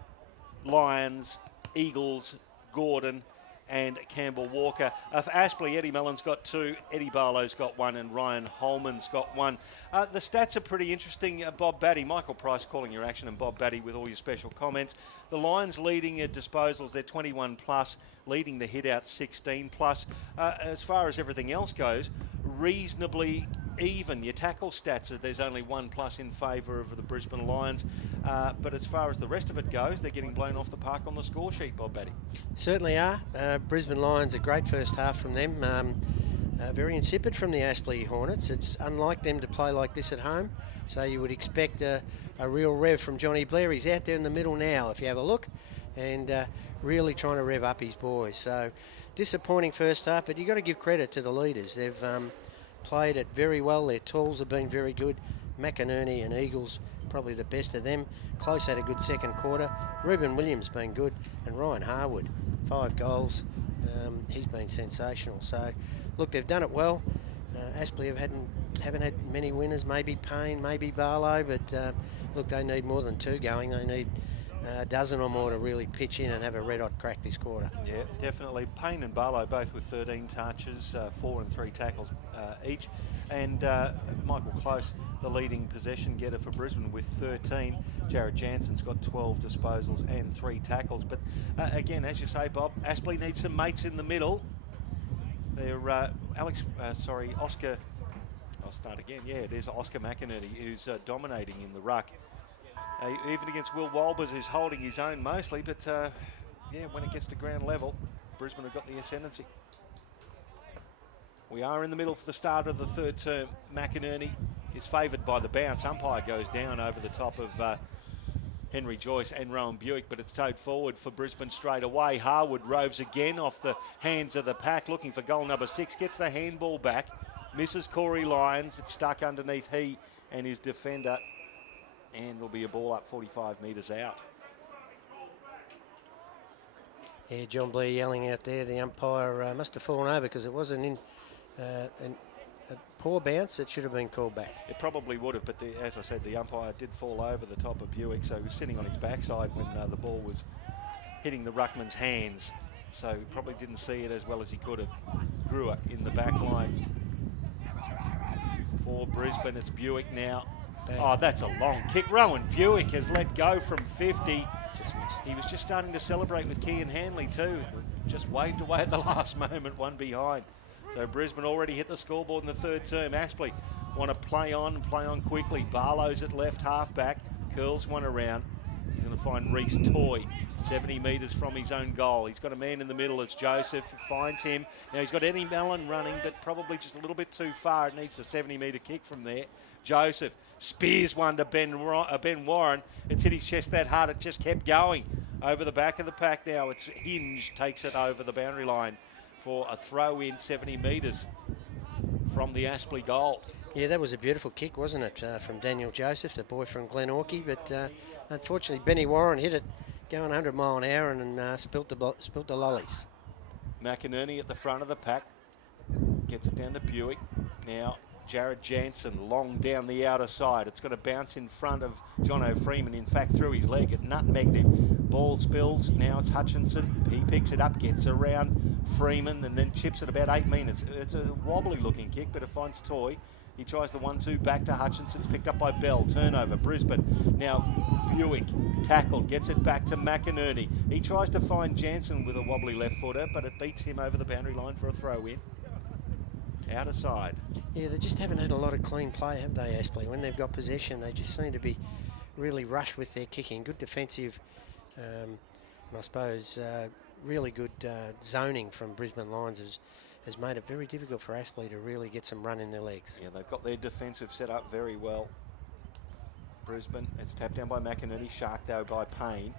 Lions, Eagles, Gordon and Campbell Walker. For Aspley, Eddie Mellon's got 2, Eddie Barlow's got 1 and Ryan Holman's got 1. The stats are pretty interesting. Bob Batty, Michael Price calling your action, and Bob Batty with all your special comments. The Lions leading at disposals, they're 21 plus, leading the hit out 16 plus. As far as everything else goes, reasonably even. Your tackle stats, there's only 1 plus in favour of the Brisbane Lions. But as far as the rest of it goes, they're getting blown off the park on the score sheet, Bob Batty. Certainly are. Brisbane Lions, a great first half from them. Very insipid from the Aspley Hornets. It's unlike them to play like this at home. So you would expect a real rev from Johnny Blair. He's out there in the middle now, if you have a look, and really trying to rev up his boys. So disappointing first half, but you've got to give credit to the leaders. They've played it very well. Their tools have been very good. McInerney and Eagles, probably the best of them. Close had a good second quarter. Reuben Williams been good, and Ryan Harwood, 5 goals. He's been sensational. So, look, they've done it well. Aspley haven't had many winners. Maybe Payne, maybe Barlow, but look, they need more than 2 going. They need a dozen or more to really pitch in and have a red-hot crack this quarter. Yeah, definitely. Payne and Barlow both with 13 touches, 4 and 3 tackles each. And Michael Close, the leading possession getter for Brisbane with 13. Jared Jansen's got 12 disposals and 3 tackles. But again, as you say, Bob, Aspley needs some mates in the middle. They're Oscar. I'll start again. Yeah, it is Oscar McInerney who's dominating in the ruck. Even against Will Walbers, who's holding his own mostly, but yeah, when it gets to ground level, Brisbane have got the ascendancy. We are in the middle for the start of the third term. McInerney is favoured by the bounce. Umpire goes down over the top of Henry Joyce and Rowan Buick, but it's towed forward for Brisbane straight away. Harwood roves again off the hands of the pack, looking for goal number 6, gets the handball back, misses Corey Lyons. It's stuck underneath he and his defender, and it'll be a ball up 45 metres out. Yeah, John Blair yelling out there. The umpire must have fallen over because it wasn't a poor bounce. It should have been called back. It probably would have, but as I said, the umpire did fall over the top of Buick, so he was sitting on his backside when the ball was hitting the ruckman's hands. So he probably didn't see it as well as he could have. Brewer in the back line. For Brisbane, it's Buick now. Bang. Oh, that's a long kick. Rowan Buick has let go from 50. Just missed. He was just starting to celebrate with Kean Hanley too. Just waved away at the last moment, one behind. So Brisbane already hit the scoreboard in the third term. Aspley want to play on quickly. Barlow's at left half-back. Curls one around. He's going to find Reece Toy, 70 metres from his own goal. He's got a man in the middle. It's Joseph. Finds him. Now he's got Eddie Mellon running, but probably just a little bit too far. It needs a 70-metre kick from there. Joseph spears one to Ben Warren. It's hit his chest that hard. It just kept going over the back of the pack now. It's Hinge takes it over the boundary line for a throw in 70 metres from the Aspley goal. Yeah, that was a beautiful kick, wasn't it, from Daniel Joseph, the boy from Glenorchy. But unfortunately, Benny Warren hit it going 100 mile an hour and spilt the lollies. McInerney at the front of the pack. Gets it down to Buick. Now Jared Jansen long down the outer side. It's going to bounce in front of Jono Freeman, in fact through his leg. It nutmegged him. Ball spills. Now it's Hutchinson. He picks it up, gets around Freeman and then chips it about 8 metres. It's a wobbly looking kick, but it finds Toy. He tries the 1-2 back to Hutchinson. It's picked up by Bell. Turnover, Brisbane. Now Buick tackled, gets it back to McInerney. He tries to find Jansen with a wobbly left footer, but it beats him over the boundary line for a throw in. Outer side. Yeah, they just haven't had a lot of clean play, have they, Aspley? When they've got possession, they just seem to be really rushed with their kicking. Good defensive, and I suppose really good zoning from Brisbane Lions has made it very difficult for Aspley to really get some run in their legs. Yeah, they've got their defensive set up very well. Brisbane, it's tapped down by McInerney. Shark though by Payne.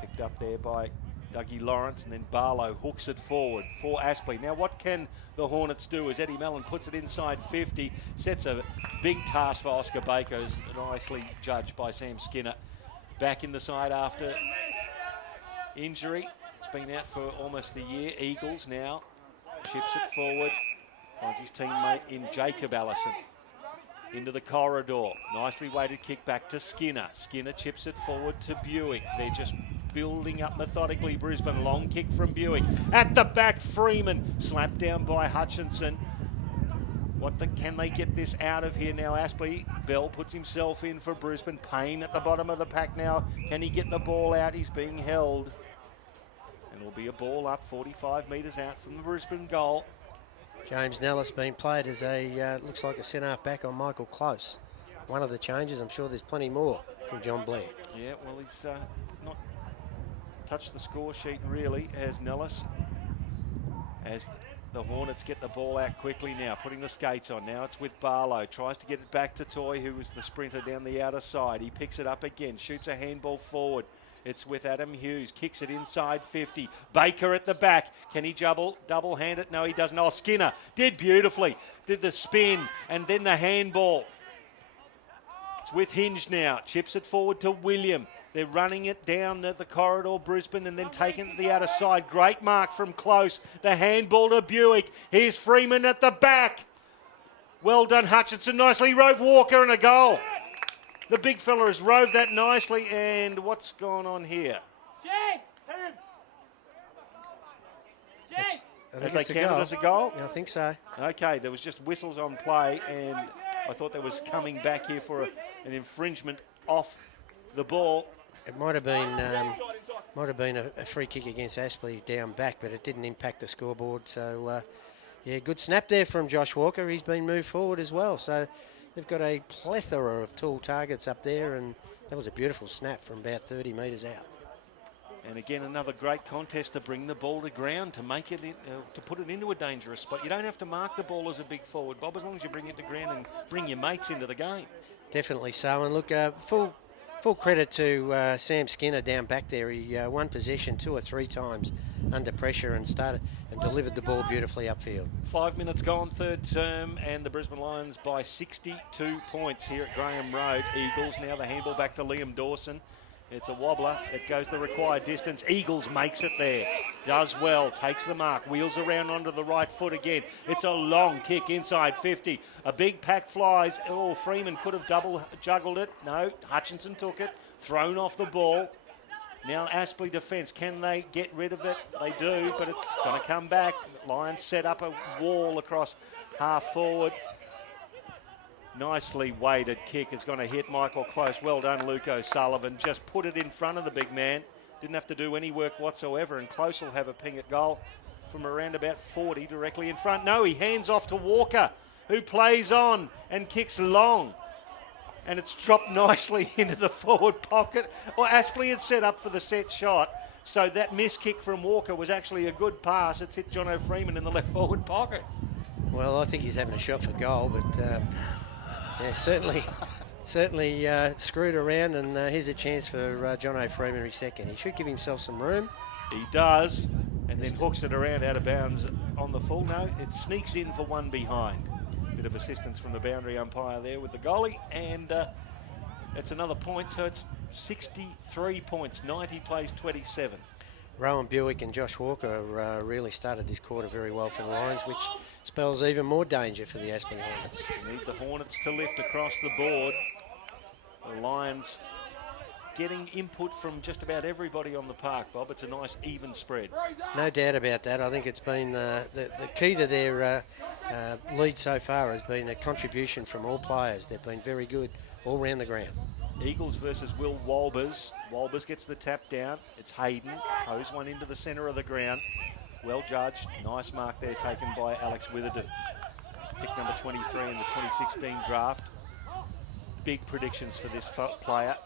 Picked up there by Dougie Lawrence, and then Barlow hooks it forward for Aspley. Now what can the Hornets do as Eddie Mellon puts it inside 50, sets a big task for Oscar Baker, who's nicely judged by Sam Skinner. Back in the side after injury. It's been out for almost a year. Eagles now chips it forward. Finds his teammate in Jacob Allison. Into the corridor. Nicely weighted kick back to Skinner. Skinner chips it forward to Buick. They're just building up methodically. Brisbane, long kick from Buick. At the back, Freeman. Slapped down by Hutchinson. Can they get this out of here now? Aspley, Bell puts himself in for Brisbane. Payne at the bottom of the pack now. Can he get the ball out? He's being held. And it'll be a ball up 45 metres out from the Brisbane goal. James Nellis being played as a, looks like a centre back on Michael Close. One of the changes. I'm sure there's plenty more from John Blair. Yeah, well, he's not touched the score sheet really, as Nellis. As the Hornets get the ball out quickly now, putting the skates on. Now it's with Barlow. Tries to get it back to Toy, who was the sprinter down the outer side. He picks it up again, shoots a handball forward. It's with Adam Hughes, kicks it inside 50. Baker at the back. Can he double hand it? No, he doesn't. Oh, Skinner did beautifully. Did the spin and then the handball. It's with Hinge now. Chips it forward to William. They're running it down at the corridor, Brisbane, and then taking it to the outer side. Great mark from Close. The handball to Buick. Here's Freeman at the back. Well done, Hutchinson. Nicely rove Walker and a goal. The big fella has roved that nicely, and what's gone on here? Have they counted as a goal? I think so. Okay, there was just whistles on play, and I thought there was coming back here for an infringement off the ball. It might have been a free kick against Aspley down back, but it didn't impact the scoreboard. So, yeah, good snap there from Josh Walker. He's been moved forward as well. So they've got a plethora of tall targets up there, and that was a beautiful snap from about 30 metres out. And again, another great contest to bring the ball to ground, to make it to put it into a dangerous spot. You don't have to mark the ball as a big forward, Bob, as long as you bring it to ground and bring your mates into the game. Definitely so. And look, full credit to Sam Skinner down back there. He won possession 2 or 3 times under pressure and started and delivered the ball beautifully upfield. 5 minutes gone, third term, and the Brisbane Lions by 62 points here at Graham Road. Eagles now the handball back to Liam Dawson. It's a wobbler. It goes the required distance. Eagles makes it there. Does well. Takes the mark. Wheels around onto the right foot again. It's a long kick inside 50. A big pack flies. Oh, Freeman could have double juggled it. No, Hutchinson took it. Thrown off the ball. Now Aspley defence. Can they get rid of it? They do, but it's going to come back. Lions set up a wall across half forward. Nicely weighted kick is going to hit Michael Close. Well done, Luke O'Sullivan. Just put it in front of the big man. Didn't have to do any work whatsoever, and Close will have a ping at goal from around about 40 directly in front. No, he hands off to Walker, who plays on and kicks long. And it's dropped nicely into the forward pocket. Well, Aspley had set up for the set shot, so that missed kick from Walker was actually a good pass. It's hit John O'Freeman in the left forward pocket. Well, I think he's having a shot for goal, but yeah, certainly screwed around, and here's a chance for John O'Freeman his second. He should give himself some room. He does, and then hooks it around out of bounds on the full. No, it sneaks in for one behind. Bit of assistance from the boundary umpire there with the goalie, and it's another point, so it's 63 points. 90 plays 27. Rowan Buick and Josh Walker really started this quarter very well for the Lions, which spells even more danger for the Aspley Hornets. Need the Hornets to lift across the board. The Lions getting input from just about everybody on the park, Bob. It's a nice even spread. No doubt about that. I think it's been the key to their lead so far has been a contribution from all players. They've been very good all round the ground. Eagles versus Will Walbers. Walbers gets the tap down. It's Hayden. Toes one into the centre of the ground. Well judged. Nice mark there taken by Alex Witherden. Pick number 23 in the 2016 draft. Big predictions for this player.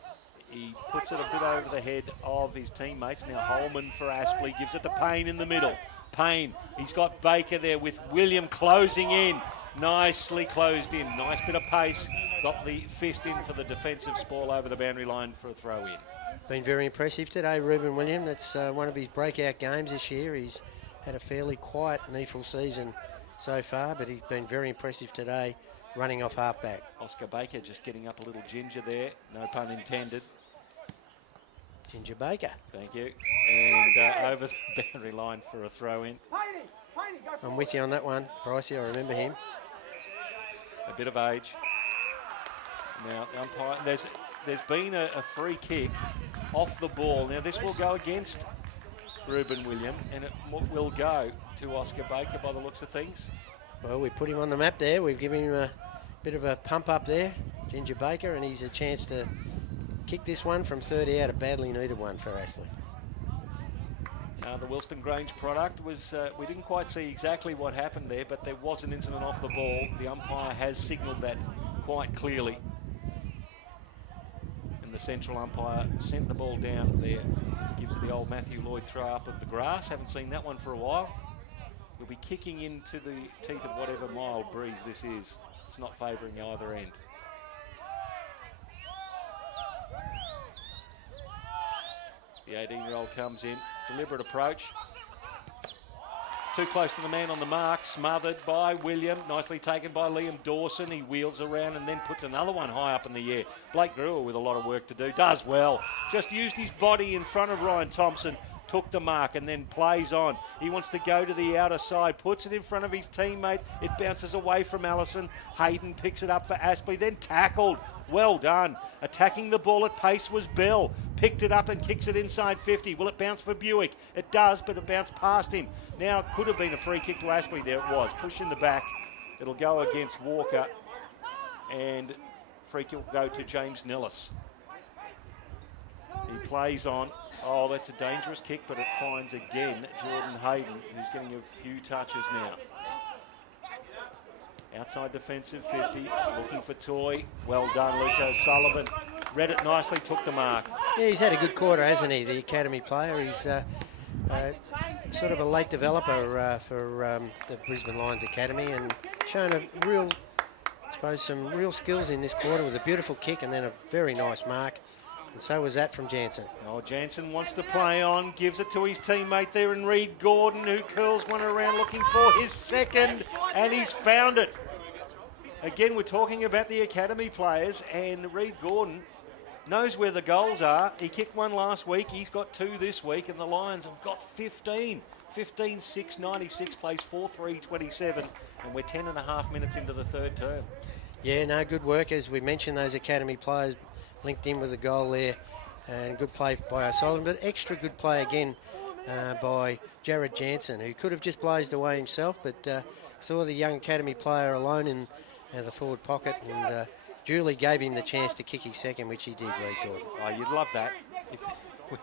He puts it a bit over the head of his teammates. Now Holman for Aspley gives it to Payne in the middle. Payne, he's got Baker there with William closing in. Nicely closed in. Nice bit of pace. Got the fist in for the defensive spoil over the boundary line for a throw in. Been very impressive today, Ruben William. That's one of his breakout games this year. He's had a fairly quiet NEAFL season so far, but he's been very impressive today, running off halfback. Oscar Baker just getting up a little ginger there, no pun intended. Ginger Baker. Thank you. And over the boundary line for a throw in. I'm with you on that one, Pricey. I remember him. A bit of age. Now, the umpire, there's been a free kick off the ball. Now, this will go against Ruben William, and it will go to Oscar Baker by the looks of things. Well, we put him on the map there. We've given him a bit of a pump up there, Ginger Baker, and he's a chance to kick this one from 30 out, a badly needed one for Aspley. The Wilston Grange product was, we didn't quite see exactly what happened there, but there was an incident off the ball. The umpire has signalled that quite clearly. And the central umpire sent the ball down there. Gives it the old Matthew Lloyd throw up of the grass. Haven't seen that one for a while. He'll be kicking into the teeth of whatever mild breeze this is. It's not favouring either end. The 18-year-old comes in, deliberate approach. Too close to the man on the mark, smothered by William, nicely taken by Liam Dawson. He wheels around and then puts another one high up in the air. Blake Brewer with a lot of work to do, does well. Just used his body in front of Ryan Thompson, took the mark and then plays on. He wants to go to the outer side, puts it in front of his teammate. It bounces away from Allison. Hayden picks it up for Aspley, then tackled. Well done. Attacking the ball at pace was Bell. Picked it up and kicks it inside 50. Will it bounce for Buick? It does, but it bounced past him. Now, it could have been a free kick to Aspley. There it was. Push in the back. It'll go against Walker. And free kick will go to James Nellis. He plays on. Oh, that's a dangerous kick, but it finds again Jordan Hayden, who's getting a few touches now. Outside defensive 50, looking for Toy. Well done, Luke O'Sullivan. Read it nicely, took the mark. Yeah, he's had a good quarter, hasn't he, the academy player. He's sort of a late developer for the Brisbane Lions Academy and shown a real, I suppose, some real skills in this quarter with a beautiful kick and then a very nice mark. And so was that from Jansen. Oh, Jansen wants to play on, gives it to his teammate there in Reed Gordon, who curls one around looking for his second, and he's found it. Again, we're talking about the academy players, and Reed Gordon knows where the goals are. He kicked one last week, he's got 2 this week, and the Lions have got 15. 15-6, 96, plays 4-3, 27, and we're 10.5 minutes into the third term. Yeah, no, good work. As we mentioned, those academy players linked in with a goal there, and good play by O'Sullivan, but extra good play again by Jared Jansen, who could have just blazed away himself, but saw the young academy player alone in the forward pocket and duly gave him the chance to kick his second, which he did, Reed Gordon. Oh, you'd love that. With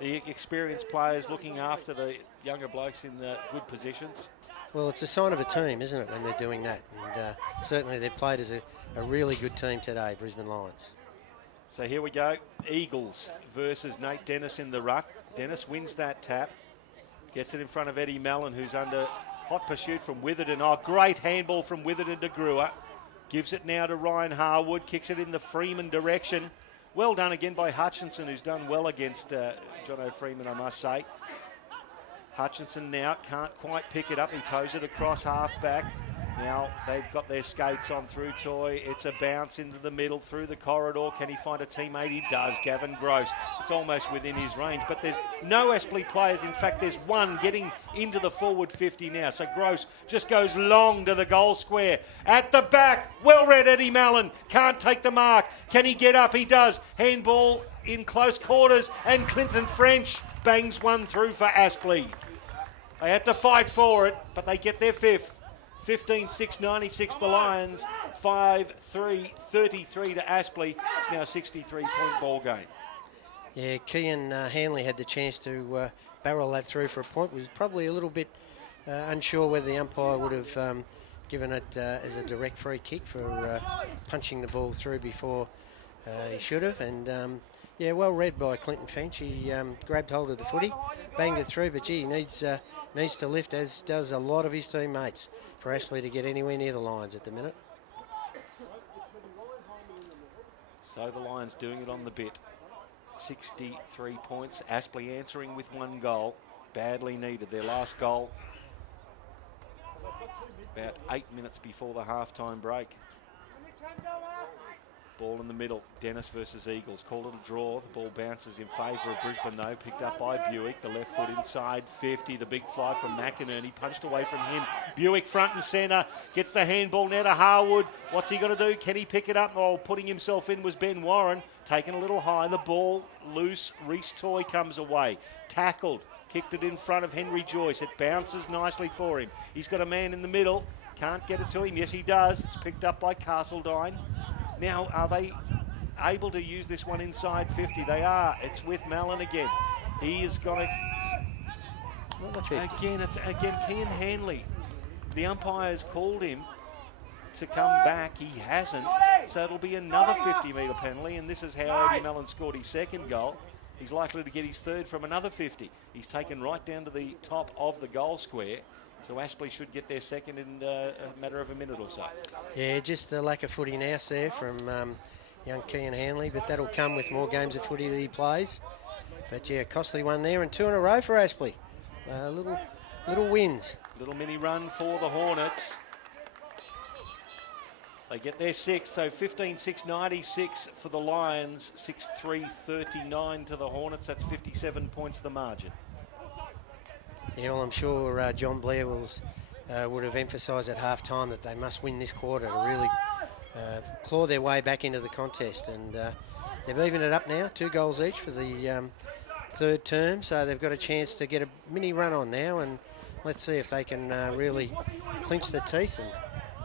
the experienced players looking after the younger blokes in the good positions. Well, it's a sign of a team, isn't it, when they're doing that? And certainly they've played as a really good team today, Brisbane Lions. So here we go. Eagles versus Nate Dennis in the ruck. Dennis wins that tap. Gets it in front of Eddie Mallon, who's under hot pursuit from Witherden. Oh, great handball from Witherden to Brewer. Gives it now to Ryan Harwood. Kicks it in the Freeman direction. Well done again by Hutchinson, who's done well against Jono Freeman, I must say. Hutchinson now can't quite pick it up. He toes it across half-back. Now they've got their skates on through Toy. It's a bounce into the middle through the corridor. Can he find a teammate? He does. Gavin Gross. It's almost within his range, but there's no Aspley players. In fact, there's one getting into the forward 50 now. So Gross just goes long to the goal square. At the back, well read Eddie Mallon. Can't take the mark. Can he get up? He does. Handball in close quarters, and Clinton French bangs one through for Aspley. They had to fight for it, but they get their 5th. 15-6, 96 the Lions, 5-3, 33 to Aspley. It's now a 63-point ball game. Yeah, Kean Hanley had the chance to barrel that through for a point. Was probably a little bit unsure whether the umpire would have given it as a direct free kick for punching the ball through before he should have. And yeah, well read by Clinton Finch. He grabbed hold of the footy, banged it through, but gee, he needs to lift, as does a lot of his teammates, for Aspley to get anywhere near the Lions at the minute. So the Lions doing it on the bit. 63 points. Aspley answering with 1 goal. Badly needed. Their last goal about 8 minutes before the halftime break. Ball in the middle. Dennis versus Eagles. Call it a draw. The ball bounces in favour of Brisbane though. Picked up by Buick. The left foot inside 50. The big fly from McInerney. Punched away from him. Buick front and centre. Gets the handball now to Harwood. What's he going to do? Can he pick it up? Oh, putting himself in was Ben Warren. Taken a little high. The ball loose. Reece Toy comes away. Tackled. Kicked it in front of Henry Joyce. It bounces nicely for him. He's got a man in the middle. Can't get it to him. Yes, he does. It's picked up by Castledine. Now, are they able to use this one inside 50? They are. It's with Mallon again. He is going to... Another 50. Again, Kean Hanley. The umpire's called him to come back. He hasn't. So it'll be another 50-metre penalty, and this is how Eddie Mallon scored his 2nd goal. He's likely to get his 3rd from another 50. He's taken right down to the top of the goal square. So Aspley should get their 2nd in a matter of a minute or so. Yeah, just a lack of footy nous there from young Kean Hanley, but that'll come with more games of footy that he plays. But yeah, costly one there, and 2 in a row for Aspley. Little wins. Little mini run for the Hornets. They get their 6th, so 15-6-96 for the Lions, 6-3-39 to the Hornets. That's 57 points the margin. Yeah, well, I'm sure John Blair would have emphasised at half-time that they must win this quarter to really claw their way back into the contest. And they've evened it up now, 2 goals each for the 3rd term, so they've got a chance to get a mini run on now, and let's see if they can really clinch their teeth and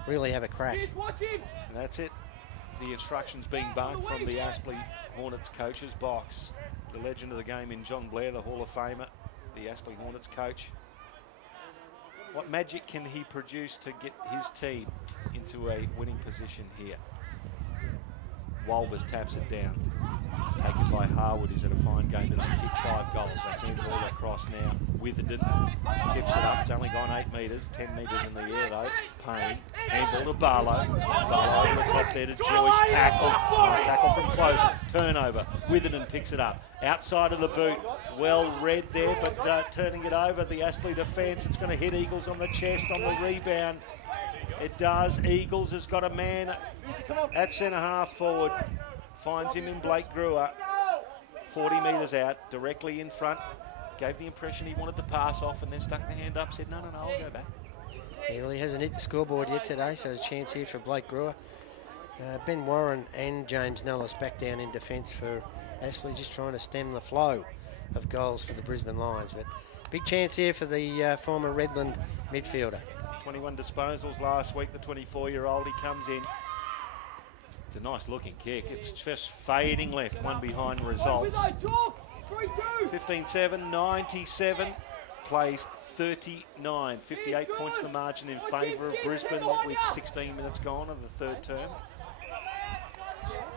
really have a crack. And that's it. The instructions being barked from the Aspley Hornets coach's box. The legend of the game in John Blair, the Hall of Famer, the Aspley Hornets coach. What magic can he produce to get his team into a winning position here? Walbers taps it down. It's taken by Harwood, who's had a fine game today. Kicked 5 goals. They hand ball across now. Witherden tips it up. It's only gone 8 metres. 10 metres in the air though. Payne. Handball to Barlow. Barlow over the top there to Joyce. Tackle. Nice tackle from close. Turnover. Witherden picks it up. Outside of the boot. Well read there, but turning it over. The Aspley defence. It's going to hit Eagles on the chest on the rebound. It does. Eagles has got a man at centre half forward. Finds him in Blake Brewer. 40 metres out, directly in front. Gave the impression he wanted to pass off and then stuck the hand up, said, no, I'll go back. He really hasn't hit the scoreboard yet today, so there's a chance here for Blake Brewer. Ben Warren and James Nellis back down in defence for Aspley, just trying to stem the flow of goals for the Brisbane Lions. But big chance here for the former Redland midfielder. 21 disposals last week, the 24-year-old, he comes in. It's a nice looking kick. It's just fading left, one behind results. 15-7, 97, plays 39. 58 points the margin in favour of Brisbane with 16 minutes gone of the 3rd term.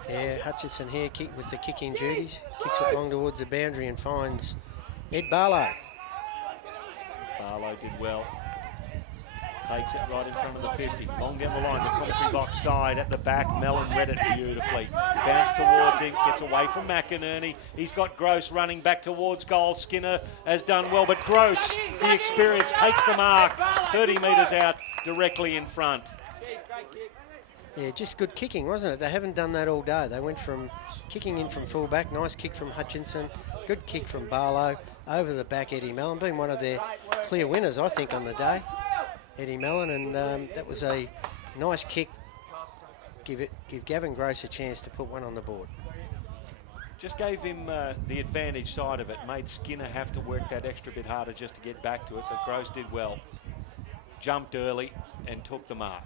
Yeah, Hutchison here with the kicking duties. Kicks it long towards the boundary and finds Ed Barlow. Barlow did well. Takes it right in front of the 50. Long down the line, the commentary box side at the back. Mellon read it beautifully. Bounce towards him, gets away from McInerney. He's got Gross running back towards goal. Skinner has done well, but Gross, the experience, takes the mark. 30 metres out, directly in front. Yeah, just good kicking, wasn't it? They haven't done that all day. They went from kicking in from fullback. Nice kick from Hutchinson. Good kick from Barlow. Over the back, Eddie Mellon. Been one of their clear winners, I think, on the day. Eddie Mellon, and that was a nice kick. Give Gavin Gross a chance to put one on the board. Just gave him the advantage side of it. Made Skinner have to work that extra bit harder just to get back to it, but Gross did well. Jumped early and took the mark.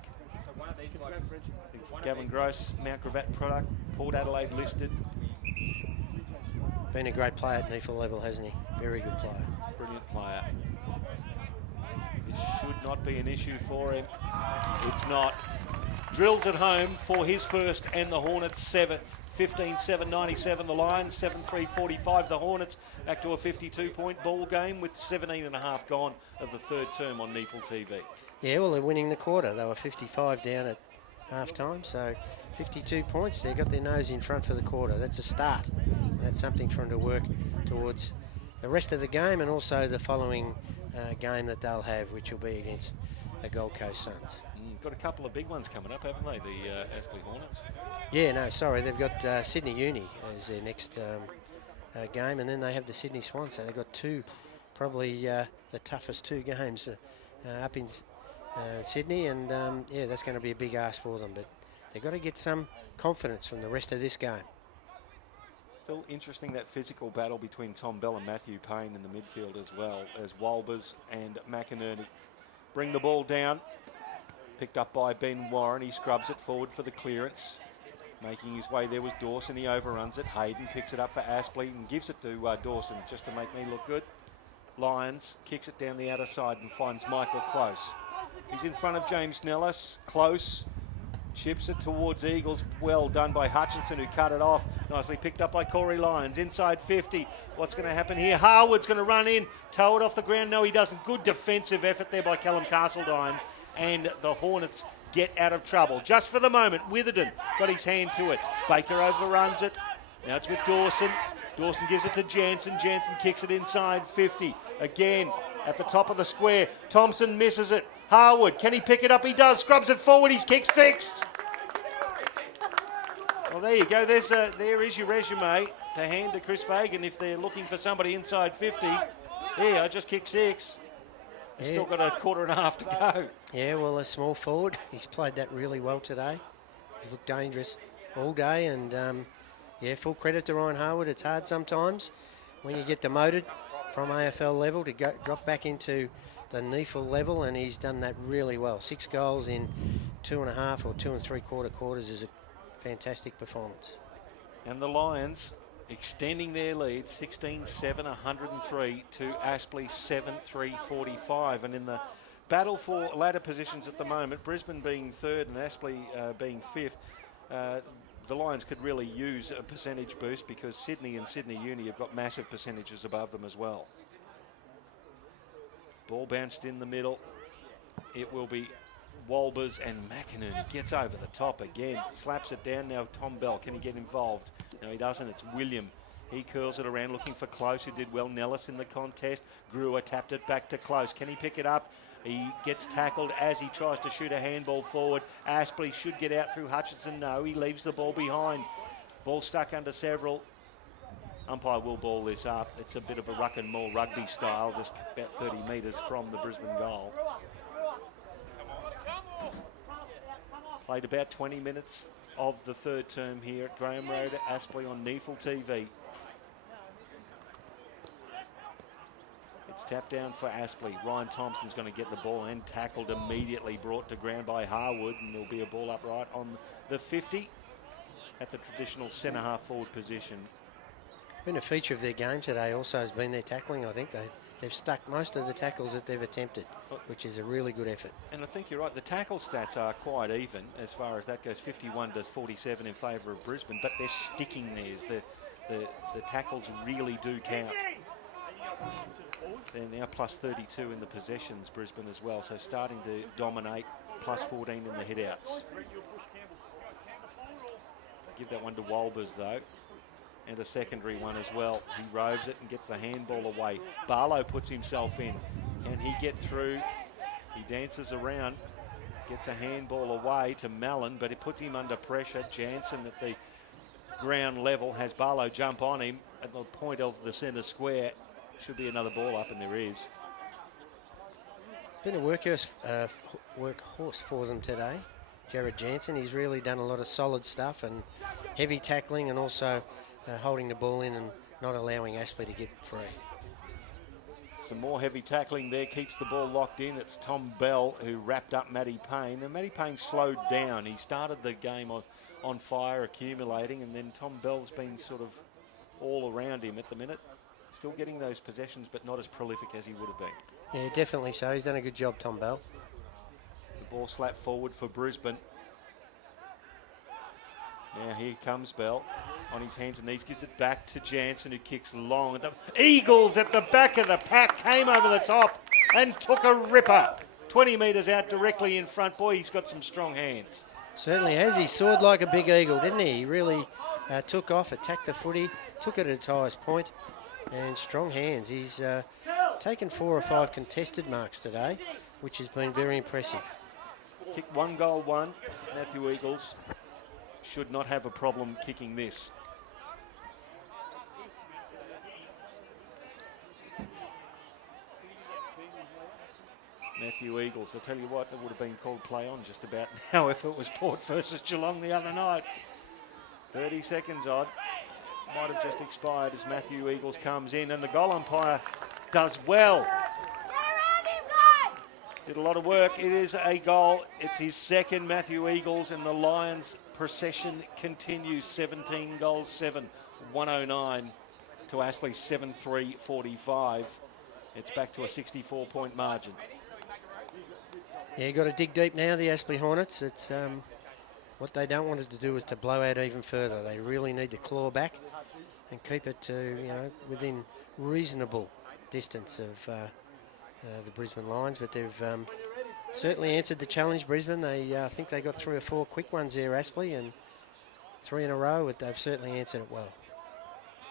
Gavin Gross, Mount Gravatt product, Port Adelaide listed. Been a great player at NEAFL level, hasn't he? Very good player. Brilliant player. This should not be an issue for him. It's not. Drills at home for his 1st and the Hornets 7th. 15-7, 97 the Lions, 7-3, 45 the Hornets. Back to a 52-point ball game with 17.5 gone of the 3rd term on NEAFL TV. Yeah, well, they're winning the quarter. They were 55 down at half-time. So 52 points. They've got their nose in front for the quarter. That's a start. And that's something for them to work towards the rest of the game and also the following game that they'll have, which will be against the Gold Coast Suns. Got a couple of big ones coming up, haven't they, the Aspley Hornets? Yeah, no, sorry. They've got Sydney Uni as their next game, and then they have the Sydney Swans. So they've got two, probably the toughest two games up in Sydney, and yeah, that's going to be a big ask for them. But they've got to get some confidence from the rest of this game. Still interesting, that physical battle between Tom Bell and Matthew Payne in the midfield, as well as Walbers and McInerney. Bring the ball down. Picked up by Ben Warren. He scrubs it forward for the clearance. Making his way there was Dawson. He overruns it. Hayden picks it up for Aspley and gives it to Dawson just to make me look good. Lyons kicks it down the outer side and finds Michael Close. He's in front of James Nellis. Close chips it towards Eagles. Well done by Hutchinson, who cut it off. Nicely picked up by Corey Lyons. Inside 50. What's going to happen here? Harwood's going to run in. Tow it off the ground. No, he doesn't. Good defensive effort there by Callum Castledine. And the Hornets get out of trouble. Just for the moment, Witherden got his hand to it. Baker overruns it. Now it's with Dawson. Dawson gives it to Jansen. Jansen kicks it inside 50. Again, at the top of the square. Thompson misses it. Harwood, can he pick it up? He does. Scrubs it forward. He's kicked 6. Well, there you go. There is your resume to hand to Chris Fagan if they're looking for somebody inside 50. Yeah, I just kicked 6. He's still got a quarter and a half to go. Yeah, well, a small forward. He's played that really well today. He's looked dangerous all day, and yeah, full credit to Ryan Harwood. It's hard sometimes when you get demoted from AFL level to drop back into the NEAFL level, and he's done that really well. 6 goals in 2.5 or 2 3/4 quarters is a fantastic performance. And the Lions extending their lead, 16-7, 103 to Aspley 7-3, 45. And in the battle for ladder positions at the moment, Brisbane being 3rd and Aspley being 5th, the Lions could really use a percentage boost because Sydney and Sydney Uni have got massive percentages above them as well. Ball bounced in the middle. It will be Walbers, and McInerney gets over the top again. Slaps it down. Now Tom Bell, can he get involved? No, he doesn't. It's William. He curls it around looking for Close, who did well. Nellis in the contest. Brewer tapped it back to Close. Can he pick it up? He gets tackled as he tries to shoot a handball forward. Aspley should get out through Hutchinson. No, he leaves the ball behind. Ball stuck under several. Umpire will ball this up. It's a bit of a ruck and maul rugby style, just about 30 metres from the Brisbane goal. Played about 20 minutes of the third term here at Graham Road at Aspley on NEAFL TV. It's tapped down for Aspley. Ryan Thompson's going to get the ball and tackled immediately, brought to ground by Harwood, and there'll be a ball upright on the 50 at the traditional centre-half forward position. Been a feature of their game today also has been their tackling. I think they've stuck most of the tackles that they've attempted, which is a really good effort. And I think you're right, the tackle stats are quite even as far as that goes. 51 to 47 in favour of Brisbane, but they're sticking theirs. The tackles really do count. They're now plus 32 in the possessions, Brisbane as well, so starting to dominate, plus 14 in the hit-outs. Give that one to Walbers though. And a secondary one as well. He roves it and gets the handball away. Barlow puts himself in. Can he get through? He dances around, gets a handball away to Mallon, but it puts him under pressure. Jansen at the ground level has Barlow jump on him at the point of the centre square. Should be another ball up, and there is. Been a workhorse for them today. Jared Jansen, he's really done a lot of solid stuff and heavy tackling, and also holding the ball in and not allowing Aspley to get free. Some more heavy tackling there, keeps the ball locked in. It's Tom Bell who wrapped up Matty Payne. And Matty Payne slowed down. He started the game on fire, accumulating, and then Tom Bell's been sort of all around him at the minute. Still getting those possessions, but not as prolific as he would have been. Yeah, definitely so. He's done a good job, Tom Bell. The ball slapped forward for Brisbane. Now here comes Bell on his hands and knees, gives it back to Jansen, who kicks long. The Eagles at the back of the pack came over the top and took a ripper. 20 metres out directly in front. Boy, he's got some strong hands. Certainly has. He soared like a big eagle, didn't he? He really took off, attacked the footy, took it at its highest point, and strong hands. He's taken 4 or 5 contested marks today, which has been very impressive. Kicked 1 goal, 1. Matthew Eagles should not have a problem kicking this. Matthew Eagles, I'll tell you what, it would have been called play on just about now if it was Port versus Geelong the other night. 30 seconds odd. Might have just expired as Matthew Eagles comes in, and the goal umpire does well. Did a lot of work. It is a goal. It's his second, Matthew Eagles, and the Lions' procession continues. 17 goals, 7, 109 to Aspley, 7-3-45. It's back to a 64-point margin. Yeah, you've got to dig deep now, the Aspley Hornets. It's what they don't want it to do is to blow out even further. They really need to claw back and keep it to, within reasonable distance of the Brisbane Lions. But they've certainly answered the challenge, Brisbane. I think they got 3 or 4 quick ones there, Aspley, and 3 in a row. But they've certainly answered it well.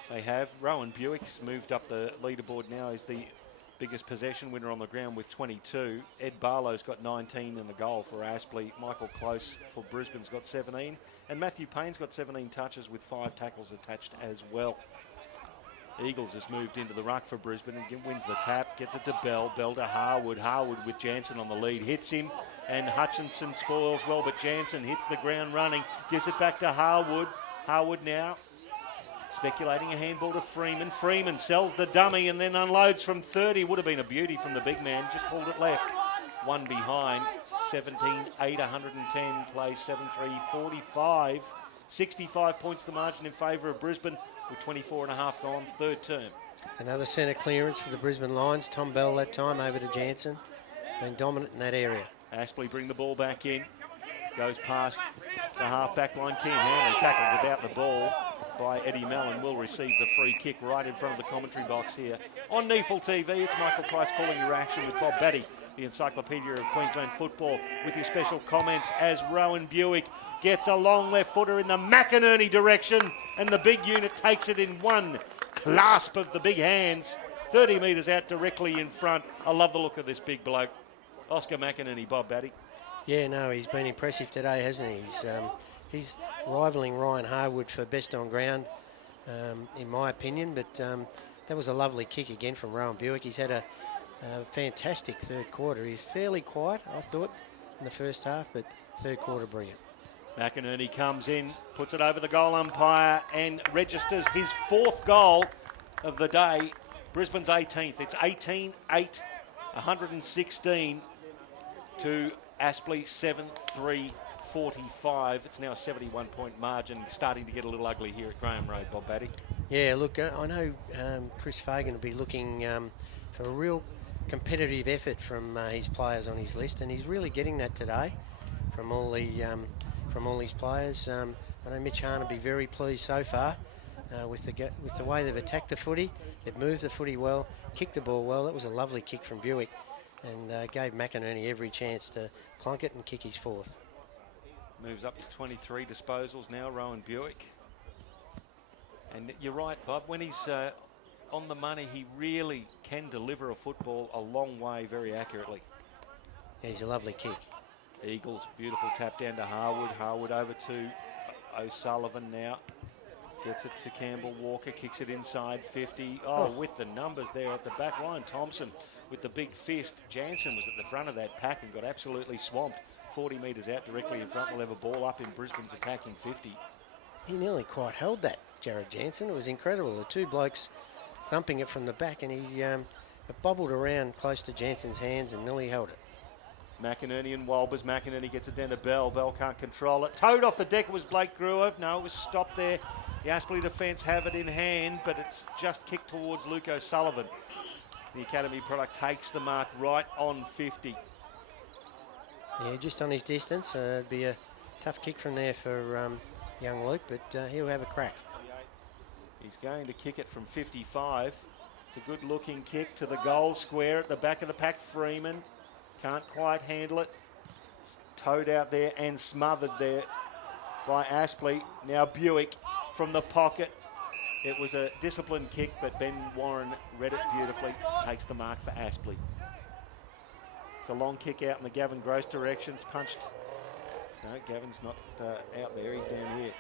They have. Rowan Buick's moved up the leaderboard now. He's the biggest possession winner on the ground with 22. Ed Barlow's got 19 in the goal for Aspley. Michael Close for Brisbane's got 17. And Matthew Payne's got 17 touches with 5 tackles attached as well. Eagles has moved into the ruck for Brisbane and wins the tap. Gets it to Bell. Bell to Harwood. Harwood with Jansen on the lead. Hits him and Hutchinson spoils well, but Jansen hits the ground running. Gives it back to Harwood. Harwood now speculating a handball to Freeman. Freeman sells the dummy and then unloads from 30. Would have been a beauty from the big man. Just pulled it left. 1 behind. 17-8, 110. Play 7-3-45. 65 points the margin in favour of Brisbane with 24 and a half gone. Third term. Another centre clearance for the Brisbane Lions. Tom Bell that time over to Jansen. Been dominant in that area. Aspley bring the ball back in. Goes past the half-back line. Keane Hanley tackled without the ball by Eddie Mellon. Will receive the free kick right in front of the commentary box here. On NEAFL TV, it's Michael Price calling your action with Bob Batty, the Encyclopedia of Queensland Football, with your special comments as Rowan Buick gets a long left footer in the McInerney direction, and the big unit takes it in one clasp of the big hands. 30 metres out directly in front. I love the look of this big bloke. Oscar McInerney, Bob Batty. Yeah, no, he's been impressive today, hasn't he? He's rivaling Ryan Harwood for best on ground, in my opinion. But that was a lovely kick again from Rowan Buick. He's had a fantastic third quarter. He's fairly quiet, I thought, in the first half, but third quarter brilliant. McInerney comes in, puts it over the goal umpire and registers his 4th goal of the day. Brisbane's 18th. It's 18-8, 116 to Aspley, 7-3-45. It's now a 71-point margin, starting to get a little ugly here at Graham Road, Bob Batty. Yeah, look, I know Chris Fagan will be looking for a real competitive effort from his players on his list, and he's really getting that today from all his players. I know Mitch Hahn will be very pleased so far with the way they've attacked the footy. They've moved the footy well, kicked the ball well. That was a lovely kick from Buick, and gave McInerney every chance to plunk it and kick his 4th. Moves up to 23 disposals now, Rowan Buick. And you're right, Bob, when he's on the money, he really can deliver a football a long way very accurately. Yeah, he's a lovely kick. Eagles, beautiful tap down to Harwood. Harwood over to O'Sullivan now. Gets it to Campbell Walker, kicks it inside 50. Oh, with the numbers there at the back line. Thompson with the big fist. Jansen was at the front of that pack and got absolutely swamped. 40 metres out directly in front. Will have a ball up in Brisbane's attacking 50. He nearly quite held that, Jared Jansen. It was incredible. The 2 blokes thumping it from the back, and he it bobbled around close to Jansen's hands and nearly held it. McInerney and Walbers. McInerney gets it down to Bell. Bell can't control it. Towed off the deck. It was Blake Brewer. No, it was stopped there. The Aspley defence have it in hand, but it's just kicked towards Luke O'Sullivan. The Academy product takes the mark right on 50. Yeah, just on his distance. It'd be a tough kick from there for young Luke, but he'll have a crack. He's going to kick it from 55. It's a good looking kick to the goal square at the back of the pack. Freeman can't quite handle it. towed out there and smothered there by Aspley. Now Buick from the pocket. It was a disciplined kick, but Ben Warren read it beautifully. Takes the mark for Aspley. It's a long kick out in the Gavin Gross direction. It's punched. So Gavin's not out there. He's down here.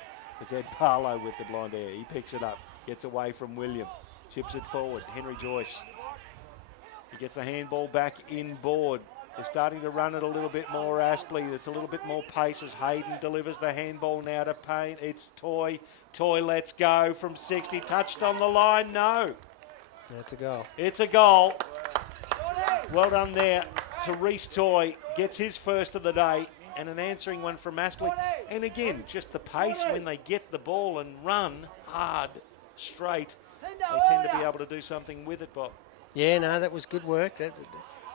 It's Ed Barlow with the blind air. He picks it up. Gets away from William. Chips it forward. Henry Joyce. He gets the handball back inboard. They're starting to run it a little bit more, Aspley. There's a little bit more pace as Hayden delivers the handball now to Payne. It's Toy. Toy lets go from 60. Touched on the line. No. That's a goal. It's a goal. Well done there to Reece Toy. Gets his first of the day. And an answering one from Aspley. And again, just the pace when they get the ball and run hard, straight. They tend to be able to do something with it, Bob. Yeah, no, that was good work.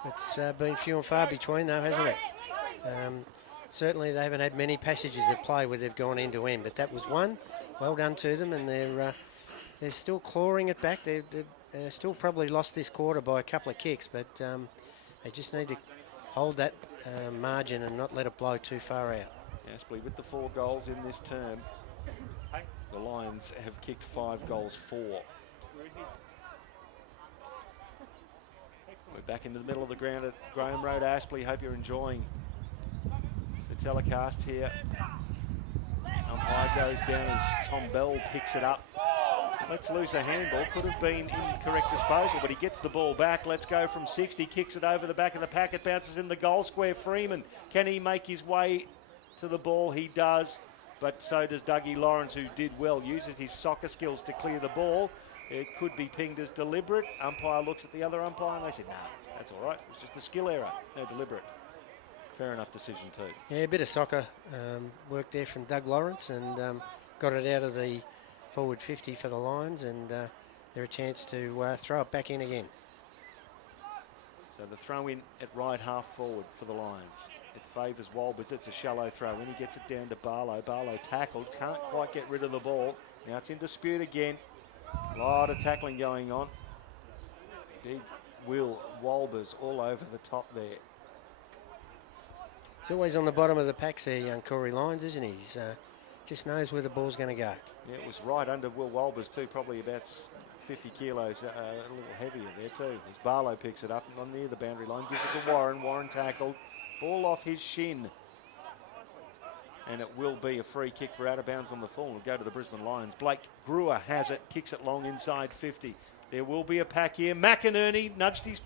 It's been few and far between, though, hasn't it? Certainly they haven't had many passages of play where they've gone end to end, but that was one. Well done to them, and they're still clawing it back. They've still probably lost this quarter by a couple of kicks, but they just need to hold that margin and not let it blow too far out. Aspley with the 4 goals in this term. The Lions have kicked 5 goals for. We're back into the middle of the ground at Graham Road, Aspley. Hope you're enjoying the telecast here. Umpire goes down as Tom Bell picks it up. Let's loose a handball. Could have been incorrect disposal, but he gets the ball back. Let's go from 60. Kicks it over the back of the pack. It bounces in the goal square. Freeman, can he make his way to the ball? He does, but so does Dougie Lawrence, who did well. Uses his soccer skills to clear the ball. It could be pinged as deliberate. Umpire looks at the other umpire and they said, no, that's all right. It's just a skill error. No deliberate. Fair enough decision too. Yeah, a bit of soccer work there from Doug Lawrence, and got it out of the forward 50 for the Lions, and they're a chance to throw it back in again. So the throw in at right half forward for the Lions. It favours Walbers. It's a shallow throw in. He gets it down to Barlow. Barlow tackled. Can't quite get rid of the ball. Now it's in dispute again. A lot of tackling going on. Big Will Walbers all over the top there. He's always on the bottom of the packs there, young Corey Lyons, isn't he? He's just knows where the ball's going to go. Yeah, it was right under Will Walbers too, probably about 50 kilos, a little heavier there too. As Barlow picks it up on near the boundary line, gives it to Warren. Warren tackled. Ball off his shin. And it will be a free kick for out of bounds on the full. It'll go to the Brisbane Lions. Blake Brewer has it, kicks it long inside 50. There will be a pack here. McInerney nudged his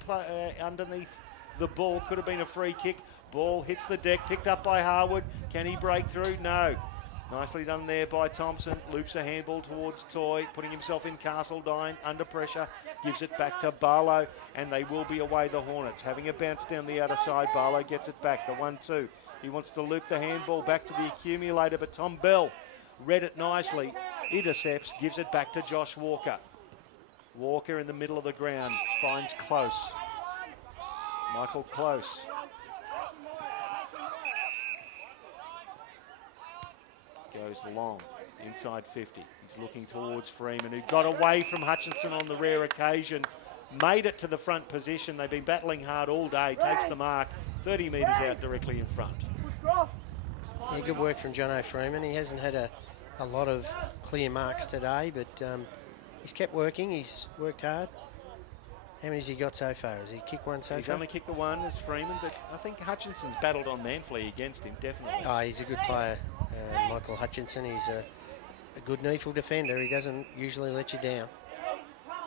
underneath the ball. Could have been a free kick. Ball hits the deck, picked up by Harwood. Can he break through? No. Nicely done there by Thompson. Loops a handball towards Toy, putting himself in Castledine under pressure. Gives it back to Barlow, and they will be away, the Hornets. Having a bounce down the outer side, Barlow gets it back. The 1-2. He wants to loop the handball back to the accumulator, but Tom Bell read it nicely. Intercepts, gives it back to Josh Walker. Walker in the middle of the ground, finds Close. Michael Close. Goes long, inside 50. He's looking towards Freeman, who got away from Hutchinson on the rare occasion. Made it to the front position. They've been battling hard all day. Takes the mark, 30 metres out directly in front. Yeah, good work from Jono Freeman. He hasn't had a lot of clear marks today, but he's kept working. He's worked hard. How many has he got so far? Has he kicked one so far? He's only kicked the one as Freeman, but I think Hutchinson's battled on manfully against him, definitely. Oh, he's a good player, Michael Hutchinson. He's a good NEAFL defender. He doesn't usually let you down.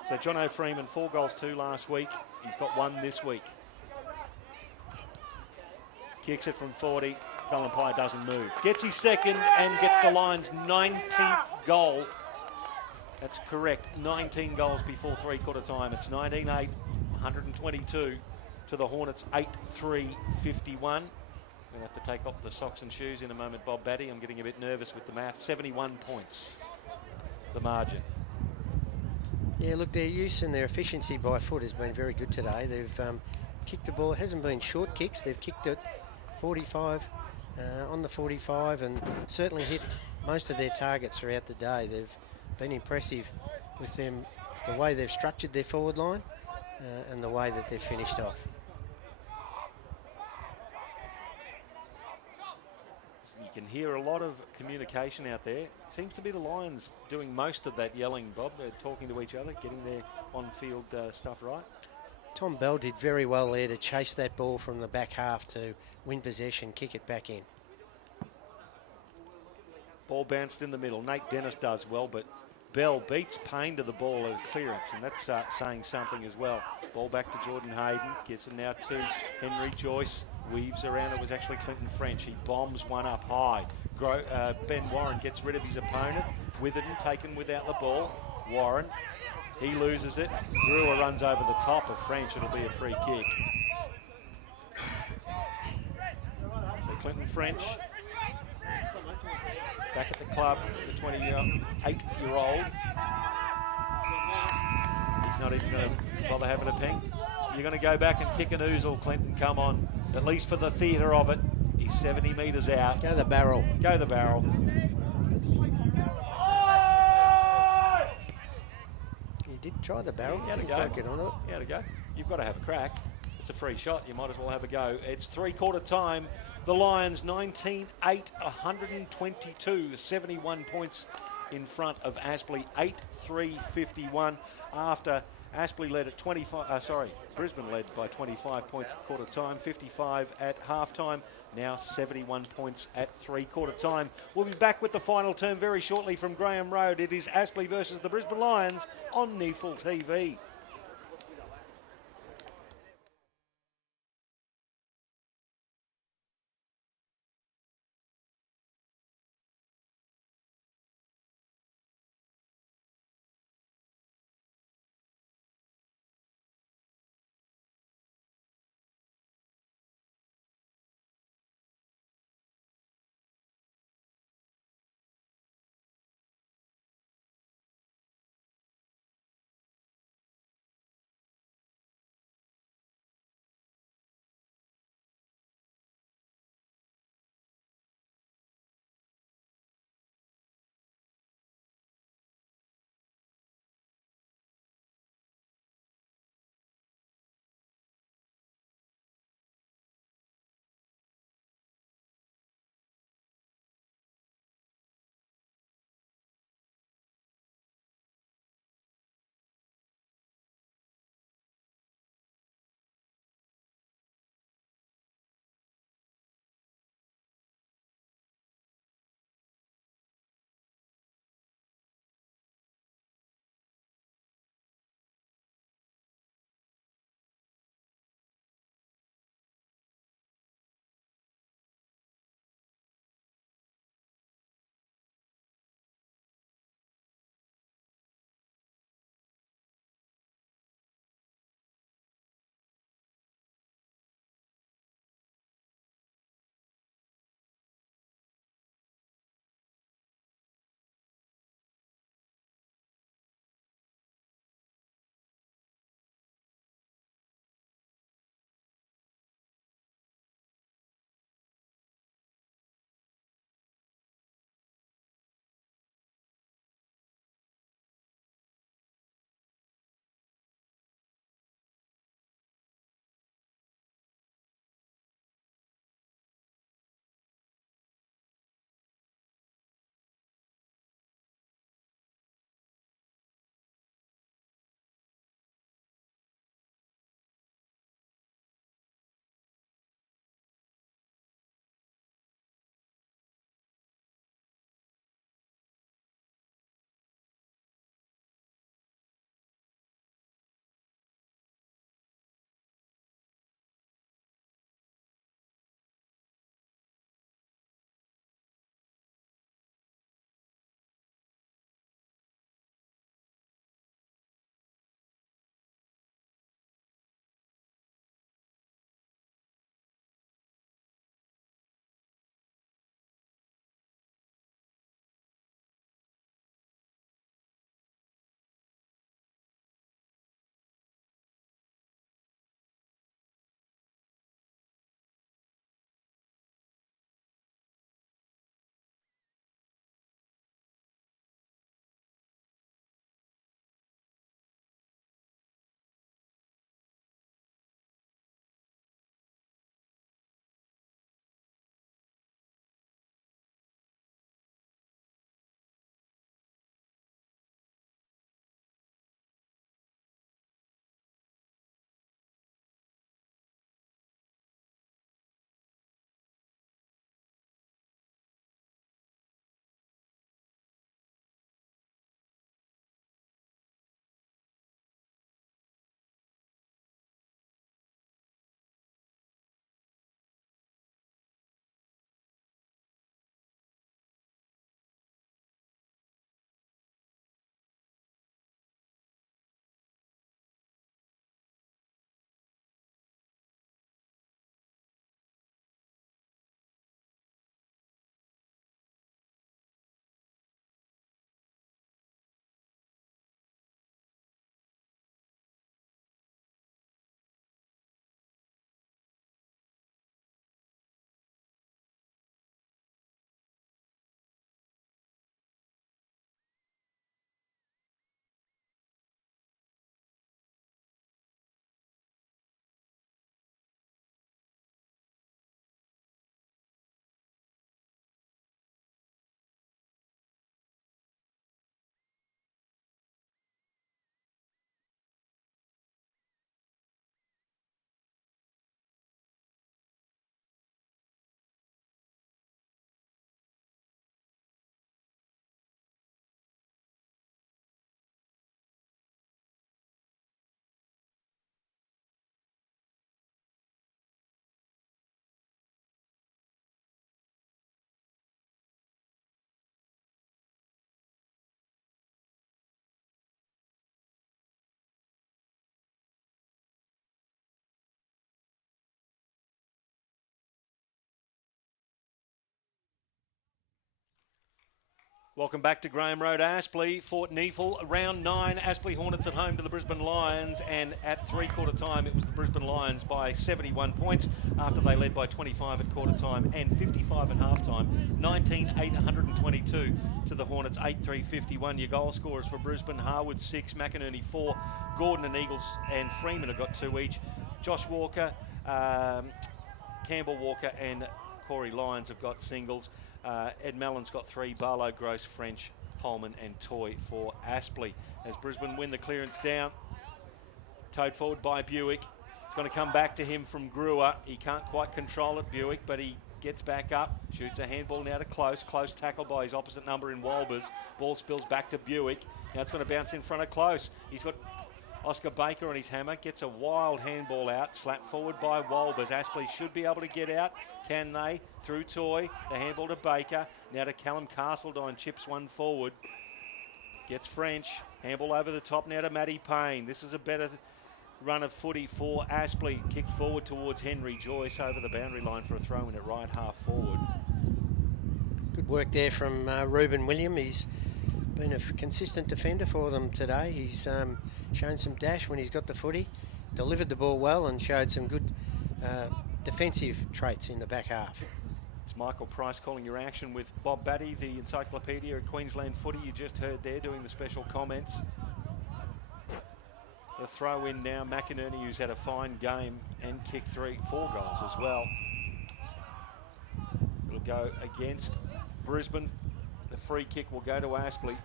So Jono Freeman, 4 goals 2 last week. He's got 1 this week. Kicks it from 40. Colin Pye doesn't move. Gets his second and gets the Lions' 19th goal. That's correct. 19 goals before three-quarter time. It's 19-8, 122 to the Hornets, 8-3-51. We're going to have to take off the socks and shoes in a moment, Bob Batty. I'm getting a bit nervous with the math. 71 points, the margin. Yeah, look, their use and their efficiency by foot has been very good today. They've kicked the ball. It hasn't been short kicks. They've kicked it 45, on the 45, and certainly hit most of their targets throughout the day. They've been impressive with them, the way they've structured their forward line and the way that they've finished off. can hear a lot of communication out there. Seems to be the Lions doing most of that yelling, Bob. They're talking to each other, getting their on-field stuff right. Tom Bell did very well there to chase that ball from the back half to win possession, kick it back in. Ball bounced in the middle. Nate Dennis does well, but Bell beats Payne to the ball at clearance, and that's saying something as well. Ball back to Jordan Hayden. Gets it now to Henry Joyce. Weaves around. It was actually Clinton French. He bombs one up high. Ben Warren gets rid of his opponent. Witherden taken without the ball. Warren, he loses it. Brewer runs over the top of French. It'll be a free kick. So Clinton French back at the club, the 28-year-old. He's not even going to bother having a ping. You're going to go back and kick an oozle, Clinton. Come on. At least for the theatre of it. He's 70 metres out. Go the barrel. Go the barrel. You did try the barrel. You had to go. Crack it on it. You had to go. You've got to have a crack. It's a free shot. You might as well have a go. It's three-quarter time. The Lions 19-8, 122, 71 points in front of Aspley, 8-3-51 after Aspley led at 25, Brisbane led by 25 points at quarter time, 55 at half time, now 71 points at three-quarter time. We'll be back with the final term very shortly from Graham Road. It is Aspley versus the Brisbane Lions on NEAFL TV. Welcome back to Graham Road, Aspley, Fort NEAFL. Round 9, Aspley Hornets at home to the Brisbane Lions, and at three-quarter time it was the Brisbane Lions by 71 points after they led by 25 at quarter time and 55 at half time. 19-8, 122 to the Hornets, 8-3, 51. Your goal scorers for Brisbane: Harwood 6, McInerney 4, Gordon and Eagles and Freeman have got 2 each. Josh Walker, Campbell Walker and Corey Lyons have got singles. Ed Mallon's got 3, Barlow, Gross, French, Holman and Toy for Aspley. As Brisbane win the clearance down, towed forward by Buick. It's going to come back to him from Brewer. He can't quite control it, Buick, but he gets back up, shoots a handball now to Close. Close tackle by his opposite number in Walbers. Ball spills back to Buick. Now it's going to bounce in front of Close. He's got Oscar Baker on his hammer, gets a wild handball out, slapped forward by Walbers. Aspley should be able to get out. Can they? Through Toy, the handball to Baker. Now to Callum Castledine, chips one forward. Gets French, handball over the top now to Matty Payne. This is a better run of footy for Aspley. Kicked forward towards Henry Joyce over the boundary line for a throw in at right half forward. Good work there from Reuben William. He's been a consistent defender for them today. He's shown some dash when he's got the footy, delivered the ball well and showed some good defensive traits in the back half. It's Michael Price calling your action with Bob Batty, the encyclopedia of Queensland footy you just heard there, doing the special comments. The throw in now, McInerney, who's had a fine game and kicked 4 goals as well. It'll go against Brisbane. The free kick will go to Aspley.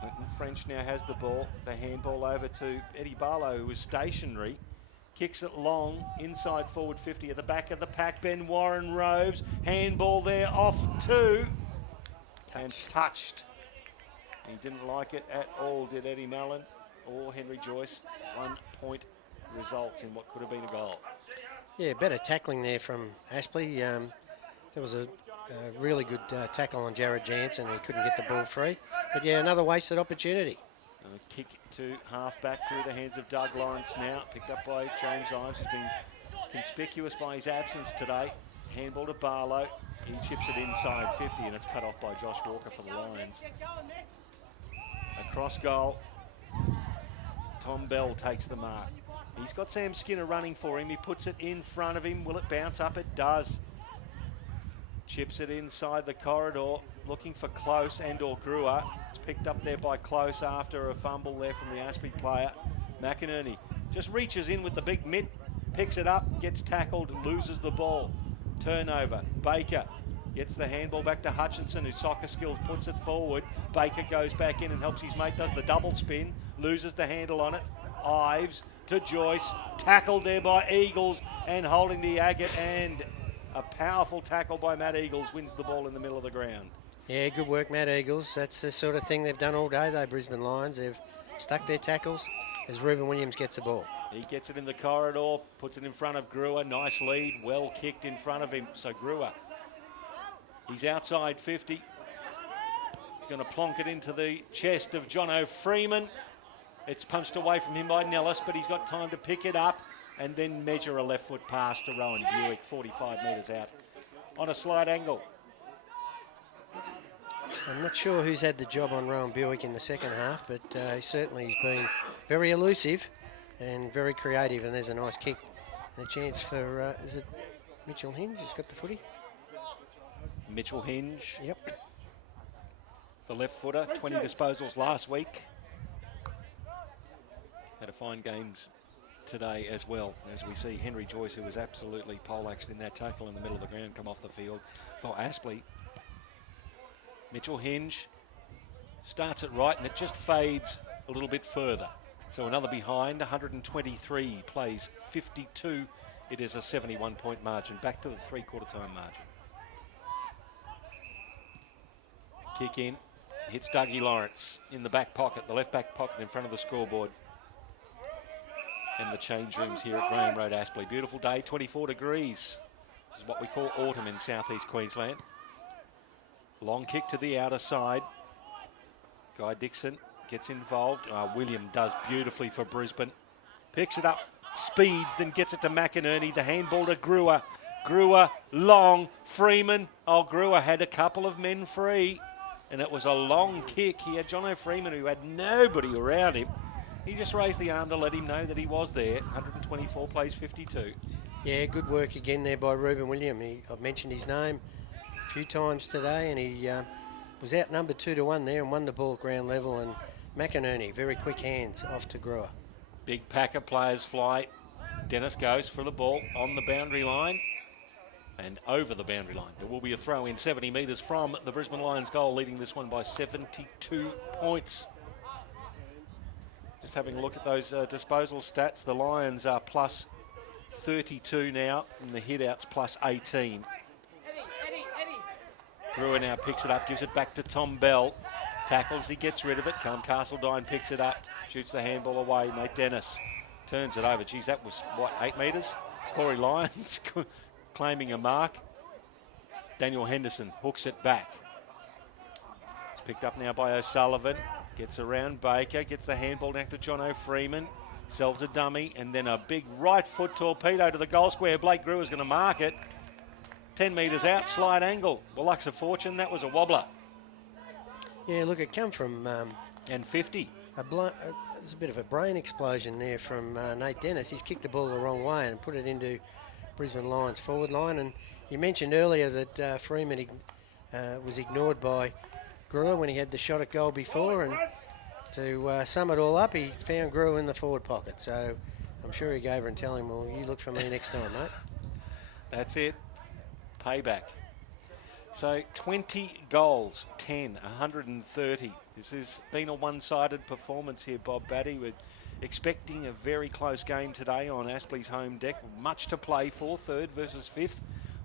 Clinton French now has the ball. The handball over to Eddie Barlow, who was stationary. Kicks it long, inside forward 50 at the back of the pack. Ben Warren roves. Handball there, off 2. And touched. He didn't like it at all, did Eddie Mallon or Henry Joyce. 1 point results in what could have been a goal. Yeah, better tackling there from Aspley. There was a really good tackle on Jared Jansen. He couldn't get the ball free. But yeah, another wasted opportunity. Kick to half back through the hands of Doug Lawrence now. Picked up by James Ives, who's been conspicuous by his absence today. Handball to Barlow. He chips it inside 50 and it's cut off by Josh Walker for the Lions. Across goal, Tom Bell takes the mark. He's got Sam Skinner running for him. He puts it in front of him. Will it bounce up? It does. Chips it inside the corridor, looking for Close and or Brewer. It's picked up there by Close after a fumble there from the Aspley player. McInerney just reaches in with the big mitt, picks it up, gets tackled, loses the ball. Turnover. Baker gets the handball back to Hutchinson, whose soccer skills, puts it forward. Baker goes back in and helps his mate, does the double spin, loses the handle on it. Ives to Joyce, tackled there by Eagles and holding the agate, and a powerful tackle by Matt Eagles wins the ball in the middle of the ground. Yeah, good work, Matt Eagles. That's the sort of thing they've done all day, though, Brisbane Lions. They've stuck their tackles as Reuben Williams gets the ball. He gets it in the corridor, puts it in front of Brewer. Nice lead, well kicked in front of him. So Brewer, he's outside 50. He's going to plonk it into the chest of Jono Freeman. It's punched away from him by Nellis, but he's got time to pick it up and then measure a left foot pass to Rowan Buick, 45 metres out on a slight angle. I'm not sure who's had the job on Rowan Buick in the second half, but he certainly has been very elusive and very creative, and there's a nice kick and a chance for, is it Mitchell Hinge who's got the footy? Mitchell Hinge. Yep. The left footer, 20 disposals last week. Had a fine games today as well, as we see Henry Joyce, who was absolutely poleaxed in that tackle in the middle of the ground, come off the field for Aspley. Mitchell Hinge starts it right and it just fades a little bit further. So another behind, 123 plays 52. It is a 71-point margin, back to the three-quarter time margin. Kick in, hits Dougie Lawrence in the back pocket, the left back pocket in front of the scoreboard. And the change rooms here at Graham Road, Aspley. Beautiful day, 24 degrees. This is what we call autumn in southeast Queensland. Long kick to the outer side. Guy Dixon gets involved. William does beautifully for Brisbane. Picks it up, speeds, then gets it to McInerney. The handball to Brewer. Greer, long, Freeman. Oh, Greer had a couple of men free, and it was a long kick. He had Jono Freeman, who had nobody around him. He just raised the arm to let him know that he was there. 124 plays 52. Yeah, good work again there by Ruben William. I've mentioned his name a few times today, and he was outnumbered 2-1 there and won the ball at ground level. And McInerney, very quick hands off to Greer. Big pack of players fly. Dennis goes for the ball on the boundary line and over the boundary line. There will be a throw in 70 metres from the Brisbane Lions goal, leading this one by 72 points. Just having a look at those disposal stats. The Lions are plus 32 now, and the hit-outs plus 18. Greer now picks it up, gives it back to Tom Bell. Tackles, he gets rid of it. Castledine picks it up, shoots the handball away. Nate Dennis turns it over. Geez, that was, what, 8 metres? Corey Lyons claiming a mark. Daniel Henderson hooks it back. It's picked up now by O'Sullivan. Gets around Baker, gets the handball down to Jono Freeman. Sells a dummy, and then a big right foot torpedo to the goal square. Blake Greer's going to mark it. 10 metres out, slide angle. Well, Lux of Fortune, that was a wobbler. Yeah, look, it come from... and 50. There's a bit of a brain explosion there from Nate Dennis. He's kicked the ball the wrong way and put it into Brisbane Lions forward line. And you mentioned earlier that Freeman was ignored by Greer when he had the shot at goal before. And to sum it all up, he found Greer in the forward pocket. So I'm sure he gave her and tell him, well, you look for me next time, mate. That's it. Payback. So 20 goals, 10, 130. This has been a one-sided performance here, Bob Batty. We're expecting a very close game today on Aspley's home deck. Much to play for, 3rd versus 5th.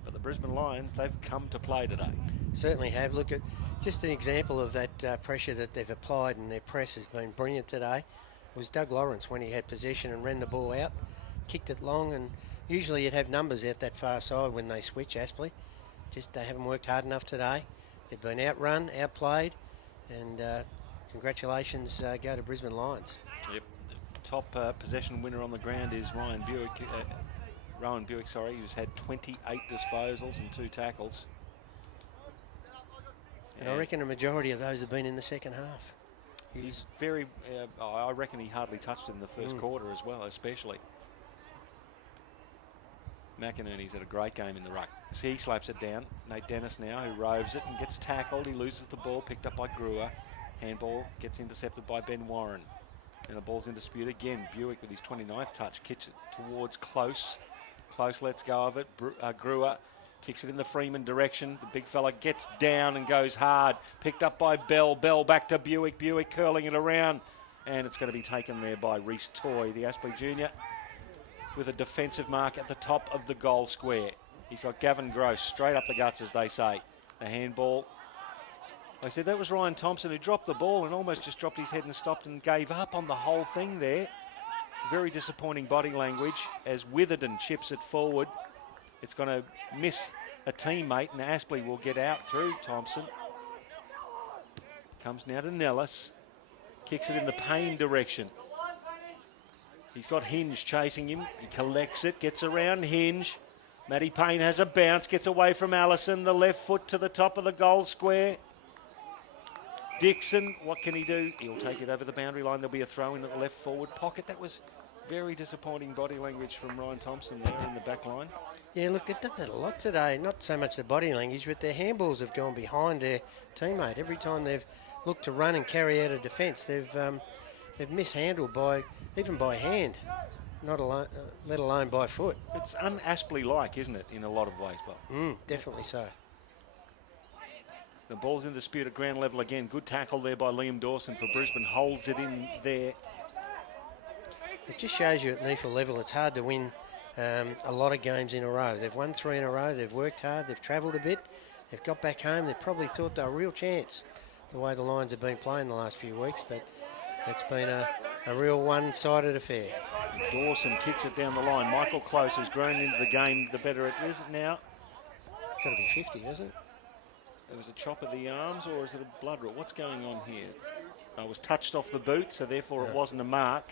But the Brisbane Lions, they've come to play today. Certainly have. Look at just an example of that pressure that they've applied, and their press has been brilliant today. It was Doug Lawrence when he had possession and ran the ball out, kicked it long, and usually you'd have numbers out that far side when they switch, Aspley. Just they haven't worked hard enough today. They've been outrun, outplayed, and congratulations go to Brisbane Lions. Yep. The top possession winner on the ground is Rowan Buick, who's had 28 disposals and 2 tackles. And I reckon a majority of those have been in the second half. He's very, I reckon he hardly touched it in the first quarter as well, especially. McInerney's had a great game in the ruck. See, he slaps it down. Nate Dennis now, who roves it and gets tackled. He loses the ball, picked up by Greer. Handball gets intercepted by Ben Warren. And the ball's in dispute again. Buick with his 29th touch kicks it towards Close. Close lets go of it. Greer kicks it in the Freeman direction. The big fella gets down and goes hard. Picked up by Bell. Bell back to Buick. Buick curling it around. And it's going to be taken there by Reece Toy, the Aspley Junior, with a defensive mark at the top of the goal square. He's got Gavin Gross straight up the guts, as they say. The handball. I said that was Ryan Thompson, who dropped the ball and almost just dropped his head and stopped and gave up on the whole thing there. Very disappointing body language as Witherden chips it forward. It's going to miss a teammate, and Aspley will get out through Thompson. Comes now to Nellis. Kicks it in the Payne direction. He's got Hinge chasing him. He collects it, gets around Hinge. Matty Payne has a bounce, gets away from Allison. The left foot to the top of the goal square. Dixon, what can he do? He'll take it over the boundary line. There'll be a throw in at the left forward pocket. That was very disappointing body language from Ryan Thompson there in the back line. Yeah, look, they've done that a lot today. Not so much the body language, but their handballs have gone behind their teammate. Every time they've looked to run and carry out a defence, they've mishandled even by hand, not alone, let alone by foot. It's un-Aspley-like, isn't it, in a lot of ways, Bob? Definitely so. The ball's in dispute at ground level again. Good tackle there by Liam Dawson for Brisbane. Holds it in there. It just shows you at NEAFL level it's hard to win a lot of games in a row. They've won 3 in a row. They've worked hard. They've travelled a bit. They've got back home. They probably thought they were a real chance the way the Lions have been playing the last few weeks, but it's been a real one-sided affair. Dawson kicks it down the line. Michael Close has grown into the game. The better it is now. It's got to be 50, isn't it? It was a chop of the arms, or is it a blood rot? What's going on here? It was touched off the boot, so therefore it wasn't a mark.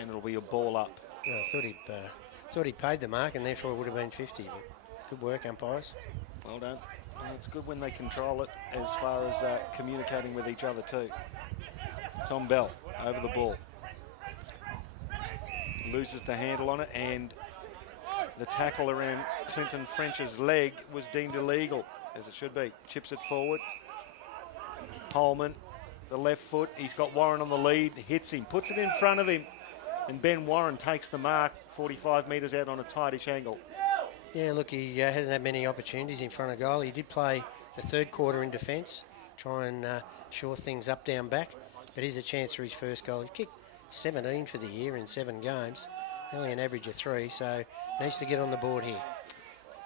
And it'll be a ball up. I Thought he paid the mark and therefore it would have been 50. But good work, umpires. Well done. And it's good when they control it as far as communicating with each other too. Tom Bell over the ball. Loses the handle on it, and the tackle around Clinton French's leg was deemed illegal, as it should be. Chips it forward. Holman, the left foot. He's got Warren on the lead, hits him, puts it in front of him, and Ben Warren takes the mark 45 metres out on a tightish angle. Yeah, look, he hasn't had many opportunities in front of goal. He did play the third quarter in defence, try and shore things up down back, but here's a chance for his first goal. He's kicked 17 for the year in 7 games, only an average of 3, so needs to get on the board here.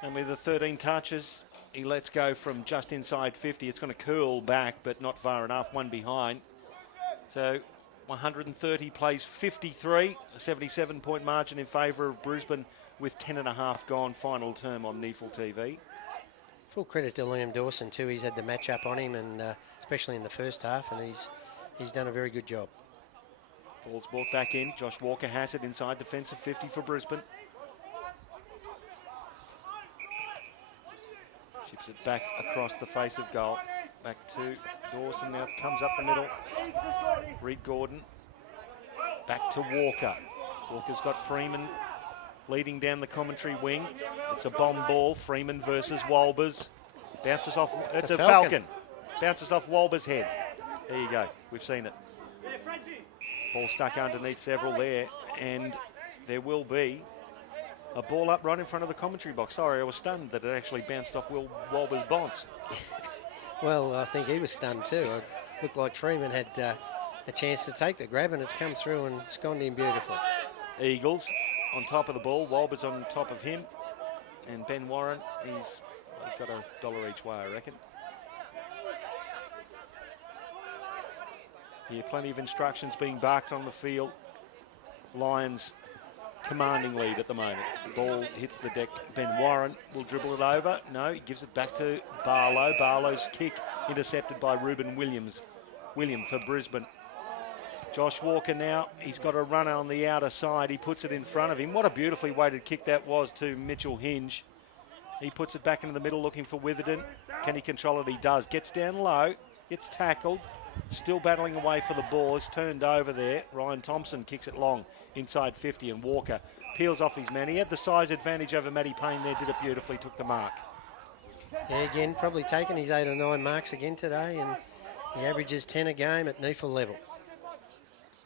And with the 13 touches, he lets go from just inside 50. It's going to curl back, but not far enough, one behind. So 130 plays 53, a 77-point margin in favour of Brisbane with 10.5 gone, final term on NEAFL TV. Full credit to Liam Dawson too. He's had the match up on him, and especially in the first half, and he's done a very good job. Ball's brought back in. Josh Walker has it inside defensive 50 for Brisbane. Chips it back across the face of goal. Back to Dawson. Now it comes up the middle. Reed Gordon. Back to Walker. Walker's got Freeman leading down the commentary wing. It's a bomb ball. Freeman versus Walbers. Bounces off. It's a Falcon. Bounces off Walbers' head. There you go. We've seen it. Ball stuck underneath several there, and there will be a ball up right in front of the commentary box. Sorry, I was stunned that it actually bounced off Will Walber's bonds. Well, I think he was stunned too. It looked like Freeman had a chance to take the grab, and it's come through and it's gone in beautifully. Eagles on top of the ball. Walber's on top of him, and Ben Warren, he's got $1 each way, I reckon. Here, plenty of instructions being barked on the field. Lions commanding lead at the moment. The ball hits the deck. Ben Warren will dribble it over. No, he gives it back to Barlow. Barlow's kick intercepted by Ruben William for Brisbane. Josh Walker now, he's got a runner on the outer side. He puts it in front of him. What a beautifully weighted kick that was to Mitchell Hinge. He puts it back into the middle looking for Witherden. Can he control it? He does. Gets down low, gets tackled. Still battling away for the ball. It's turned over there. Ryan Thompson kicks it long inside 50, and Walker peels off his man. He had the size advantage over Matty Payne there, did it beautifully, took the mark. Yeah, again, probably taken his 8 or 9 marks again today, and he averages 10 a game at NEAFL level.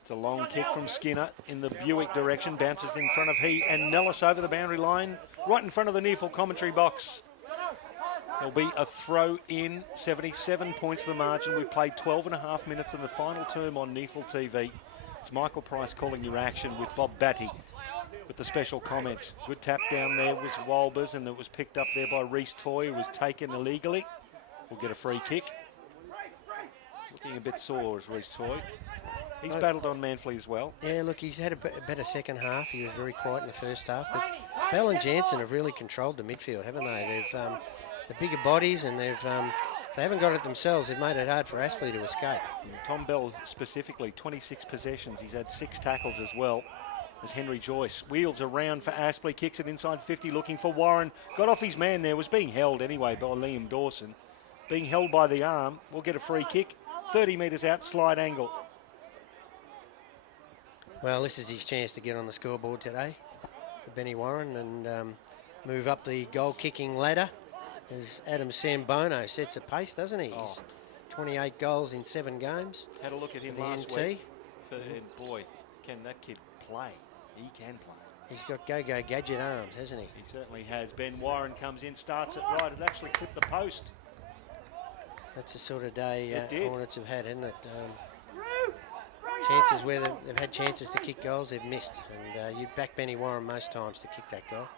It's a long kick from Skinner in the Buick direction, bounces in front of he and Nellis over the boundary line, right in front of the NEAFL commentary box. There'll be a throw in, 77 points the margin. We've played 12.5 minutes in the final term on NEAFL TV. It's Michael Price calling your action with Bob Batty with the special comments. Good tap down there was Walbers, and it was picked up there by Reece Toy, who was taken illegally. We'll get a free kick. Looking a bit sore is Reece Toy. He's battled on Manfully as well. Yeah, look, he's had a better second half. He was very quiet in the first half. But Bell and Jansen have really controlled the midfield, haven't they? They've the bigger bodies, and they haven't got it themselves. They've made it hard for Aspley to escape. And Tom Bell specifically, 26 possessions. He's had 6 tackles as well as Henry Joyce. Wheels around for Aspley, kicks it inside 50, looking for Warren. Got off his man there, was being held anyway by Liam Dawson. Being held by the arm, we'll get a free kick. 30 metres out, slide angle. Well, this is his chance to get on the scoreboard today for Benny Warren and move up the goal-kicking ladder as Adam Sambono sets a pace, doesn't he? He's 28 goals in 7 games. Had a look at him last week. And boy, can that kid play. He can play. He's got go-go gadget arms, hasn't he? He certainly has. Ben Warren comes in, starts it right. It actually clipped the post. That's the sort of day Hornets have had, isn't it? Chances where they've had chances to kick goals, they've missed. And you back Benny Warren most times to kick that goal.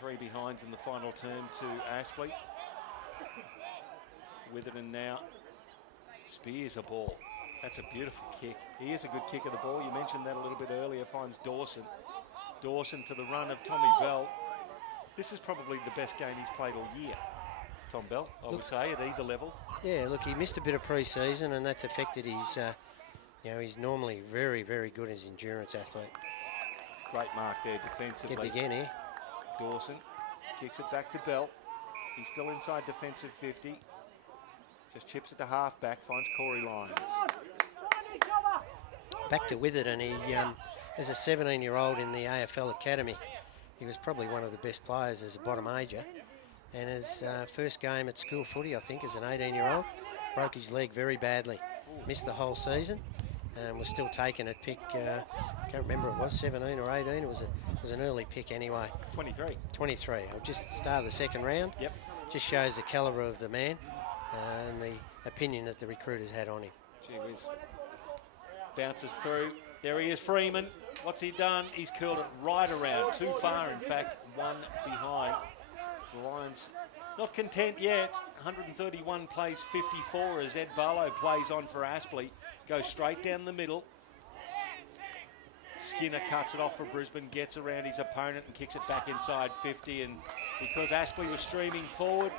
3 behinds in the final term to Aspley. Witherden now spears a ball. That's a beautiful kick. He is a good kick of the ball. You mentioned that a little bit earlier. Finds Dawson. Dawson to the run of Tommy Bell. This is probably the best game he's played all year. Tom Bell, I would say, at either level. Yeah, look, he missed a bit of pre-season, and that's affected his... he's normally very, very good as endurance athlete. Great mark there defensively. Get again here. Dawson kicks it back to Bell. He's still inside defensive 50. Just chips it to half-back, finds Corey Lyons. Back to Withard, and he, as a 17-year-old in the AFL Academy, he was probably one of the best players as a bottom ager. And his first game at school footy, I think, as an 18-year-old, broke his leg very badly. Missed the whole season and was still taken at pick, can't remember it was 17 or 18. It was an early pick anyway. 23. 23. I've just started the second round. Yep. Just shows the calibre of the man and the opinion that the recruiters had on him. Gee whiz. Bounces through. There he is, Freeman. What's he done? He's curled it right around. Too far, in fact. One behind. So the Lions not content yet. 131 plays 54 as Ed Barlow plays on for Aspley. Goes straight down the middle. Skinner cuts it off for Brisbane, gets around his opponent and kicks it back inside 50. And because Aspley was streaming forward,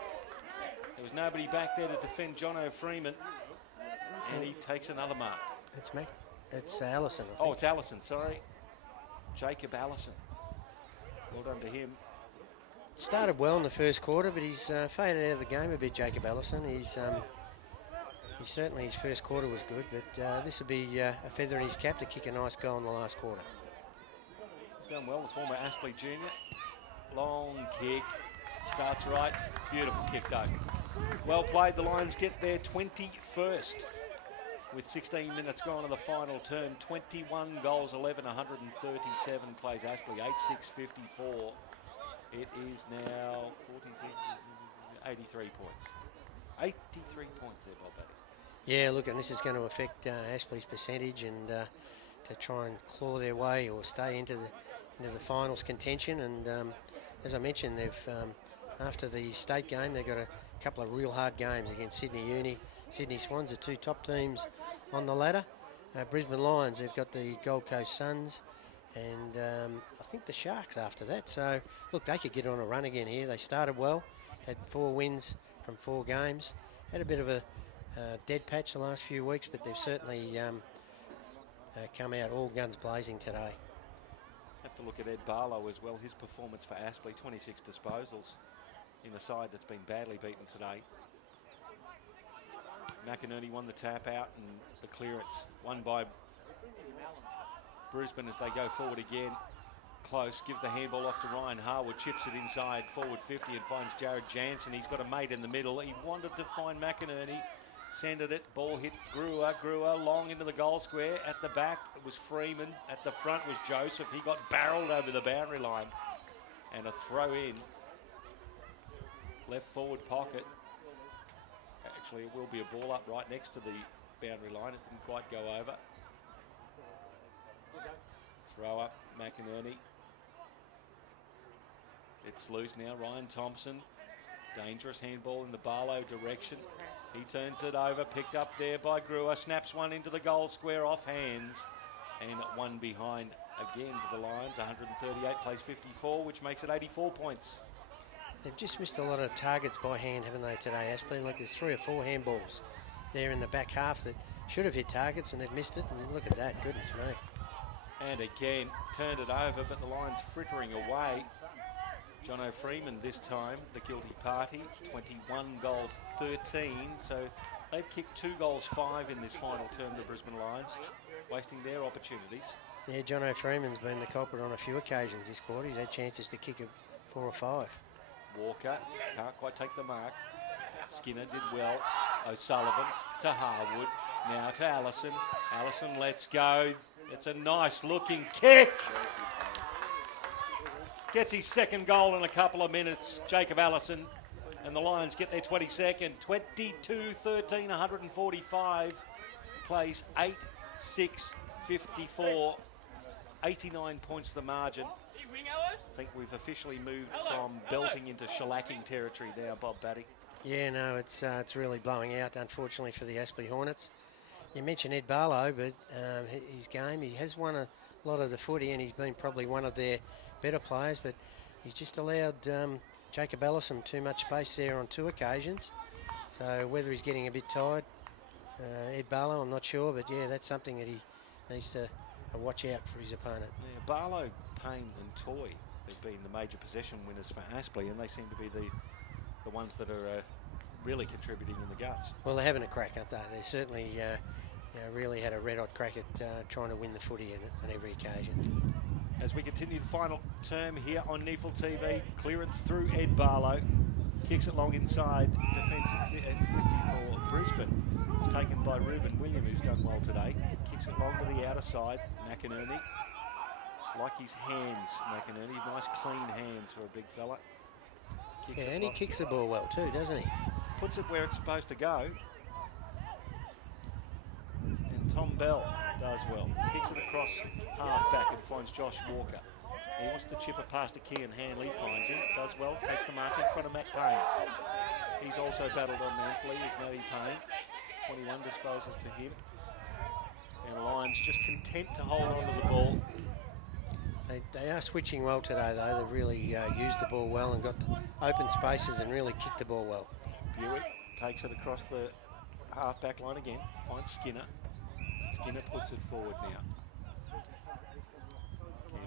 there was nobody back there to defend Jono Freeman. And he takes another mark. It's me. It's Allison, I think. Oh, it's Allison, sorry. Jacob Allison. Well done to him. Started well in the first quarter, but he's faded out of the game a bit, Jacob Allison. He certainly, his first quarter was good, but this would be a feather in his cap to kick a nice goal in the last quarter. He's done well, the former Aspley junior. Long kick. Starts right. Beautiful kick, though. Well played. The Lions get their 21st. With 16 minutes gone in the final term, 21 goals, 11, 137 plays Aspley, 8-6-54. It is now 46, 83 points. 83 points there, Bob Batty. Yeah, look, and this is going to affect Aspley's percentage and to try and claw their way or stay into the finals contention. And as I mentioned, they've after the state game, they've got a couple of real hard games against Sydney Uni. Sydney Swans, the two top teams on the ladder. Brisbane Lions, they've got the Gold Coast Suns and I think the Sharks after that. So, look, they could get on a run again here. They started well, had 4 wins from 4 games. Had a bit of a dead patch the last few weeks, but they've certainly come out all guns blazing today. Have to look at Ed Barlow as well. His performance for Aspley, 26 disposals in a side that's been badly beaten today. McInerney won the tap out and the clearance won by Brisbane as they go forward again. Close, gives the handball off to Ryan Harwood, chips it inside forward 50 and finds Jared Jansen. He's got a mate in the middle. He wanted to find McInerney, sended it, ball hit Greer long into the goal square. At the back it was Freeman, at the front was Joseph. He got barreled over the boundary line and a throw in. Left forward pocket. Actually, it will be a ball up right next to the boundary line. It didn't quite go over. Throw up, McInerney. It's loose now, Ryan Thompson. Dangerous handball in the Barlow direction. He turns it over, picked up there by Greer. Snaps one into the goal square off hands. And one behind again to the Lions. 138 plays 54, which makes it 84 points. They've just missed a lot of targets by hand, haven't they, today, Aspley? Like there's 3 or 4 handballs there in the back half that should have hit targets and they've missed it. And look at that, goodness me. And again, turned it over, but the Lions frittering away. Jono Freeman this time, the guilty party. 21 goals, 13. So they've kicked 2 goals, 5 in this final term, the Brisbane Lions, wasting their opportunities. Yeah, Jono Freeman's been the culprit on a few occasions this quarter. He's had chances to kick it 4 or 5. Walker can't quite take the mark. Skinner did well. O'Sullivan to Harwood. Now to Allison. Allison lets go. It's a nice looking kick. Gets his second goal in a couple of minutes. Jacob Allison. And the Lions get their 22nd. 22-13, 145. Plays 8-6-54. 89 points the margin. I think we've officially moved from belting into shellacking territory now, Bob Batty. Yeah, no, it's really blowing out, unfortunately, for the Aspley Hornets. You mentioned Ed Barlow, but his game, he has won a lot of the footy and he's been probably one of their better players, but he's just allowed Jacob Allison too much space there on 2 occasions. So whether he's getting a bit tired, Ed Barlow, I'm not sure, but yeah, that's something that he needs to watch out for his opponent. Yeah, Barlow, Payne and Toy They've been the major possession winners for Aspley, and they seem to be the ones that are really contributing in the guts. Well, they're having a crack, aren't they? They certainly really had a red-hot crack at trying to win the footy on every occasion. As we continue the final term here on NEAFL TV, clearance through Ed Barlow. Kicks it long inside, defensive 50 for Brisbane. It's taken by Ruben William, who's done well today. Kicks it long to the outer side, McInerney. Like his hands, McInerney. Nice clean hands for a big fella. And he kicks the ball well too, doesn't he? Puts it where it's supposed to go. And Tom Bell does well. Kicks it across half back and finds Josh Walker. He wants to chip it past to Kean Hanley, finds him, does well, takes the mark in front of Matt Payne. He's also battled on manfully as Matty Payne. 21 disposals to him. And Lions just content to hold on to the ball. They are switching well today, though. They've really used the ball well and got open spaces and really kicked the ball well. Buick takes it across the half-back line again, finds Skinner. Skinner puts it forward now.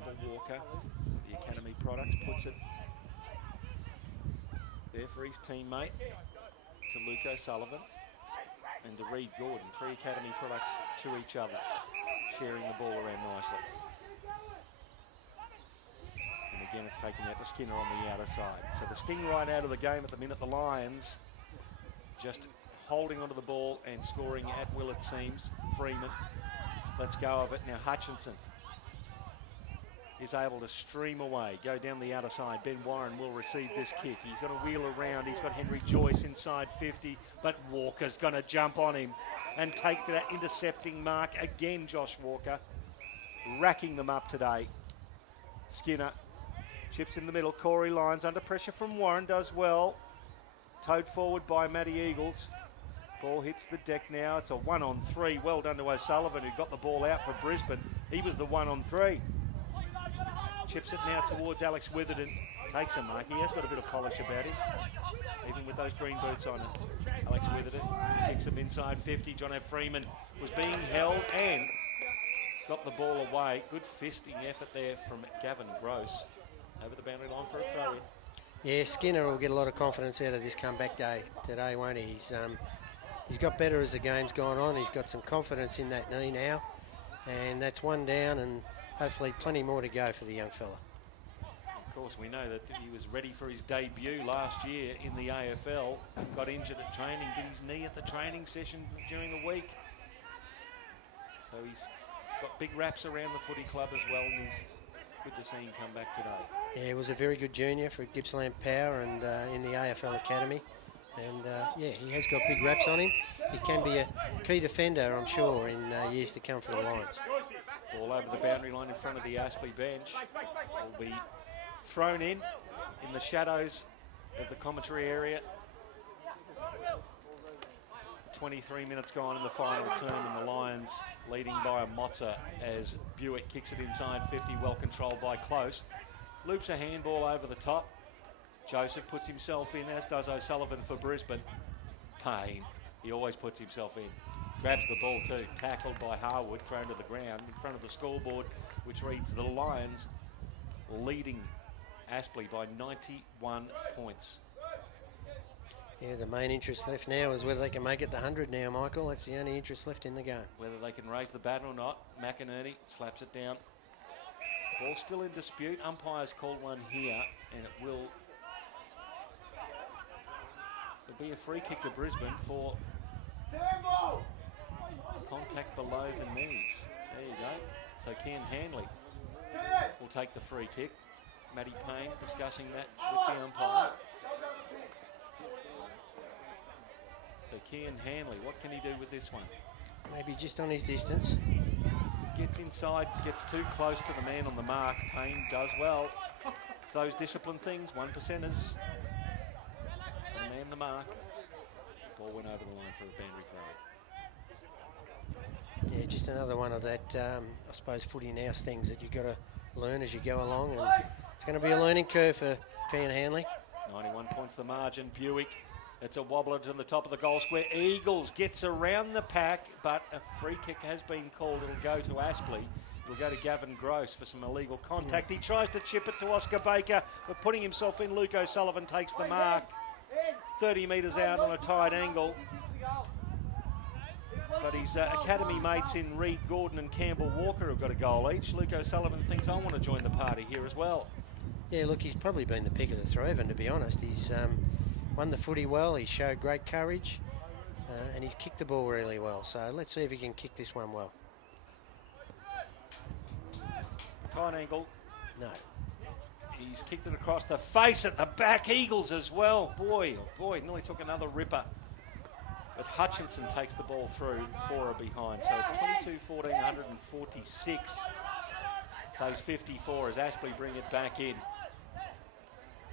Campbell Walker, the Academy products, puts it there for his teammate, to Luke O'Sullivan, and to Reed Gordon. 3 Academy products to each other, sharing the ball around nicely. And again, it's taken out to Skinner on the outer side. So the sting right out of the game at the minute. The Lions just holding onto the ball and scoring at will, it seems. Freeman lets go of it. Now Hutchinson is able to stream away, go down the outer side. Ben Warren will receive this kick. He's going to wheel around. He's got Henry Joyce inside 50, but Walker's going to jump on him and take that intercepting mark again. Josh Walker racking them up today. Skinner chips in the middle. Corey Lyons under pressure from Warren, does well. Towed forward by Matty Eagles. Ball hits the deck now. It's a 1-on-3. Well done to O'Sullivan, who got the ball out for Brisbane. He was the 1-on-3. Chips it now towards Alex Witherden. Takes a mark. He has got a bit of polish about him, even with those green boots on. Alex Witherden kicks him inside 50. John F. Freeman was being held and got the ball away. Good fisting effort there from Gavin Gross. Over the boundary line for a throw in. Yeah, Skinner will get a lot of confidence out of this comeback day today, won't he? He's got better as the game's gone on. He's got some confidence in that knee now. And that's one down and hopefully plenty more to go for the young fella. Of course, we know that he was ready for his debut last year in the AFL. Got injured at training, did his knee at the training session during the week. So he's got big raps around the footy club as well, and he's good to see him come back today. Yeah, he was a very good junior for Gippsland Power and in the AFL Academy. And yeah, he has got big raps on him. He can be a key defender, I'm sure, in years to come for the Lions. Ball over the boundary line in front of the Aspley bench. Will be thrown in the shadows of the commentary area. 23 minutes gone in the final term, and the Lions leading by a mozza as Buick kicks it inside 50, well controlled by Close. Loops a handball over the top. Joseph puts himself in, as does O'Sullivan for Brisbane. Payne, he always puts himself in. Grabs the ball too, tackled by Harwood, thrown to the ground in front of the scoreboard, which reads the Lions leading Aspley by 91 points. Yeah, the main interest left now is whether they can make it the 100 now, Michael. That's the only interest left in the game. Whether they can raise the bat or not. McInerney slaps it down. Ball still in dispute. Umpire's called one here, and it will... There'll be a free kick to Brisbane for contact below the knees. There you go. So Ken Hanley will take the free kick. Matty Payne discussing that with the umpire. So Kean Hanley, what can he do with this one? Maybe just on his distance. Gets inside, gets too close to the man on the mark. Payne does well. It's those discipline things, 1%ers. The man the mark. Ball went over the line for a boundary throw. Yeah, just another one of that, I suppose, footy nous things that you've got to learn as you go along. And it's going to be a learning curve for Kean Hanley. 91 points the margin. Buick. It's a wobbler to the top of the goal square. Eagles gets around the pack, but a free kick has been called. It'll go to Aspley. We'll go to Gavin Gross for some illegal contact. He tries to chip it to Oscar Baker, but putting himself in, Luke O'Sullivan takes the mark. 30 metres out on a tight angle. But his academy mates in Reed Gordon and Campbell Walker have got a goal each. Luke O'Sullivan thinks, I want to join the party here as well. Yeah, look, he's probably been the pick of the three of them, to be honest. He's won the footy well, he's showed great courage, and he's kicked the ball really well. So let's see if he can kick this one well. Tight angle. No. He's kicked it across the face at the back. Eagles as well. Boy, oh boy, nearly took another ripper. But Hutchinson takes the ball through, 4 are behind. So it's 22-14, 146. Plays 54 as Aspley bring it back in.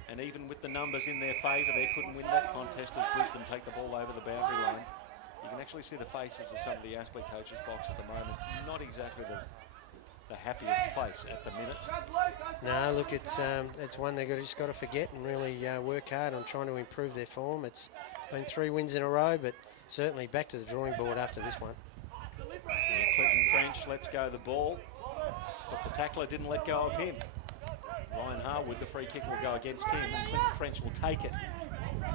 And even with the numbers in their favour, they couldn't win that contest as Brisbane take the ball over the boundary line. You can actually see the faces of some of the Aspley coaches' box at the moment. Not exactly the happiest place at the minute. No, look, it's one they've just got to forget and really work hard on trying to improve their form. It's been 3 wins in a row, but certainly back to the drawing board after this one. And Clinton French lets go the ball, but the tackler didn't let go of him. Ryan Harwood, the free kick will go against him, and Clinton French will take it.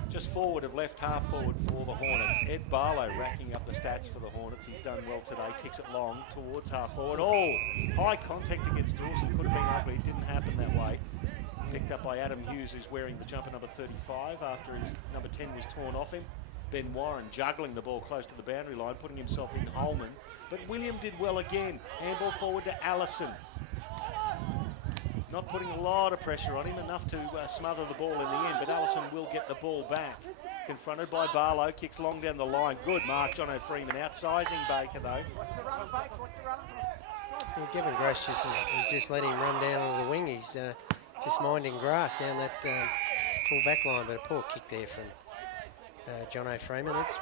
Just forward of left half forward for the Hornets. Ed Barlow racking up the stats for the Hornets. He's done well today. Kicks it long towards half forward. Oh, high contact against Dawson. Could have been ugly. It didn't happen that way. Picked up by Adam Hughes, who's wearing the jumper number 35 after his number 10 was torn off him. Ben Warren juggling the ball close to the boundary line, putting himself in Holman. But William did well again. Handball forward to Allison. Not putting a lot of pressure on him, enough to smother the ball in the end, but Allison will get the ball back. Confronted by Barlow, kicks long down the line. Good mark, Jono Freeman outsizing Baker though. Well, Gavin Gross is just letting him run down on the wing. He's just minding grass down that full back line, but a poor kick there from Jono Freeman. It's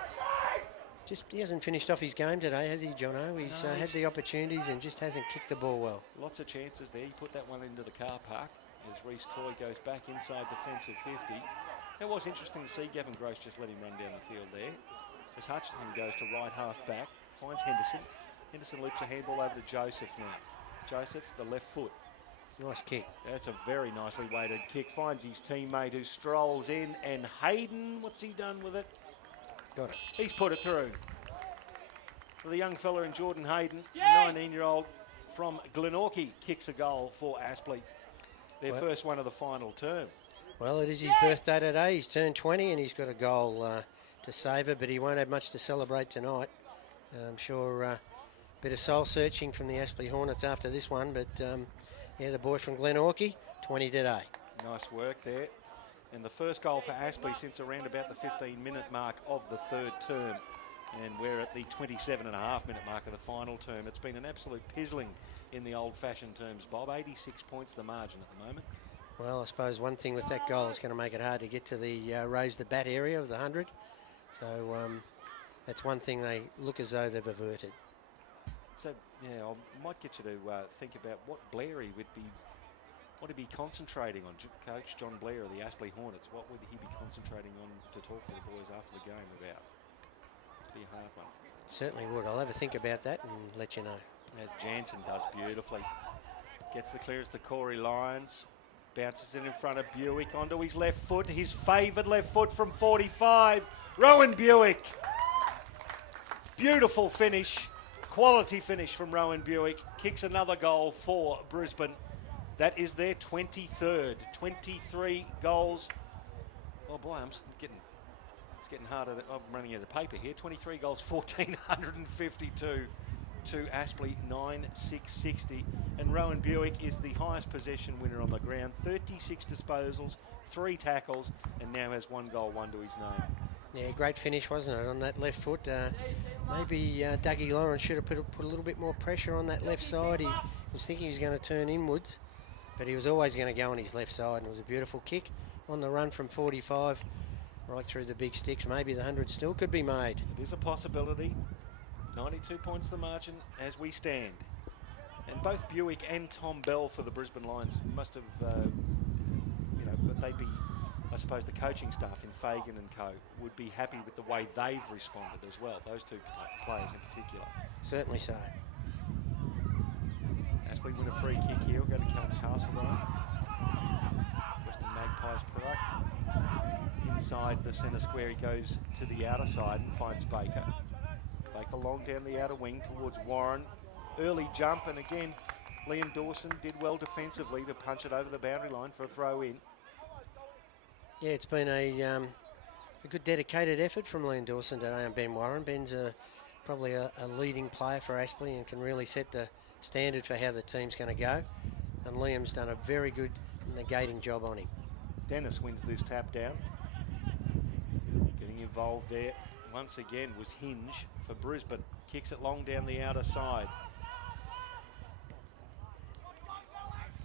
just, he hasn't finished off his game today, has he, Jono? He's had the opportunities and just hasn't kicked the ball well. Lots of chances there. He put that one into the car park as Reece Toy goes back inside defensive 50. It was interesting to see Gavin Gross just let him run down the field there. As Hutchinson goes to right half back, finds Henderson. Henderson loops a handball over to Joseph now. Joseph, the left foot. Nice kick. That's a very nicely weighted kick. Finds his teammate who strolls in, and Hayden, what's he done with it? Got it. He's put it through. For the young fella in Jordan Hayden, 19-year-old from Glenorchy, kicks a goal for Aspley. Their first one of the final term. Well, it is his birthday today. He's turned 20 and he's got a goal to savour, but he won't have much to celebrate tonight. I'm sure a bit of soul searching from the Aspley Hornets after this one, but yeah, the boy from Glenorchy, 20 today. Nice work there. And the first goal for Aspley since around about the 15-minute mark of the third term. And we're at the 27.5-minute mark of the final term. It's been an absolute pizzling in the old-fashioned terms, Bob. 86 points the margin at the moment. Well, I suppose one thing with that goal is going to make it hard to get to the raise the bat area of the 100. So that's one thing they look as though they've averted. So, yeah, I might get you to think about what Blairy would be, what he'd be concentrating on. Coach John Blair of the Aspley Hornets, what would he be concentrating on to talk to the boys after the game about? It'd be a hard one. Certainly would. I'll have a think about that and let you know. As Jansen does beautifully. Gets the clearance to Corey Lyons. Bounces it in front of Buick onto his left foot. His favoured left foot from 45. Rowan Buick. Beautiful finish. Quality finish from Rowan Buick. Kicks another goal for Brisbane. That is their 23rd. 23 goals. Oh boy, it's getting harder. I'm running out of paper here. 23 goals, 1,452 to Aspley, 9,660. And Rowan Buick is the highest possession winner on the ground. 36 disposals, 3 tackles, and now has 1 goal, 1 to his name. Yeah, great finish, wasn't it, on that left foot. Maybe Dougie Lawrence should have put a little bit more pressure on that left side. He was thinking he was going to turn inwards, but he was always going to go on his left side, and it was a beautiful kick on the run from 45 right through the big sticks. Maybe the 100 still could be made. It is a possibility. 92 points the margin as we stand. And both Buick and Tom Bell for the Brisbane Lions must have, but they'd be, I suppose the coaching staff in Fagan and co would be happy with the way they've responded as well, those two players in particular. Certainly so. Aspley win a free kick here. We'll go to Kelm Castlereagh. Western Magpies product. Inside the centre square, he goes to the outer side and finds Baker. Baker long down the outer wing towards Warren. Early jump, and again, Liam Dawson did well defensively to punch it over the boundary line for a throw in. Yeah, it's been a good dedicated effort from Liam Dawson today and Ben Warren. Ben's probably a leading player for Aspley and can really set the standard for how the team's going to go. And Liam's done a very good negating job on him. Dennis wins this tap down. Getting involved there once again was Hinge for Brisbane. Kicks it long down the outer side.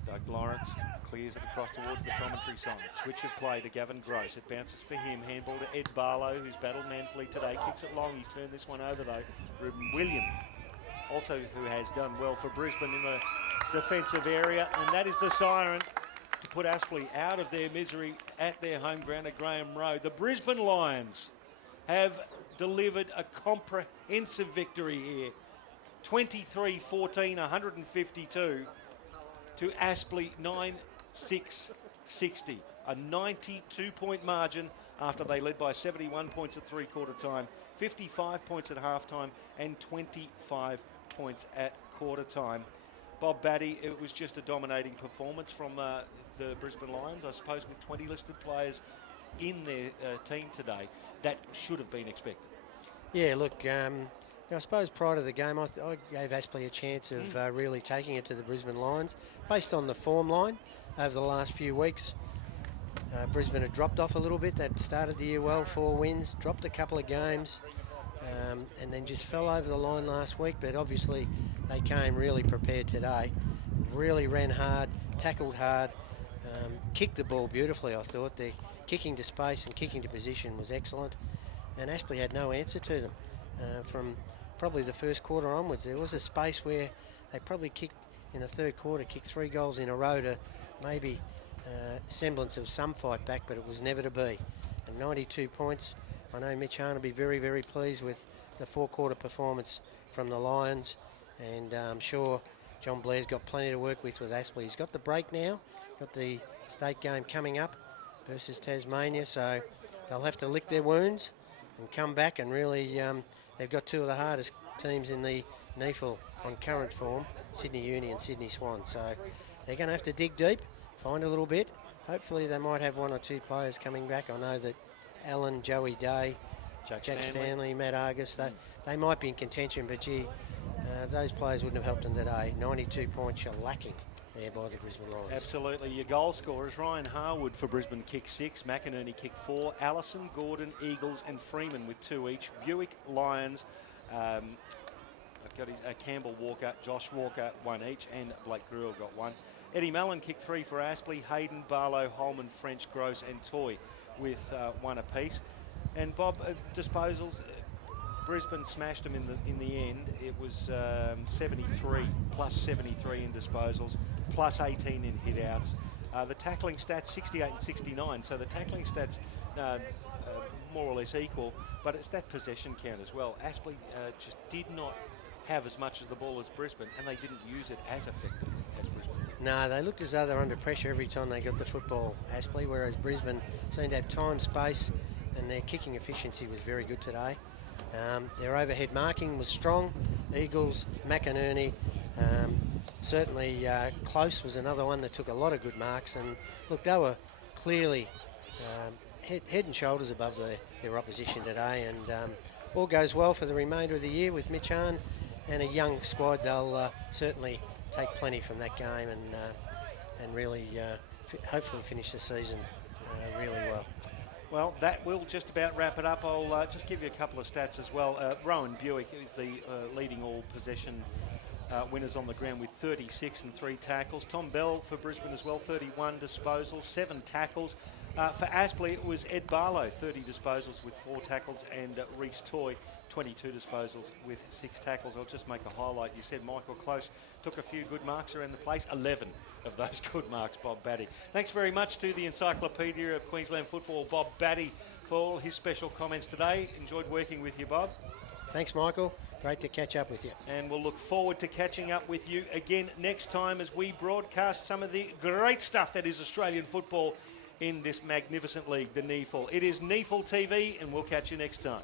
Doug Lawrence clears it across towards the commentary side. Switch of play to Gavin Gross. It bounces for him. Handball to Ed Barlow, who's battled manfully today. Kicks it long. He's turned this one over, though. Ruben William, also who has done well for Brisbane in the defensive area. And that is the siren to put Aspley out of their misery at their home ground at Graham Road. The Brisbane Lions have delivered a comprehensive victory here. 23-14, 152. To Aspley, 9-6-60. A 92-point margin after they led by 71 points at three-quarter time, 55 points at half-time, and 25 points at quarter time. Bob Batty, it was just a dominating performance from the Brisbane Lions, I suppose, with 20 listed players in their team today. That should have been expected. Yeah, look, I suppose prior to the game, I gave Aspley a chance of really taking it to the Brisbane Lions. Based on the form line over the last few weeks, Brisbane had dropped off a little bit. They'd started the year well, 4 wins, dropped a couple of games, and then just fell over the line last week. But obviously they came really prepared today, really ran hard, tackled hard, kicked the ball beautifully, I thought. Their kicking to space and kicking to position was excellent, and Aspley had no answer to them. From probably the first quarter onwards, there was a space where they probably kicked in the third quarter, kicked 3 goals in a row to maybe semblance of some fight back, but it was never to be. And 92 points. I know Mitch Hahn will be very, very pleased with the 4-quarter performance from the Lions, and I'm sure John Blair's got plenty to work with Aspley. He's got the break now, got the state game coming up versus Tasmania, so they'll have to lick their wounds and come back and really, they've got 2 of the hardest teams in the NEAFL on current form, Sydney Uni and Sydney Swan. So they're going to have to dig deep, find a little bit. Hopefully they might have 1 or 2 players coming back. I know that Alan, Joey Day, Jack Stanley, Matt Argus, they might be in contention, but gee, those players wouldn't have helped them today. 92 points are lacking there by the Brisbane Lions. Absolutely. Your goal scorers, Ryan Harwood for Brisbane kicked 6, McInerney kicked 4, Allison, Gordon, Eagles and Freeman with 2 each, Buick, Lions, I've got his Campbell Walker, Josh Walker 1 each, and Blake Gruel got 1. Eddie Mallon kicked 3 for Aspley, Hayden, Barlow, Holman, French, Gross and Toy with 1 apiece. And Bob, disposals, Brisbane smashed them in the end. It was 73 plus 73 in disposals, plus 18 in hit-outs. The tackling stats 68 and 69, so the tackling stats more or less equal, but it's that possession count as well. Aspley just did not have as much of the ball as Brisbane, and they didn't use it as effectively as Brisbane. No, they looked as though they were under pressure every time they got the football, Aspley, whereas Brisbane seemed to have time, space, and their kicking efficiency was very good today. Their overhead marking was strong. Eagles, McInerney, certainly Close was another one that took a lot of good marks, and look, they were clearly head and shoulders above their opposition today, and all goes well for the remainder of the year with Mitch Hahn and a young squad. They'll certainly take plenty from that game and really hopefully finish the season really well. Well, that will just about wrap it up. I'll just give you a couple of stats as well. Rowan Buick is the leading all possession winners on the ground with 36 and 3 tackles. Tom Bell for Brisbane as well, 31 disposals, 7 tackles. For Aspley, it was Ed Barlow, 30 disposals with 4 tackles, and Reece Toy, 22 disposals with 6 tackles. I'll just make a highlight. You said Michael Close took a few good marks around the place. 11 of those good marks, Bob Batty. Thanks very much to the Encyclopedia of Queensland Football, Bob Batty, for all his special comments today. Enjoyed working with you, Bob. Thanks, Michael. Great to catch up with you. And we'll look forward to catching up with you again next time as we broadcast some of the great stuff that is Australian football in this magnificent league, the NEAFL. It is NEAFL TV, and we'll catch you next time.